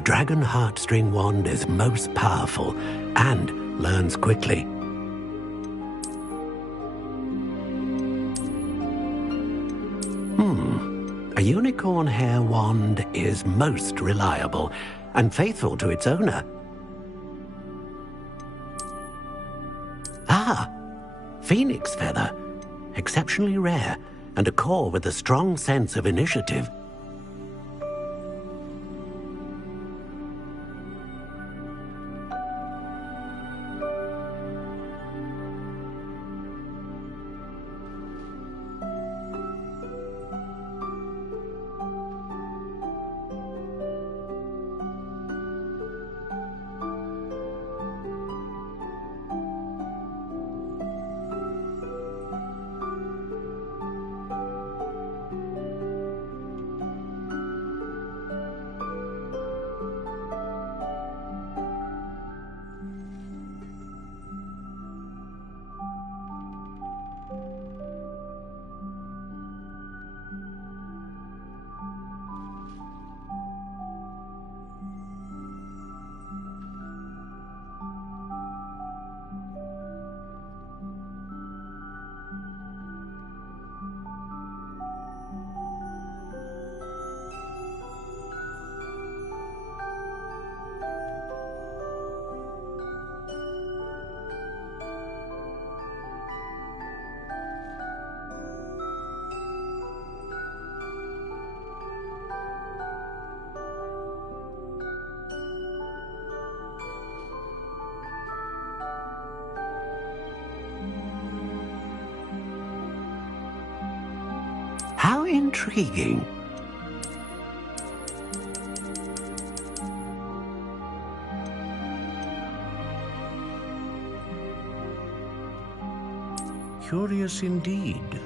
A dragon heartstring wand is most powerful and learns quickly. A unicorn hair wand is most reliable and faithful to its owner. Ah, phoenix feather. Exceptionally rare, and a core with a strong sense of initiative. How intriguing. Curious indeed.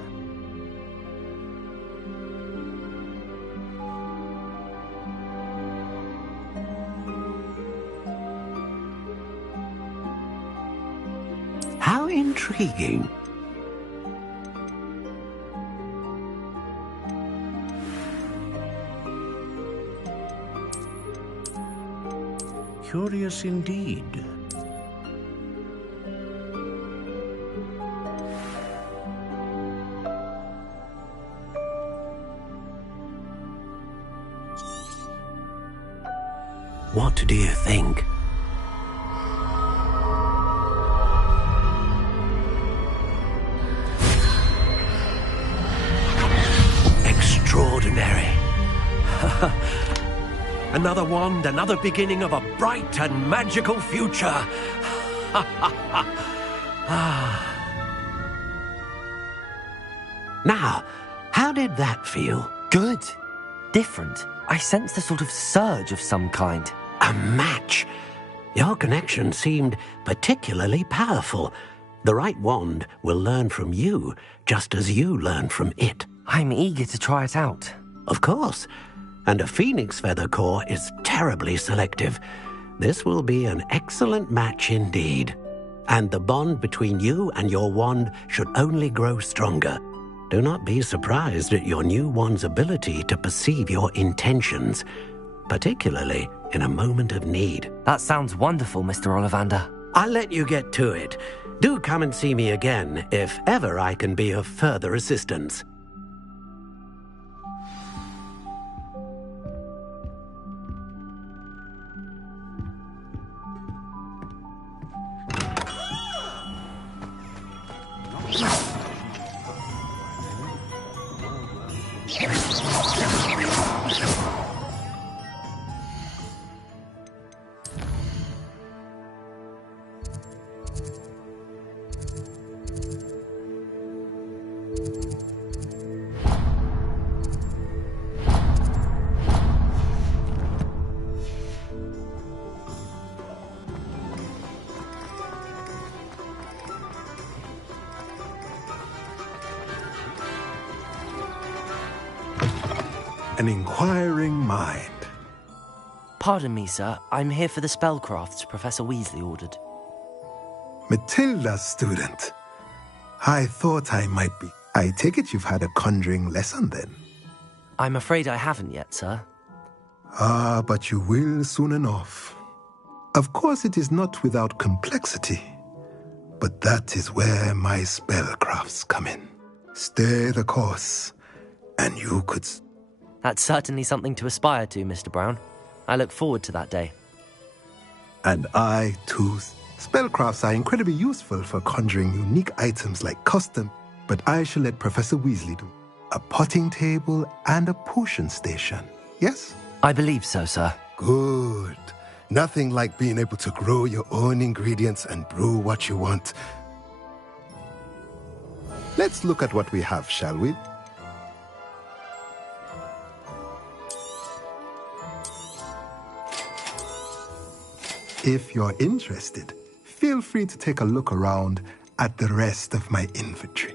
How intriguing. Curious indeed. What do you think? Extraordinary. Another wand, another beginning of a bright and magical future. Now, how did that feel? Good. Different. I sensed a sort of surge of some kind. A match. Your connection seemed particularly powerful. The right wand will learn from you, just as you learn from it. I'm eager to try it out. Of course. And a phoenix feather core is terribly selective. This will be an excellent match indeed. And the bond between you and your wand should only grow stronger. Do not be surprised at your new wand's ability to perceive your intentions, particularly in a moment of need. That sounds wonderful, Mr. Ollivander. I'll let you get to it. Do come and see me again if ever I can be of further assistance. An inquiring mind. Pardon me, sir. I'm here for the spellcrafts Professor Weasley ordered. Matilda's student. I thought I might be. I take it you've had a conjuring lesson then? I'm afraid I haven't yet, sir. Ah, but you will soon enough. Of course, it is not without complexity, but that is where my spellcrafts come in. Stay the course, and you could... That's certainly something to aspire to, Mr. Brown. I look forward to that day. And I, too. Spellcrafts are incredibly useful for conjuring unique items like custom, but I shall let Professor Weasley do. A potting table and a potion station, yes? I believe so, sir. Good. Nothing like being able to grow your own ingredients and brew what you want. Let's look at what we have, shall we? If you're interested, feel free to take a look around at the rest of my inventory.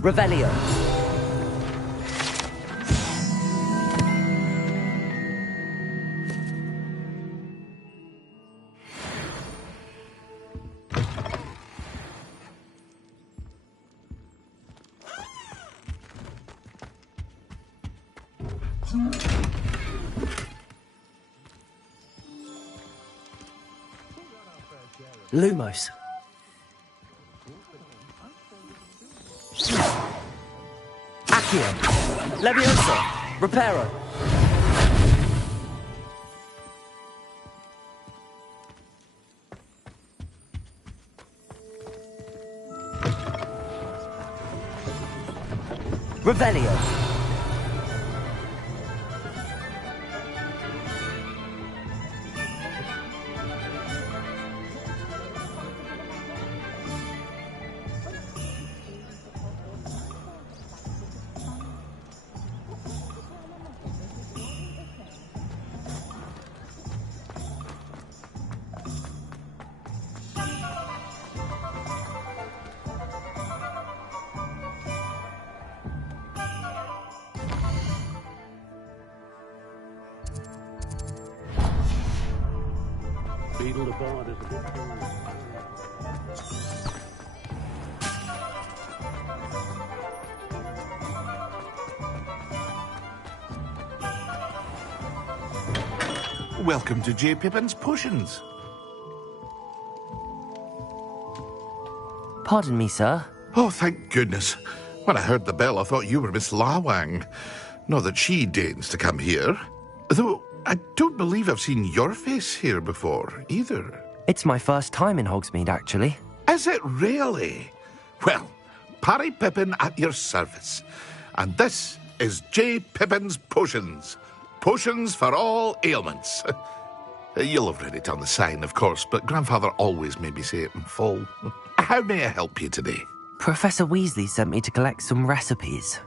Revelio. Lumos. Accio. Leviosa. Reparo. Revelio. Welcome to J. Pippin's Potions. Pardon me, sir. Oh, thank goodness. When I heard the bell, I thought you were Miss Lawang. Not that she deigns to come here. Though, I don't believe I've seen your face here before, either. It's my first time in Hogsmeade, actually. Is it really? Well, Parry Pippin at your service. And this is J. Pippin's Potions. Potions for all ailments. You'll have read it on the sign, of course, but Grandfather always made me say it in full. How may I help you today? Professor Weasley sent me to collect some recipes.